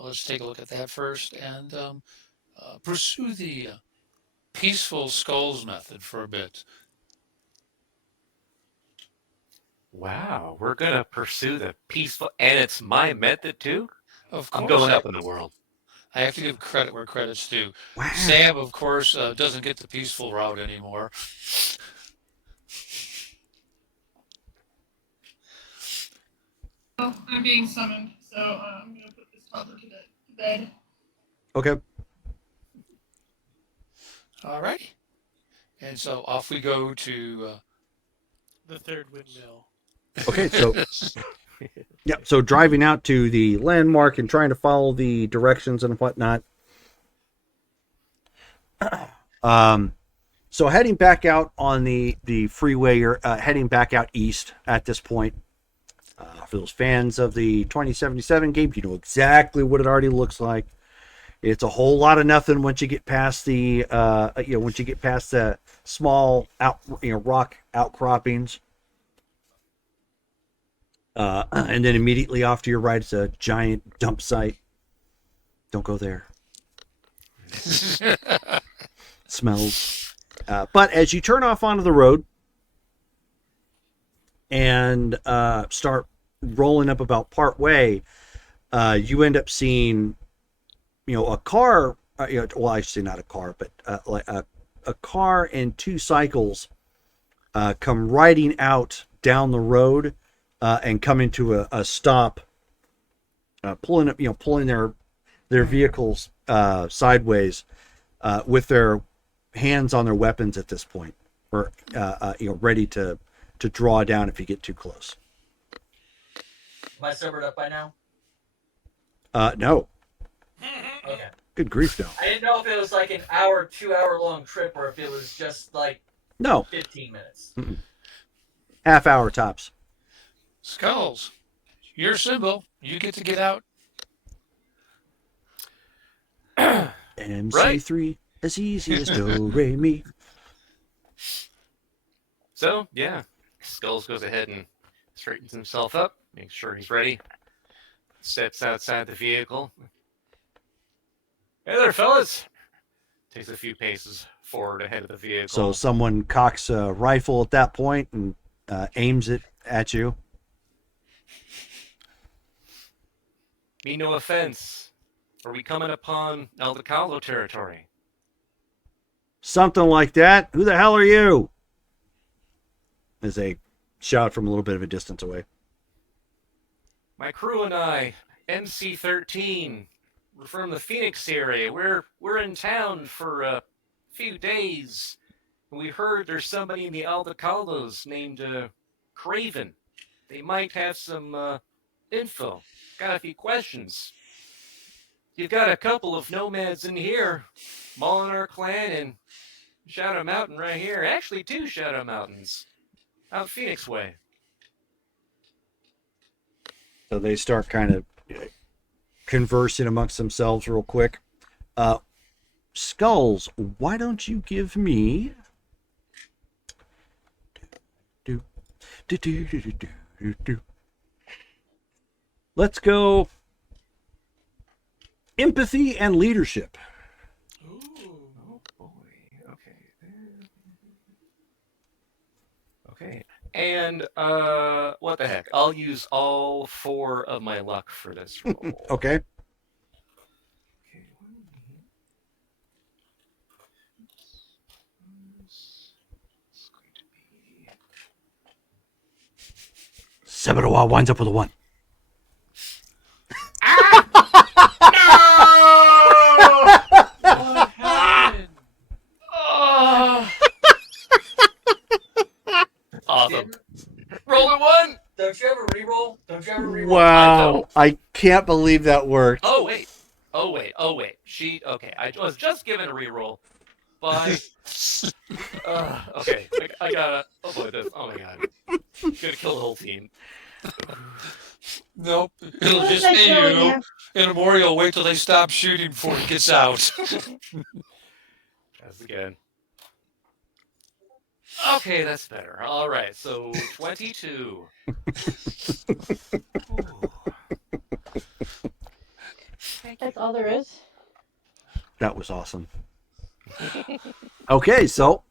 let's take a look at that first and pursue the peaceful skulls method for a bit. Wow, we're gonna pursue the peaceful, and it's my method too. Of course, I'm going up in the world. I have to give credit where credit's due. Wow. Sam, of course, doesn't get the peaceful route anymore. Oh, I'm being summoned, so I'm gonna put this toddler to bed. Okay. All right. And so off we go to. The third windmill. Okay. So, yeah. So driving out to the landmark and trying to follow the directions and whatnot. So heading back out on the freeway, you're heading back out east at this point. For those fans of the 2077 game, you know exactly what it already looks like. It's a whole lot of nothing once you get past the small rock outcroppings. And then immediately off to your right is a giant dump site. Don't go there. Smells. But as you turn off onto the road and start rolling up about part way, you end up seeing, a car. Well, I should say not a car, but like a car and two cycles come riding out down the road and coming to a stop, pulling their vehicles sideways with their hands on their weapons at this point, or ready to draw down if you get too close. Am I sobered up by now? No. Okay. Good grief, no. I didn't know if it was like an hour, 2 hour long trip, or if it was just like No. 15 minutes. Half hour tops. Skulls, your symbol. You get to get out. MC3 as easy as do re mi. So, yeah, Skulls goes ahead and straightens himself up, makes sure he's ready, steps outside the vehicle. Hey there, fellas! Takes a few paces forward ahead of the vehicle. So someone cocks a rifle at that point and aims it at you. Mean no offense. Are we coming upon Aldecaldo territory? Something like that. Who the hell are you? As they shout from a little bit of a distance away. My crew and I, MC13, we're from the Phoenix area. We're in town for a few days. And we heard there's somebody in the Aldecaldos named Craven. They might have some info. Got a few questions. You've got a couple of nomads in here, Maul and our clan, and Shadow Mountain right here. Actually, two Shadow Mountains. Out Phoenix way. So they start kind of conversing amongst themselves real quick. Skulls, why don't you give me let's go empathy and leadership. Oh boy. Okay. Okay. And what the heck? I'll use all 4 of my luck for this roll. Okay. Okay. It's going to be 701 winds up with a 1. What happened? Awesome. Roll a 1. Don't you ever reroll? Don't you ever reroll? Wow. I can't believe that worked. Oh wait. Okay. I was just given a reroll, but okay. I gotta avoid this. Oh my god. Gonna kill the whole team. Nope. It'll What just was I be showing you. you? And Maury will wait till they stop shooting before it gets out. That's again. Okay, that's better. All right, so 22. That's all there is. That was awesome. Okay, so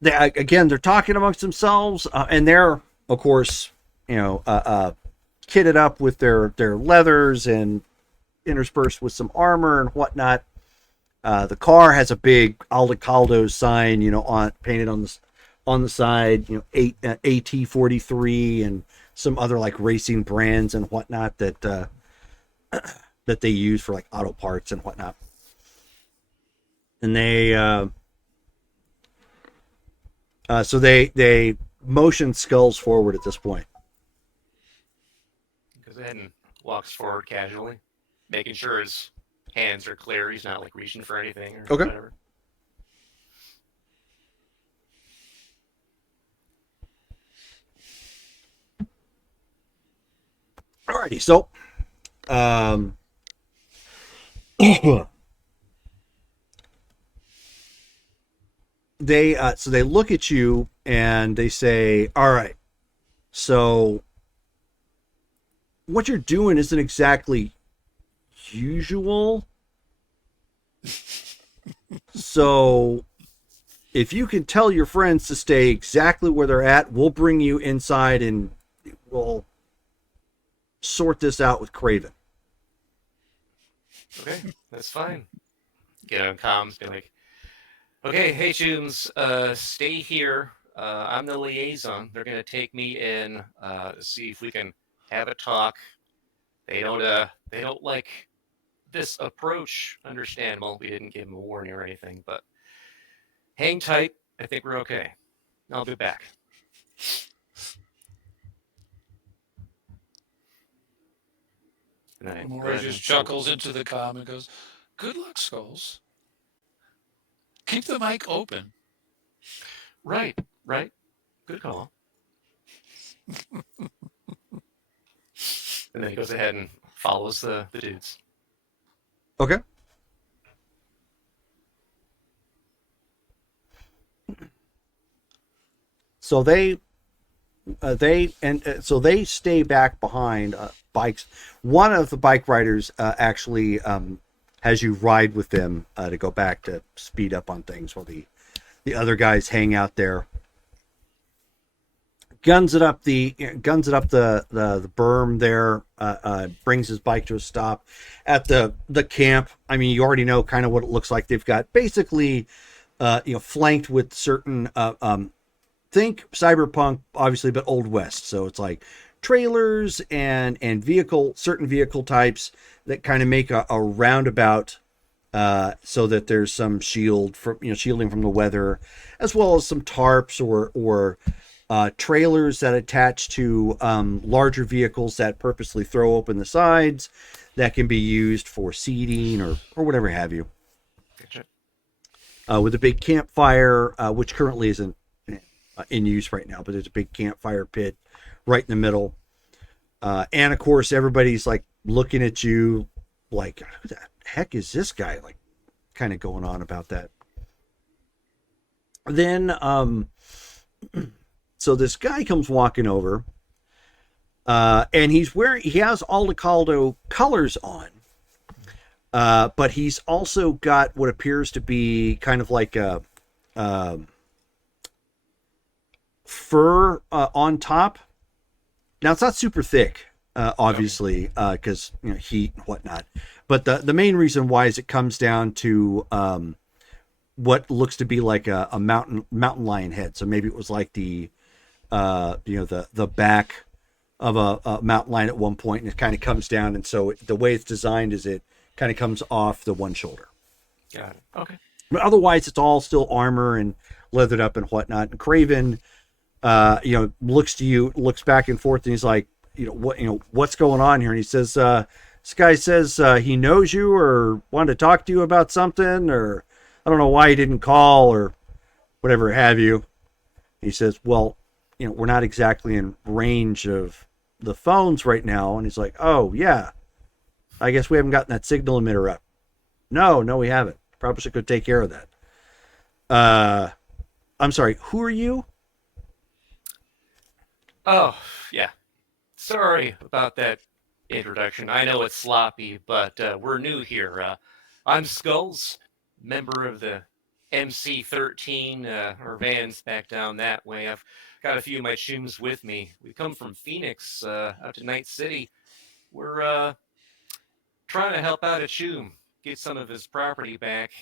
they're talking amongst themselves, and they're, of course, kitted up with their leathers and interspersed with some armor and whatnot. The car has a big Aldo Caldo sign, painted on the side, AT43 and some other like racing brands and whatnot that that they use for like auto parts and whatnot. And so they motion Skulls forward at this point. Goes ahead and walks forward casually, making sure his hands are clear. He's not like reaching for anything or Okay. whatever. Alrighty, so they look at you and they say, "All right, so what you're doing isn't exactly usual. So if you can tell your friends to stay exactly where they're at, we'll bring you inside and we'll sort this out with Craven." Okay, that's fine. Get on comms, be like, okay, hey Tunes, stay here. I'm the liaison. They're gonna take me in, see if we can have a talk. They don't like this approach. Understandable. We didn't give them a warning or anything, but hang tight. I think we're okay. I'll be back. And then I go Maury ahead just and- chuckles into the comm and goes, "Good luck, Skulls. Keep the mic open." Right. Good call. And then he goes ahead and follows the dudes. Okay. So they stay back behind bikes. One of the bike riders actually has you ride with them to go back to speed up on things, while the other guys hang out there. Guns it up the berm there. Brings his bike to a stop at the camp. I mean, you already know kind of what it looks like. They've got basically flanked with certain think Cyberpunk, obviously, but Old West. So it's like trailers and certain vehicle types that kind of make a roundabout, so that there's some shielding from the weather, as well as some tarps or trailers that attach to larger vehicles that purposely throw open the sides that can be used for seating or whatever have you. Gotcha. With a big campfire, which currently isn't in use right now, but there's a big campfire pit right in the middle. And of course, everybody's like looking at you like, who the heck is this guy? Like, kind of going on about that. Then, so this guy comes walking over, and he has Aldecaldo colors on, but he's also got what appears to be kind of like a fur on top. Now it's not super thick, obviously, because heat and whatnot. But the main reason why is it comes down to what looks to be like a mountain lion head. So maybe it was like the back of a mountain lion at one point, and it kind of comes down. And so the way it's designed is it kind of comes off the one shoulder. Got it. Okay. But otherwise, it's all still armor and leathered up and whatnot. And Craven, looks to you, looks back and forth, and he's like, what's going on here? And he says, this guy says he knows you or wanted to talk to you about something, or I don't know why he didn't call or whatever have you. He says, well, we're not exactly in range of the phones right now. And he's like, oh, yeah, I guess we haven't gotten that signal emitter up. No, we haven't. Probably should go take care of that. I'm sorry, who are you? Oh, yeah. Sorry about that introduction. I know it's sloppy, but we're new here. I'm Skulls, member of the MC-13, or Vans back down that way. I've got a few of my chums with me. We come from Phoenix, out to Night City. We're trying to help out a chum, get some of his property back.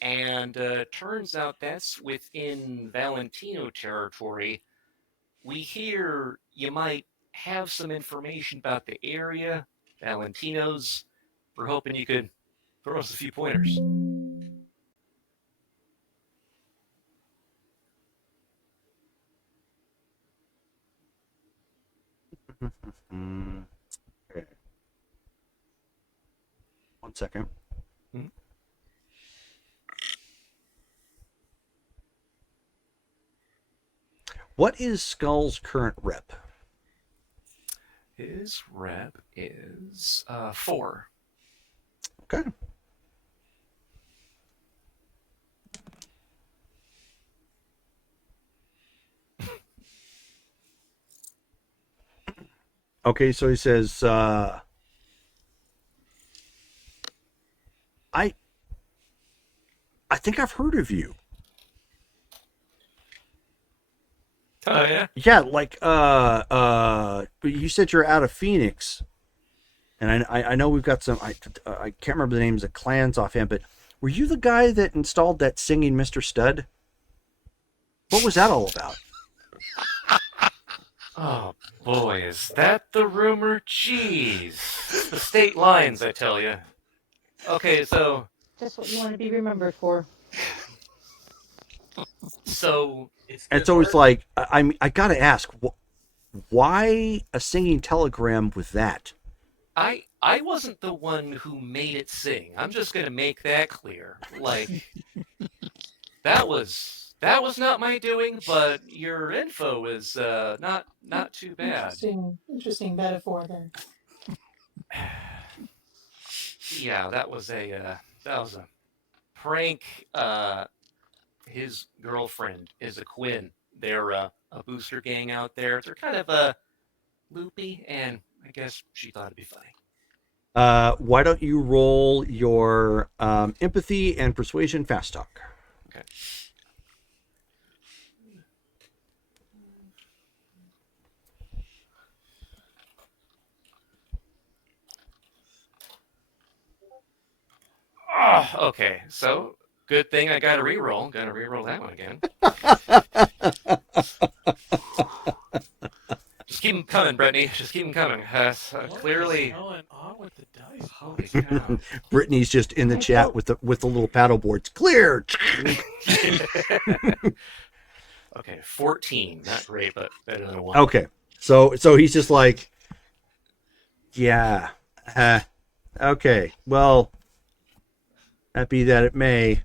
And turns out that's within Valentino territory. We hear you might have some information about the area, Valentino's. We're hoping you could throw us a few pointers. Okay. 1 second. Hmm? What is Skull's current rep? His rep is 4. Okay. Okay, so he says, I think I've heard of you. Oh, yeah? Yeah, like, you said you're out of Phoenix. And I know we've got some, I can't remember the names of clans offhand, but were you the guy that installed that singing Mr. Stud? What was that all about? Oh, boy, is that the rumor? Jeez. The state lines, I tell you. Okay, so... Just what you want to be remembered for. So... And so it's like, I gotta ask, why a singing telegram with that? I wasn't the one who made it sing. I'm just gonna make that clear. Like, that was not my doing, but your info is not too bad. Interesting metaphor there. Yeah, that was a prank. His girlfriend is a Quinn. They're a booster gang out there. They're kind of loopy, and I guess she thought it'd be funny. Why don't you roll your empathy and persuasion fast talk? Okay. Oh, okay, so good thing I got a reroll. Gonna reroll that one again. Just keep them coming, Brittany. Just keep them coming. Clearly. What's going on with the dice? Holy cow. Brittany's just in the chat with the little paddle boards. Clear. Okay, 14. Not great, but better than a 1. Okay, so he's just like, yeah, okay, well, that be that it may.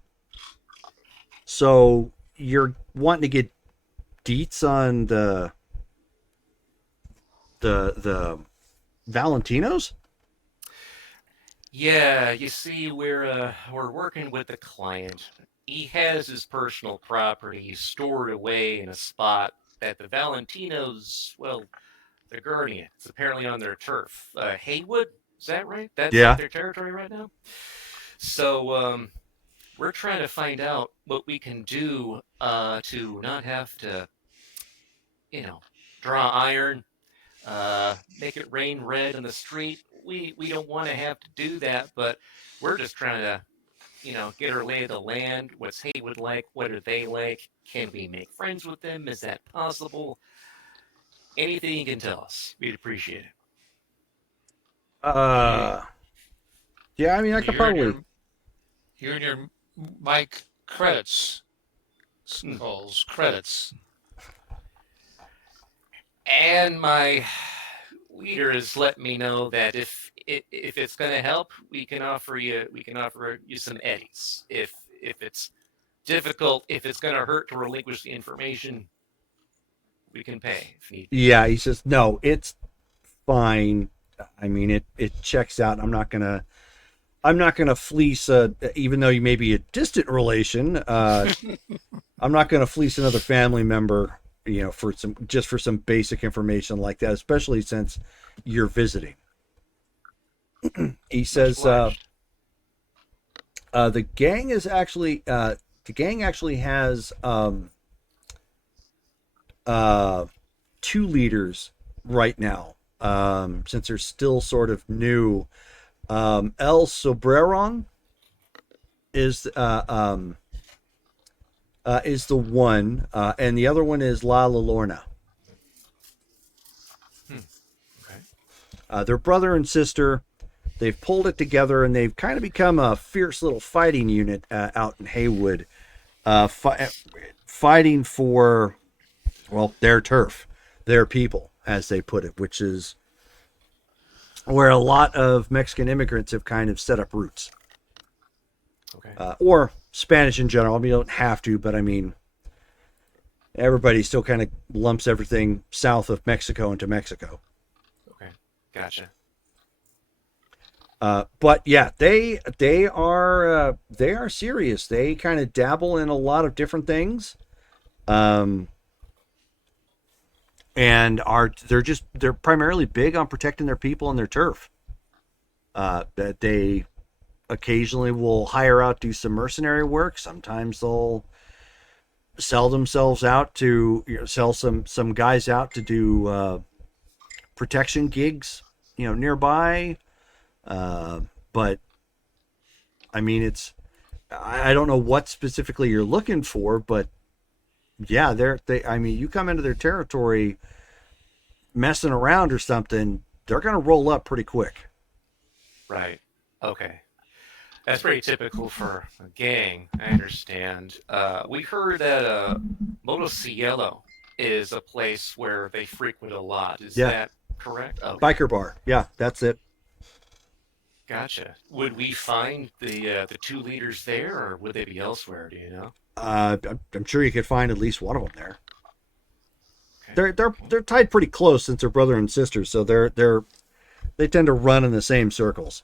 So you're wanting to get deets on the Valentino's? Yeah, you see, we're working with a client. He has his personal property stored away in a spot that the Valentinos, well, they're guarding it. It's apparently on their turf. Haywood, is that right? That's Yeah. like their territory right now. So we're trying to find out what we can do to not have to, draw iron, make it rain red in the street. We don't want to have to do that, but we're just trying to, get our lay of the land. What's Haywood like? What are they like? Can we make friends with them? Is that possible? Anything you can tell us, we'd appreciate it. Yeah, I mean, I could probably. You and your Mike credits. Calls credits. And my leader has let me know that if it's going to help, we can offer you some eddies. If it's difficult, if it's going to hurt to relinquish the information, we can pay if need. Yeah, he says no, it's fine. I mean, it checks out. I'm not gonna fleece, even though you may be a distant relation. I'm not gonna fleece another family member, for some basic information like that, especially since you're visiting. He says the gang actually has 2 leaders right now, since they're still sort of new. El Sobreron is the one, and the other one is La Lorna. Okay. They're brother and sister. They've pulled it together, and they've kind of become a fierce little fighting unit out in Haywood, fighting for, well, their turf, their people, as they put it, which is where a lot of Mexican immigrants have kind of set up roots. Okay. Or Spanish in general. I mean, you don't have to, but I mean, everybody still kind of lumps everything south of Mexico into Mexico. Okay, gotcha. But yeah, they are serious. They kind of dabble in a lot of different things, and they're primarily big on protecting their people and their turf. That they occasionally will hire out, do some mercenary work. Sometimes they'll sell themselves out to sell some guys out to do protection gigs, nearby. But I mean, I don't know what specifically you're looking for, but yeah, you come into their territory messing around or something, they're going to roll up pretty quick. Right. Okay. That's pretty typical for a gang, I understand. We heard that Motocielo is a place where they frequent a lot. Is that correct? Okay. Biker bar. Yeah, that's it. Gotcha. Would we find the 2 leaders there, or would they be elsewhere? Do you know? I'm sure you could find at least one of them there. Okay. They're tied pretty close since they're brother and sister, so they tend to run in the same circles.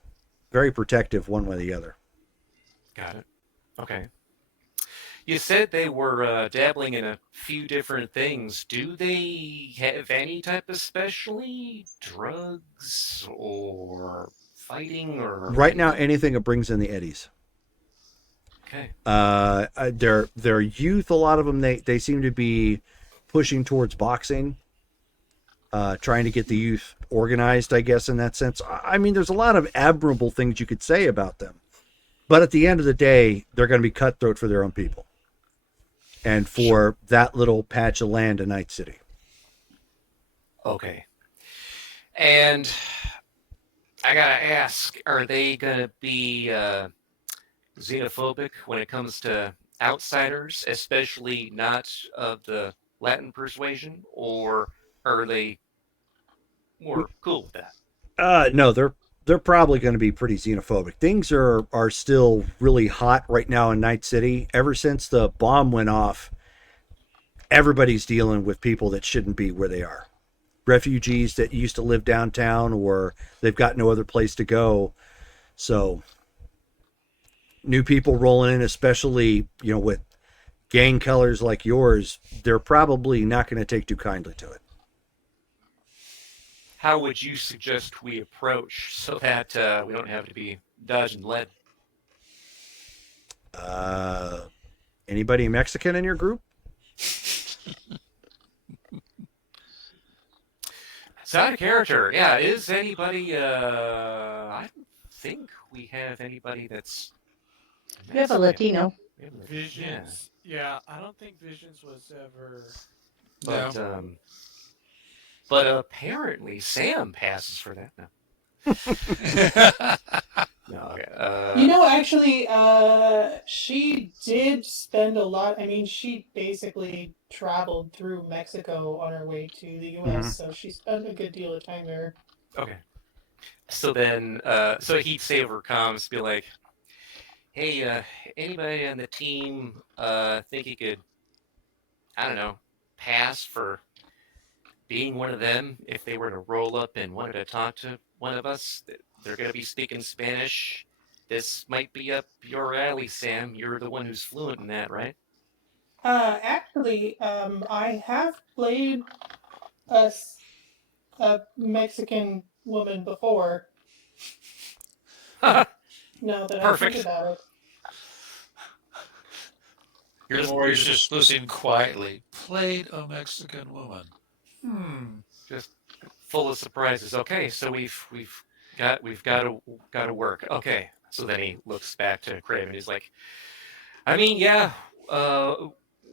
Very protective one way or the other. Got it. Okay. You said they were dabbling in a few different things. Do they have any type of specialty? Drugs or fighting or... Right now, anything that brings in the eddies. Okay. Their youth, a lot of them, they seem to be pushing towards boxing, trying to get the youth organized, I guess, in that sense. I mean, there's a lot of admirable things you could say about them. But at the end of the day, they're going to be cutthroat for their own people. And for that little patch of land in Night City. Okay. And I gotta ask, are they gonna be xenophobic when it comes to outsiders, especially not of the Latin persuasion, or are they more cool with that? No, they're probably going to be pretty xenophobic. Things are still really hot right now in Night City. Ever since the bomb went off, everybody's dealing with people that shouldn't be where they are. refugees that used to live downtown, or they've got no other place to go. So new people rolling in, especially, with gang colors like yours, they're probably not going to take too kindly to it. How would you suggest we approach so that we don't have to be dodging lead? Anybody Mexican in your group? It's out of character. Yeah, is anybody? I don't think we have anybody that's. We have a Latino. We have a- Visions. Yeah, I don't think Visions was ever. Yeah. But apparently Sam passes for that now. No, okay. Actually, she did spend a lot. I mean, she basically traveled through Mexico on her way to the U.S., so she spent a good deal of time there. Okay. So then, so Heat Saver comes, be like, "Hey, anybody on the team think he could, I don't know, pass for being one of them if they were to roll up and wanted to talk to one of us? They're going to be speaking Spanish. This might be up your alley, Sam. You're the one who's fluent in that, right?" Actually, I have played a Mexican woman before. Now that I Perfect. think about it. You're just listening quietly. Played a Mexican woman. Just full of surprises. Okay, so we've got to work. Okay, so then he looks back to Craven. He's like, I mean, yeah,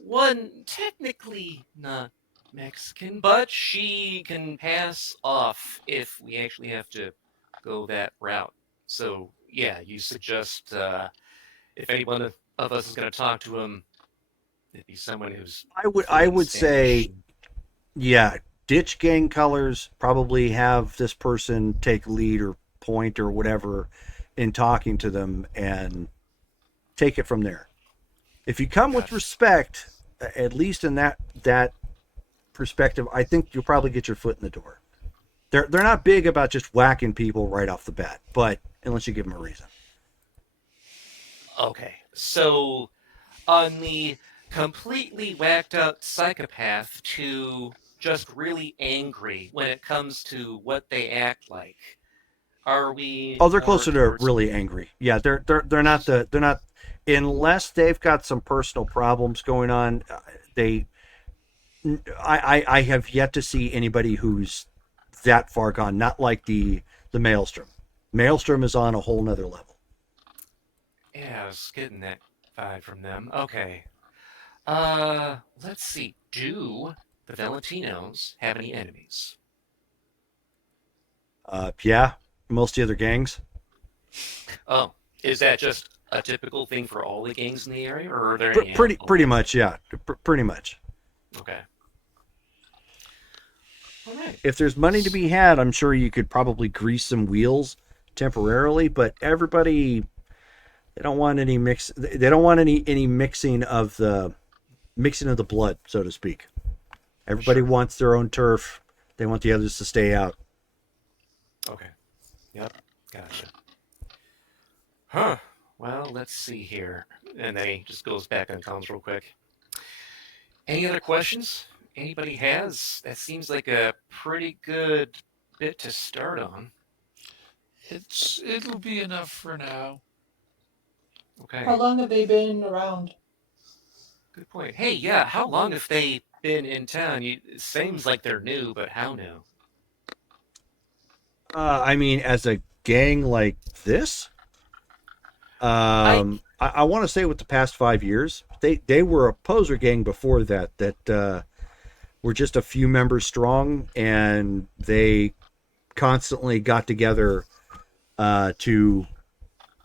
one technically not Mexican, but she can pass off if we actually have to go that route. So yeah, you suggest if anyone of us is going to talk to him, it'd be someone who's. I would say, yeah, ditch gang colors. Probably have this person take lead or point or whatever in talking to them, and take it from there. If you come with respect, at least in that perspective, I think you'll probably get your foot in the door. They're not big about just whacking people right off the bat, but unless you give them a reason. Okay, so on the completely whacked out psychopath to just really angry when it comes to what they act like, are we? Oh, they're closer to towards- really angry. Yeah, they're not unless they've got some personal problems going on. I have yet to see anybody who's that far gone. Not like the Maelstrom. Maelstrom is on a whole nother level. Yeah, I was getting that vibe from them. Okay. Let's see. Do the Valentinos have any enemies? Yeah, most of the other gangs. Oh, is that just a typical thing for all the gangs in the area, or are there any? Pretty much, yeah. Pretty much. Okay. All right. If there's money to be had, I'm sure you could probably grease some wheels temporarily, but everybody, they don't want any mix. They don't want any mixing of the blood, so to speak. Everybody wants their own turf. They want the others to stay out. Okay. Yep. Gotcha. Huh. Well, let's see here. And then he just goes back on comms real quick. Any other questions? Anybody has? That seems like a pretty good bit to start on. It'll be enough for now. Okay. How long have they been around? Good point. Hey, yeah, how long have they been in town? It seems like they're new, but how new? I mean, as a gang like this, I want to say with the past 5 years, they were a poser gang before that were just a few members strong, and they constantly got together to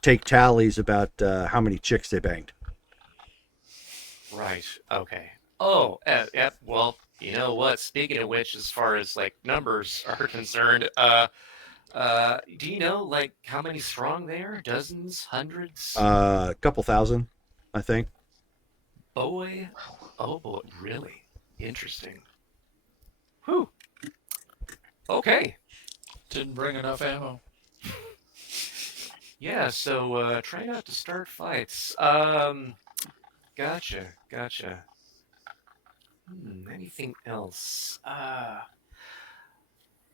take tallies about how many chicks they banged. Right. Okay. Oh, yeah. Well, you know what? Speaking of which, as far as like numbers are concerned, do you know like how many strong they are? Dozens, hundreds? A couple thousand, I think. Boy, oh boy, really interesting. Whew. Okay. Didn't bring enough ammo. Yeah, so try not to start fights. Gotcha. Anything else?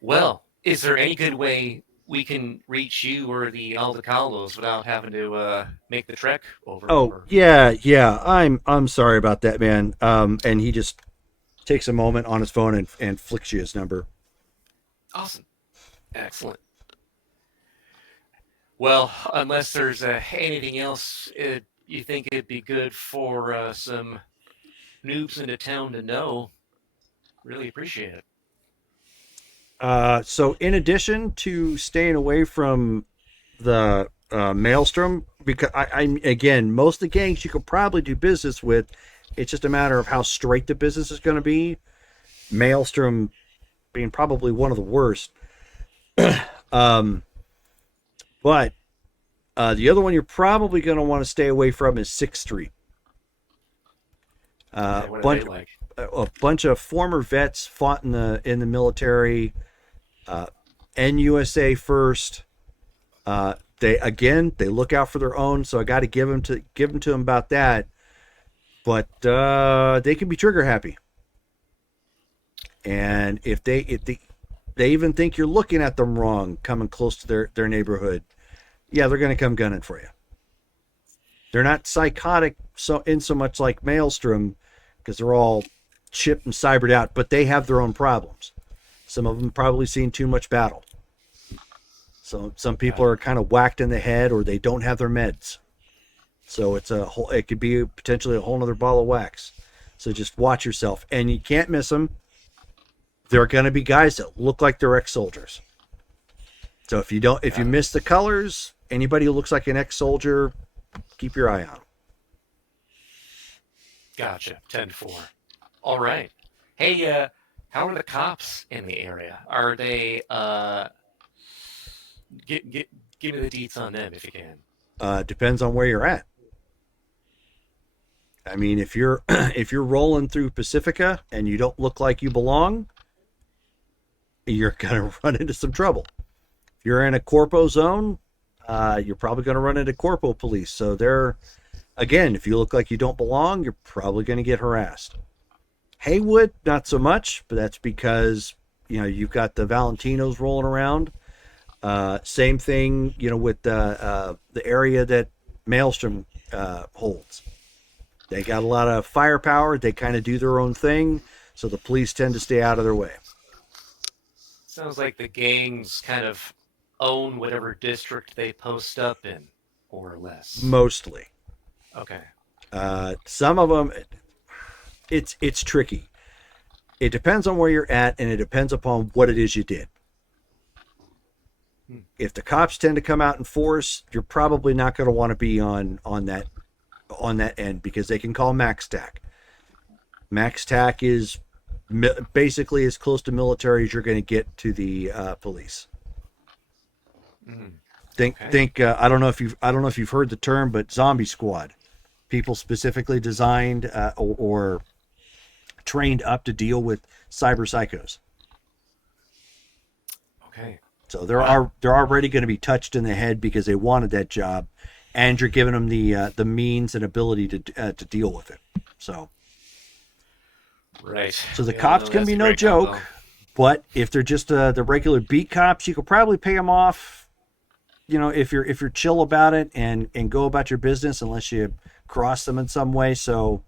Well, is there any good way we can reach you or the Aldecalos without having to make the trek over? Oh, or- yeah. I'm sorry about that, man. And he just takes a moment on his phone and flicks you his number. Awesome. Excellent. Well, unless there's anything else you think it'd be good for some noobs into town to know, really appreciate it. So in addition to staying away from the Maelstrom, because I again, most of the gangs you could probably do business with, it's just a matter of how straight the business is going to be. Maelstrom being probably one of the worst. But the other one you're probably going to want to stay away from is 6th Street. What are they like? A bunch of former vets fought in the military. NUSA first. They look out for their own, so I got to give them to them about that. But they can be trigger happy, and if they even think you're looking at them wrong, coming close to their neighborhood, yeah, they're going to come gunning for you. They're not psychotic so much like Maelstrom, because they're all chipped and cybered out, but they have their own problems. Some of them probably seen too much battle. So some people are kind of whacked in the head, or they don't have their meds. So it could be potentially a whole nother ball of wax. So just watch yourself, and you can't miss them. There are going to be guys that look like they're ex-soldiers. So if you miss the colors, anybody who looks like an ex-soldier, keep your eye on them. Gotcha. 10-4. All right. Hey, how are the cops in the area? Are they? Give me the deets on them if you can. Depends on where you're at. I mean, if you're rolling through Pacifica and you don't look like you belong, you're gonna run into some trouble. If you're in a corpo zone, you're probably gonna run into corpo police. So again, if you look like you don't belong, you're probably gonna get harassed. Haywood, not so much, but that's because you've got the Valentinos rolling around. Same thing, with the area that Maelstrom holds. They got a lot of firepower. They kind of do their own thing, so the police tend to stay out of their way. Sounds like the gangs kind of own whatever district they post up in, more or less. Mostly. Okay. Some of them, it's tricky. It depends on where you're at, and it depends upon what it is you did. If the cops tend to come out in force, you're probably not going to want to be on that end, because they can call Max TAC. Max TAC is basically as close to military as you're going to get to the police. Think I don't know if you've heard the term, but zombie squad, people specifically designed or trained up to deal with cyber psychos. Okay. So they're already going to be touched in the head because they wanted that job, and you're giving them the means and ability to deal with it. So right. So the cops can be no joke, but if they're just the regular beat cops, you could probably pay them off. If you're chill about it and go about your business, unless you cross them in some way. So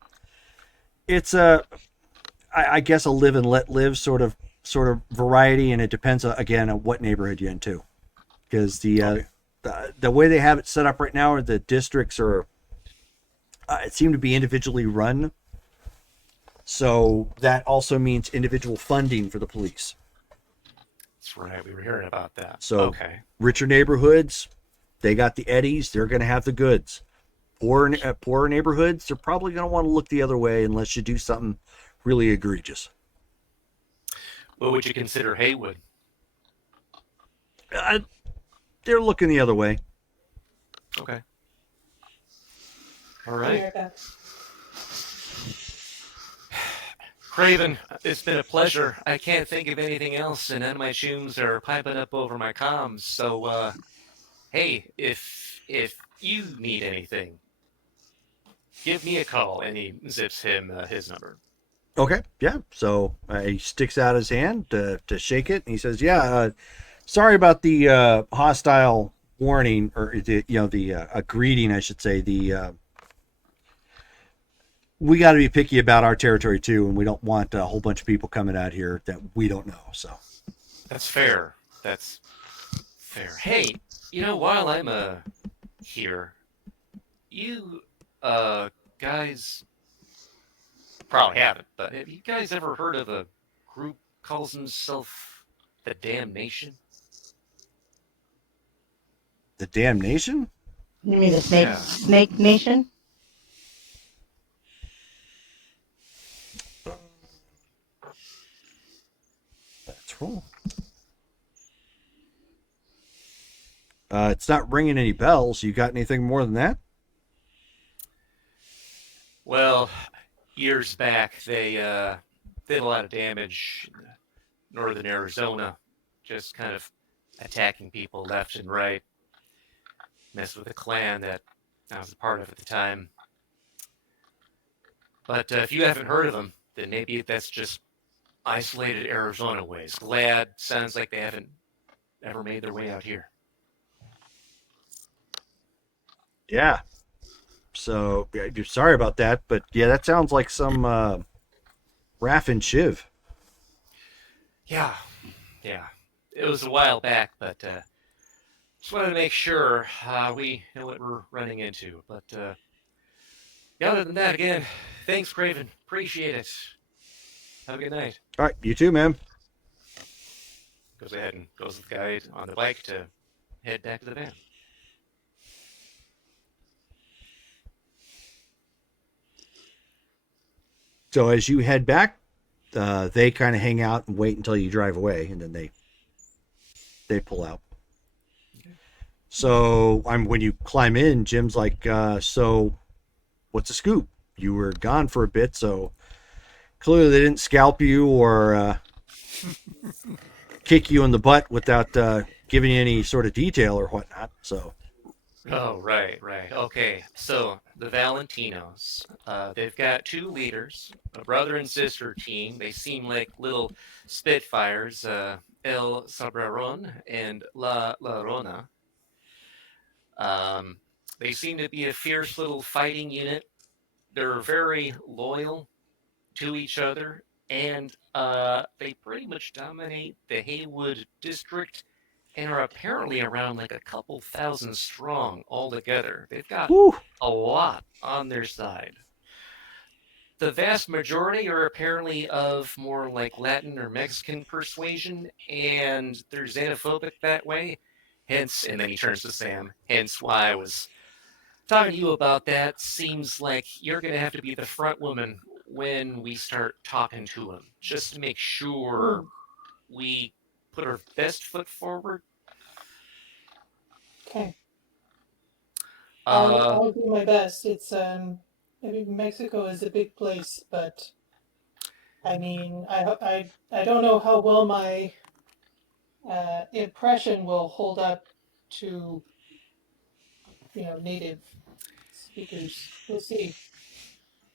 it's I guess a live and let live sort of variety, and it depends again on what neighborhood you're into, because the way they have it set up right now, are the districts are it seem to be individually run, so that also means individual funding for the police. That's right, we were hearing about that. So okay. Richer neighborhoods, they got the eddies, they're going to have the goods. Poorer neighborhoods, they're probably going to want to look the other way unless you do something really egregious. What would you consider Haywood? They're looking the other way. Okay. All right. America. Craven, it's been a pleasure. I can't think of anything else, and none of my tunes are piping up over my comms. So, hey, if you need anything, give me a call. And he zips him his number. Okay, yeah. So he sticks out his hand to shake it, and he says, "Yeah, sorry about the hostile warning, or a greeting, I should say. We got to be picky about our territory too, and we don't want a whole bunch of people coming out here that we don't know." So That's fair. That's fair. Hey, while I'm here, you guys probably haven't, but have you guys ever heard of a group calls himself the Damnation? the Damnation? You mean the Yeah. Snake Nation? That's wrong. It's not ringing any bells. You got anything more than that? Well, years back, they did a lot of damage in northern Arizona, just kind of attacking people left and right. Messed with a clan that I was a part of at the time. But if you haven't heard of them, then maybe that's just isolated Arizona ways. Glad sounds like they haven't ever made their way out here. Yeah. So sorry about that, but yeah, that sounds like some Raff and Shiv. Yeah. It was a while back, but just wanted to make sure we know what we're running into. But other than that, again, thanks, Craven. Appreciate it. Have a good night. All right, you too, man. Goes ahead and goes with the guy on the bike to head back to the van. So as you head back, they kind of hang out and wait until you drive away, and then they pull out. So when you climb in, Jim's like, "So, what's the scoop? You were gone for a bit, so clearly they didn't scalp you or kick you in the butt without giving you any sort of detail or whatnot." So, Oh, right. Okay, so the Valentinos, they've got two leaders, a brother and sister team. They seem like little Spitfires, El Sabreron and La Llorona. They seem to be a fierce little fighting unit. They're very loyal to each other, and they pretty much dominate the Haywood district and are apparently around like a couple thousand strong altogether. They've got a lot on their side. The vast majority are apparently of more like Latin or Mexican persuasion, and they're xenophobic that way. Hence, and then he turns to Sam, hence why I was talking to you about that. Seems like you're going to have to be the front woman when we start talking to him, just to make sure we put our best foot forward. Okay. Uh, I'll do my best. It's I mean, Mexico is a big place, but I mean, I don't know how well my impression will hold up to native speakers. We'll see.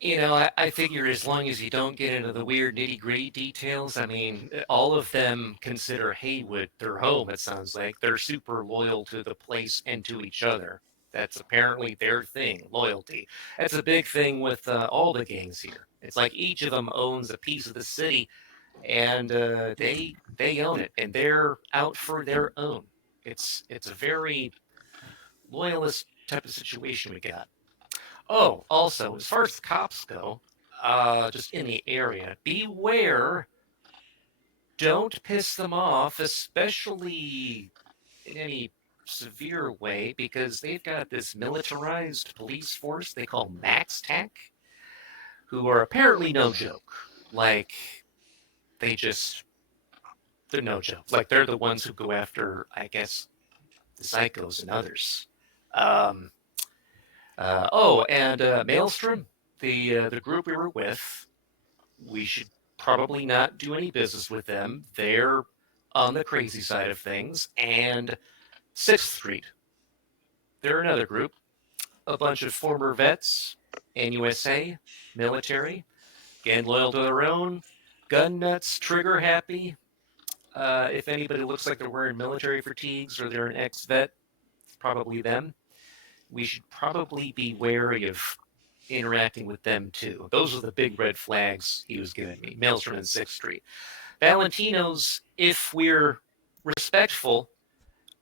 I figure as long as you don't get into the weird nitty-gritty details, I mean, all of them consider Haywood their home, it sounds like. They're super loyal to the place and to each other. That's apparently their thing, loyalty. That's a big thing with all the gangs here. It's like each of them owns a piece of the city, and they own it, and they're out for their own. It's a very loyalist type of situation we got. Oh, also, as far as the cops go, just in the area, beware. Don't piss them off, especially in any severe way, because they've got this militarized police force they call MaxTac, who are apparently no joke. Like, they're no joke. Like, they're the ones who go after, I guess, the psychos and others. And Maelstrom, the group we were with, we should probably not do any business with them. They're on the crazy side of things. And 6th Street, they're another group, a bunch of former vets, NUSA, military, again, loyal to their own, gun nuts, trigger happy. If anybody looks like they're wearing military fatigues or they're an ex-vet, it's probably them. We should probably be wary of interacting with them too. Those are the big red flags he was giving me. Maelstrom and 6th Street. Valentino's, if we're respectful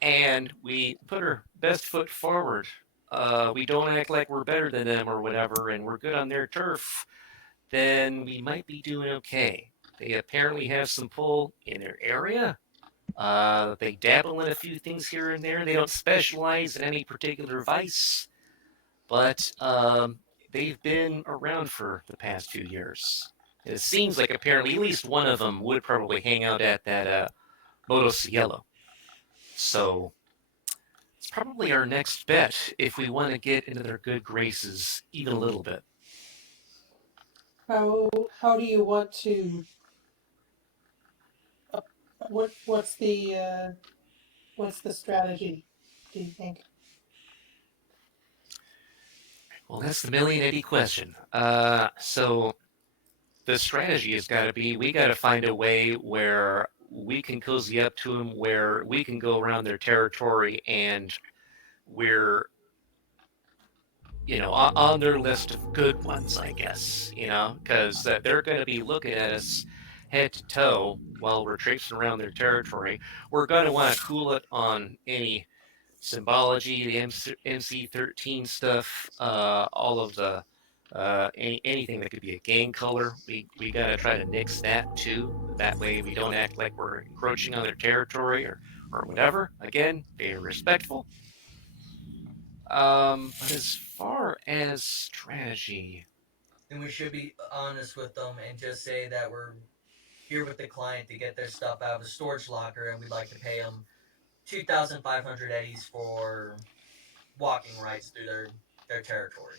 and we put our best foot forward, we don't act like we're better than them or whatever, and we're good on their turf, then we might be doing okay. They apparently have some pull in their area. They dabble in a few things here and there. They don't specialize in any particular vice, but they've been around for the past few years. And it seems like apparently at least one of them would probably hang out at that Moto Cielo. So it's probably our next bet if we want to get into their good graces even a little bit. How do you want to? What's the strategy? Do you think? Well, that's the $1,080,000 question. So the strategy has got to be, we got to find a way where we can cozy up to them, where we can go around their territory, and we're, on their list of good ones, I guess, because they're going to be looking at us head to toe while we're traipsing around their territory. We're going to want to cool it on any symbology, the MC13 stuff, all of the anything that could be a gang color. We got to try to nix that too. That way we don't act like we're encroaching on their territory or whatever. Again, be respectful. But as far as strategy, then we should be honest with them and just say that we're here with the client to get their stuff out of the storage locker, and we'd like to pay them 2,500 eddies for walking rights through their territory.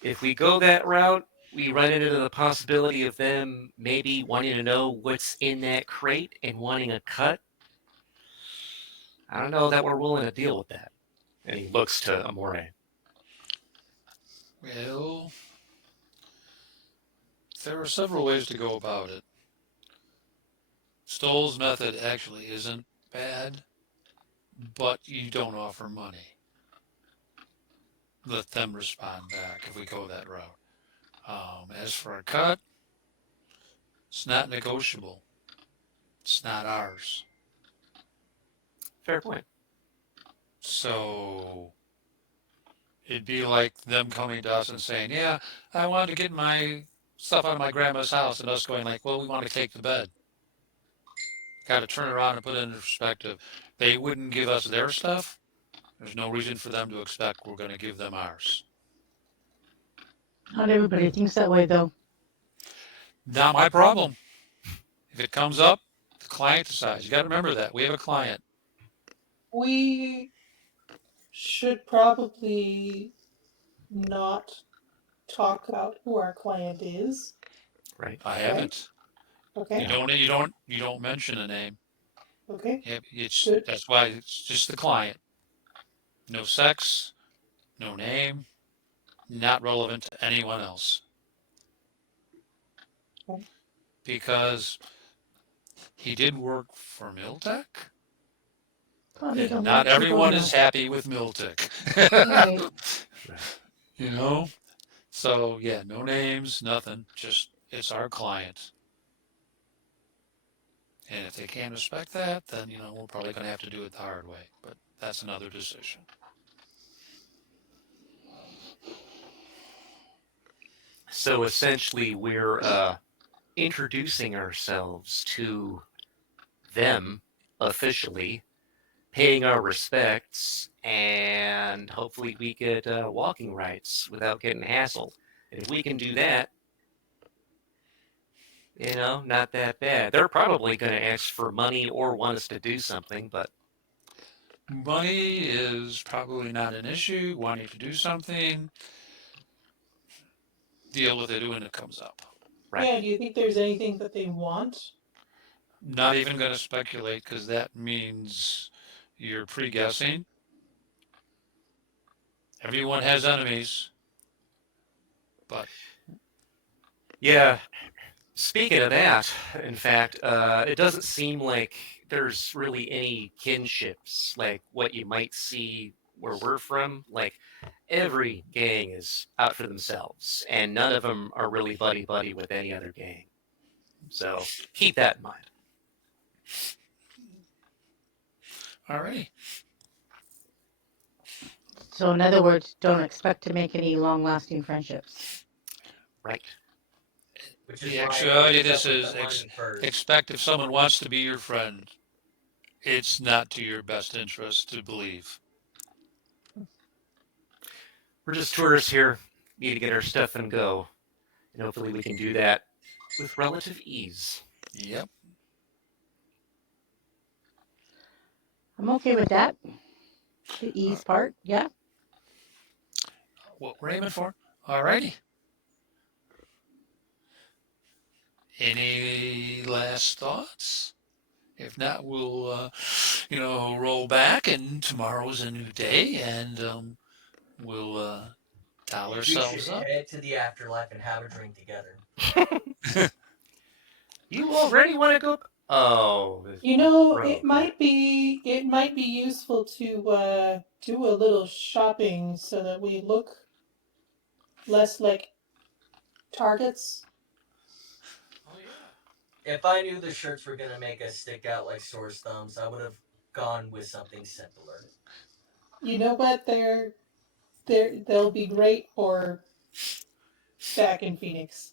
If we go that route, we run into the possibility of them maybe wanting to know what's in that crate and wanting a cut. I don't know that we're willing to deal with that. And he looks to Amore. Well, there are several ways to go about it. Stoll's method actually isn't bad, but you don't offer money. Let them respond back if we go that route. As for a cut, it's not negotiable. It's not ours. Fair point. So it'd be like them coming to us and saying, yeah, I wanted to get my stuff out of my grandma's house, and us going like, well, we want to take the bed. Got to turn around and put it into perspective. They wouldn't give us their stuff. There's no reason for them to expect we're going to give them ours. Not everybody thinks that way, though. Not my problem. If it comes up, the client decides. You got to remember that. We have a client. We should probably not talk about who our client is. Right. I haven't. Okay. You don't mention a name. Okay. Good. That's why it's just the client. No sex, no name, not relevant to anyone else. Okay. Because he did work for Miltech. Probably don't And not want people everyone to is happy with Miltech. Right. So yeah, no names, nothing. Just it's our client. And if they can't respect that, then we're probably going to have to do it the hard way. But that's another decision. So essentially, we're introducing ourselves to them officially, paying our respects, and hopefully we get walking rights without getting hassled. And if we can do that, not that bad. They're probably going to ask for money or want us to do something, but Money is probably not an issue. Wanting to do something. deal with it when it comes up. Right. Yeah, do you think there's anything that they want? Not even going to speculate because that means you're pre-guessing. Everyone has enemies, but Yeah. Speaking of that, in fact, it doesn't seem like there's really any kinships like what you might see where we're from. Like every gang is out for themselves, and none of them are really buddy buddy with any other gang. So keep that in mind. alrighty. So in other words, don't expect to make any long-lasting friendships. Right. Which is The why I actuality of always this up with is the money first. expect if someone wants to be your friend, it's not to your best interest to believe. We're just tourists here. Need to get our stuff and go. And hopefully we can do that with relative ease. Yep. I'm okay with that. The ease part, yeah. What we're aiming for. Alrighty. Any last thoughts? If not, we'll, roll back, and tomorrow's a new day, and we'll dial We ourselves should up. head to the afterlife and have a drink together. You already want to go? Oh. You know, Right. it might be useful to do a little shopping so that we look less like targets. Oh yeah. If I knew the shirts were gonna make us stick out like sore thumbs, I would have gone with something simpler. You know what? They'll be great for back in Phoenix.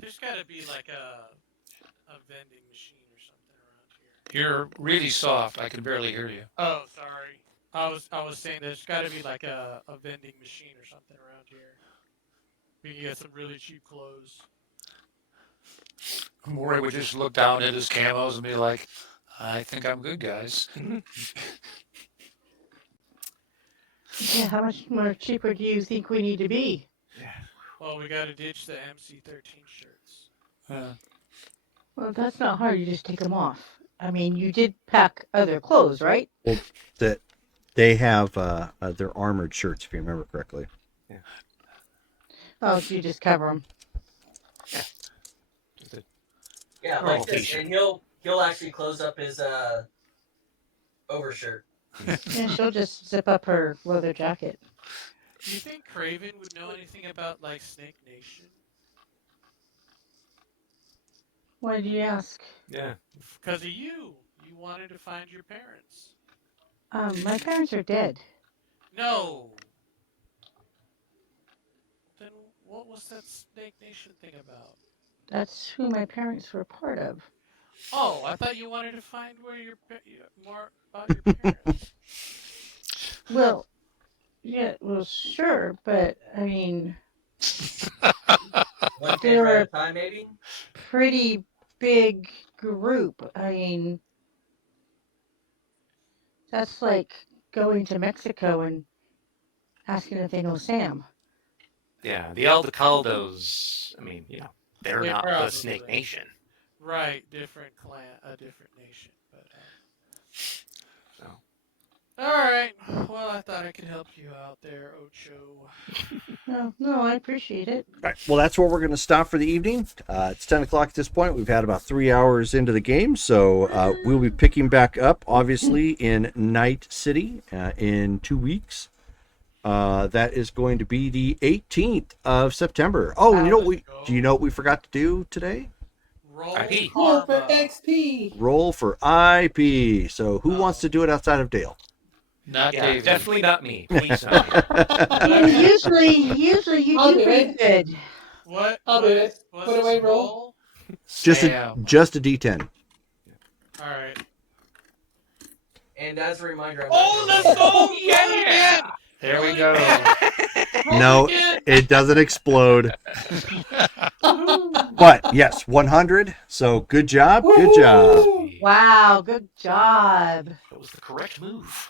There's got to be like a vending machine or something around here. You're really soft. I can barely hear you. Oh, sorry. I was saying there's got to be like a vending machine or something around here. We can get some really cheap clothes. Maury would just look down at his camos and be like, I think I'm good, guys. Yeah, how much more cheaper do you think we need to be? Well, we got to ditch the MC13 shirts. Well, that's not hard. You just take them off. I mean, you did pack other clothes, right? That they have their armored shirts, if you remember correctly. Oh, so you just cover them. Yeah, Oh, like this, t-shirt. and he'll actually close up his overshirt. And she'll just zip up her leather jacket. Do you think Craven would know anything about like Snake Nation? Why did you ask? Yeah. Because of you. You wanted to find your parents. My parents are dead. No. Then what was that Snake Nation thing about? That's who my parents were part of. Oh, I thought you wanted to find more about your parents. Well, yeah, well, sure, but I mean, One They paper were- at a time, maybe. pretty big group. I mean, that's like going to Mexico and asking if they know Sam. Yeah, the Aldecaldos, I mean, they're They not the probably- Snake Nation. Right, different clan, a different nation. But So. all right. Well, I thought I could help you out there, Ocho. No, I appreciate it. All right, well, that's where we're going to stop for the evening. It's 10 o'clock at this point. We've had about 3 hours into the game, so we'll be picking back up, obviously, in Night City in 2 weeks. That is going to be the 18th of September. Oh, and do you know what we forgot to do today? Roll IP. Roll for karma. XP. Roll for IP. So who wants to do it outside of Dale? Not Yeah, David. definitely not me. Please not me. Usually you I'll do do pretty it. good. What? I'll do it. What's What do this I roll? just Sam. just a D10. All right. And as a reminder, I'm Oh, not let's gonna- go! Yeah! There we go. No, it doesn't explode. But yes, 100. So good job. Good job. Woohoo! Wow, good job. That was the correct move.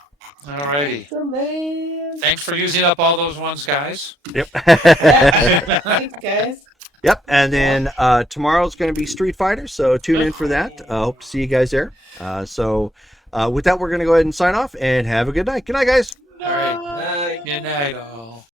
All righty. Excellent. Thanks for using up all those ones, guys. Yep. Thanks, guys. Yep. And then tomorrow's going to be Street Fighter, so tune in for that. Hope to see you guys there. So with that, we're going to go ahead and sign off and have a good night. Good night, guys. All right. Good night, all.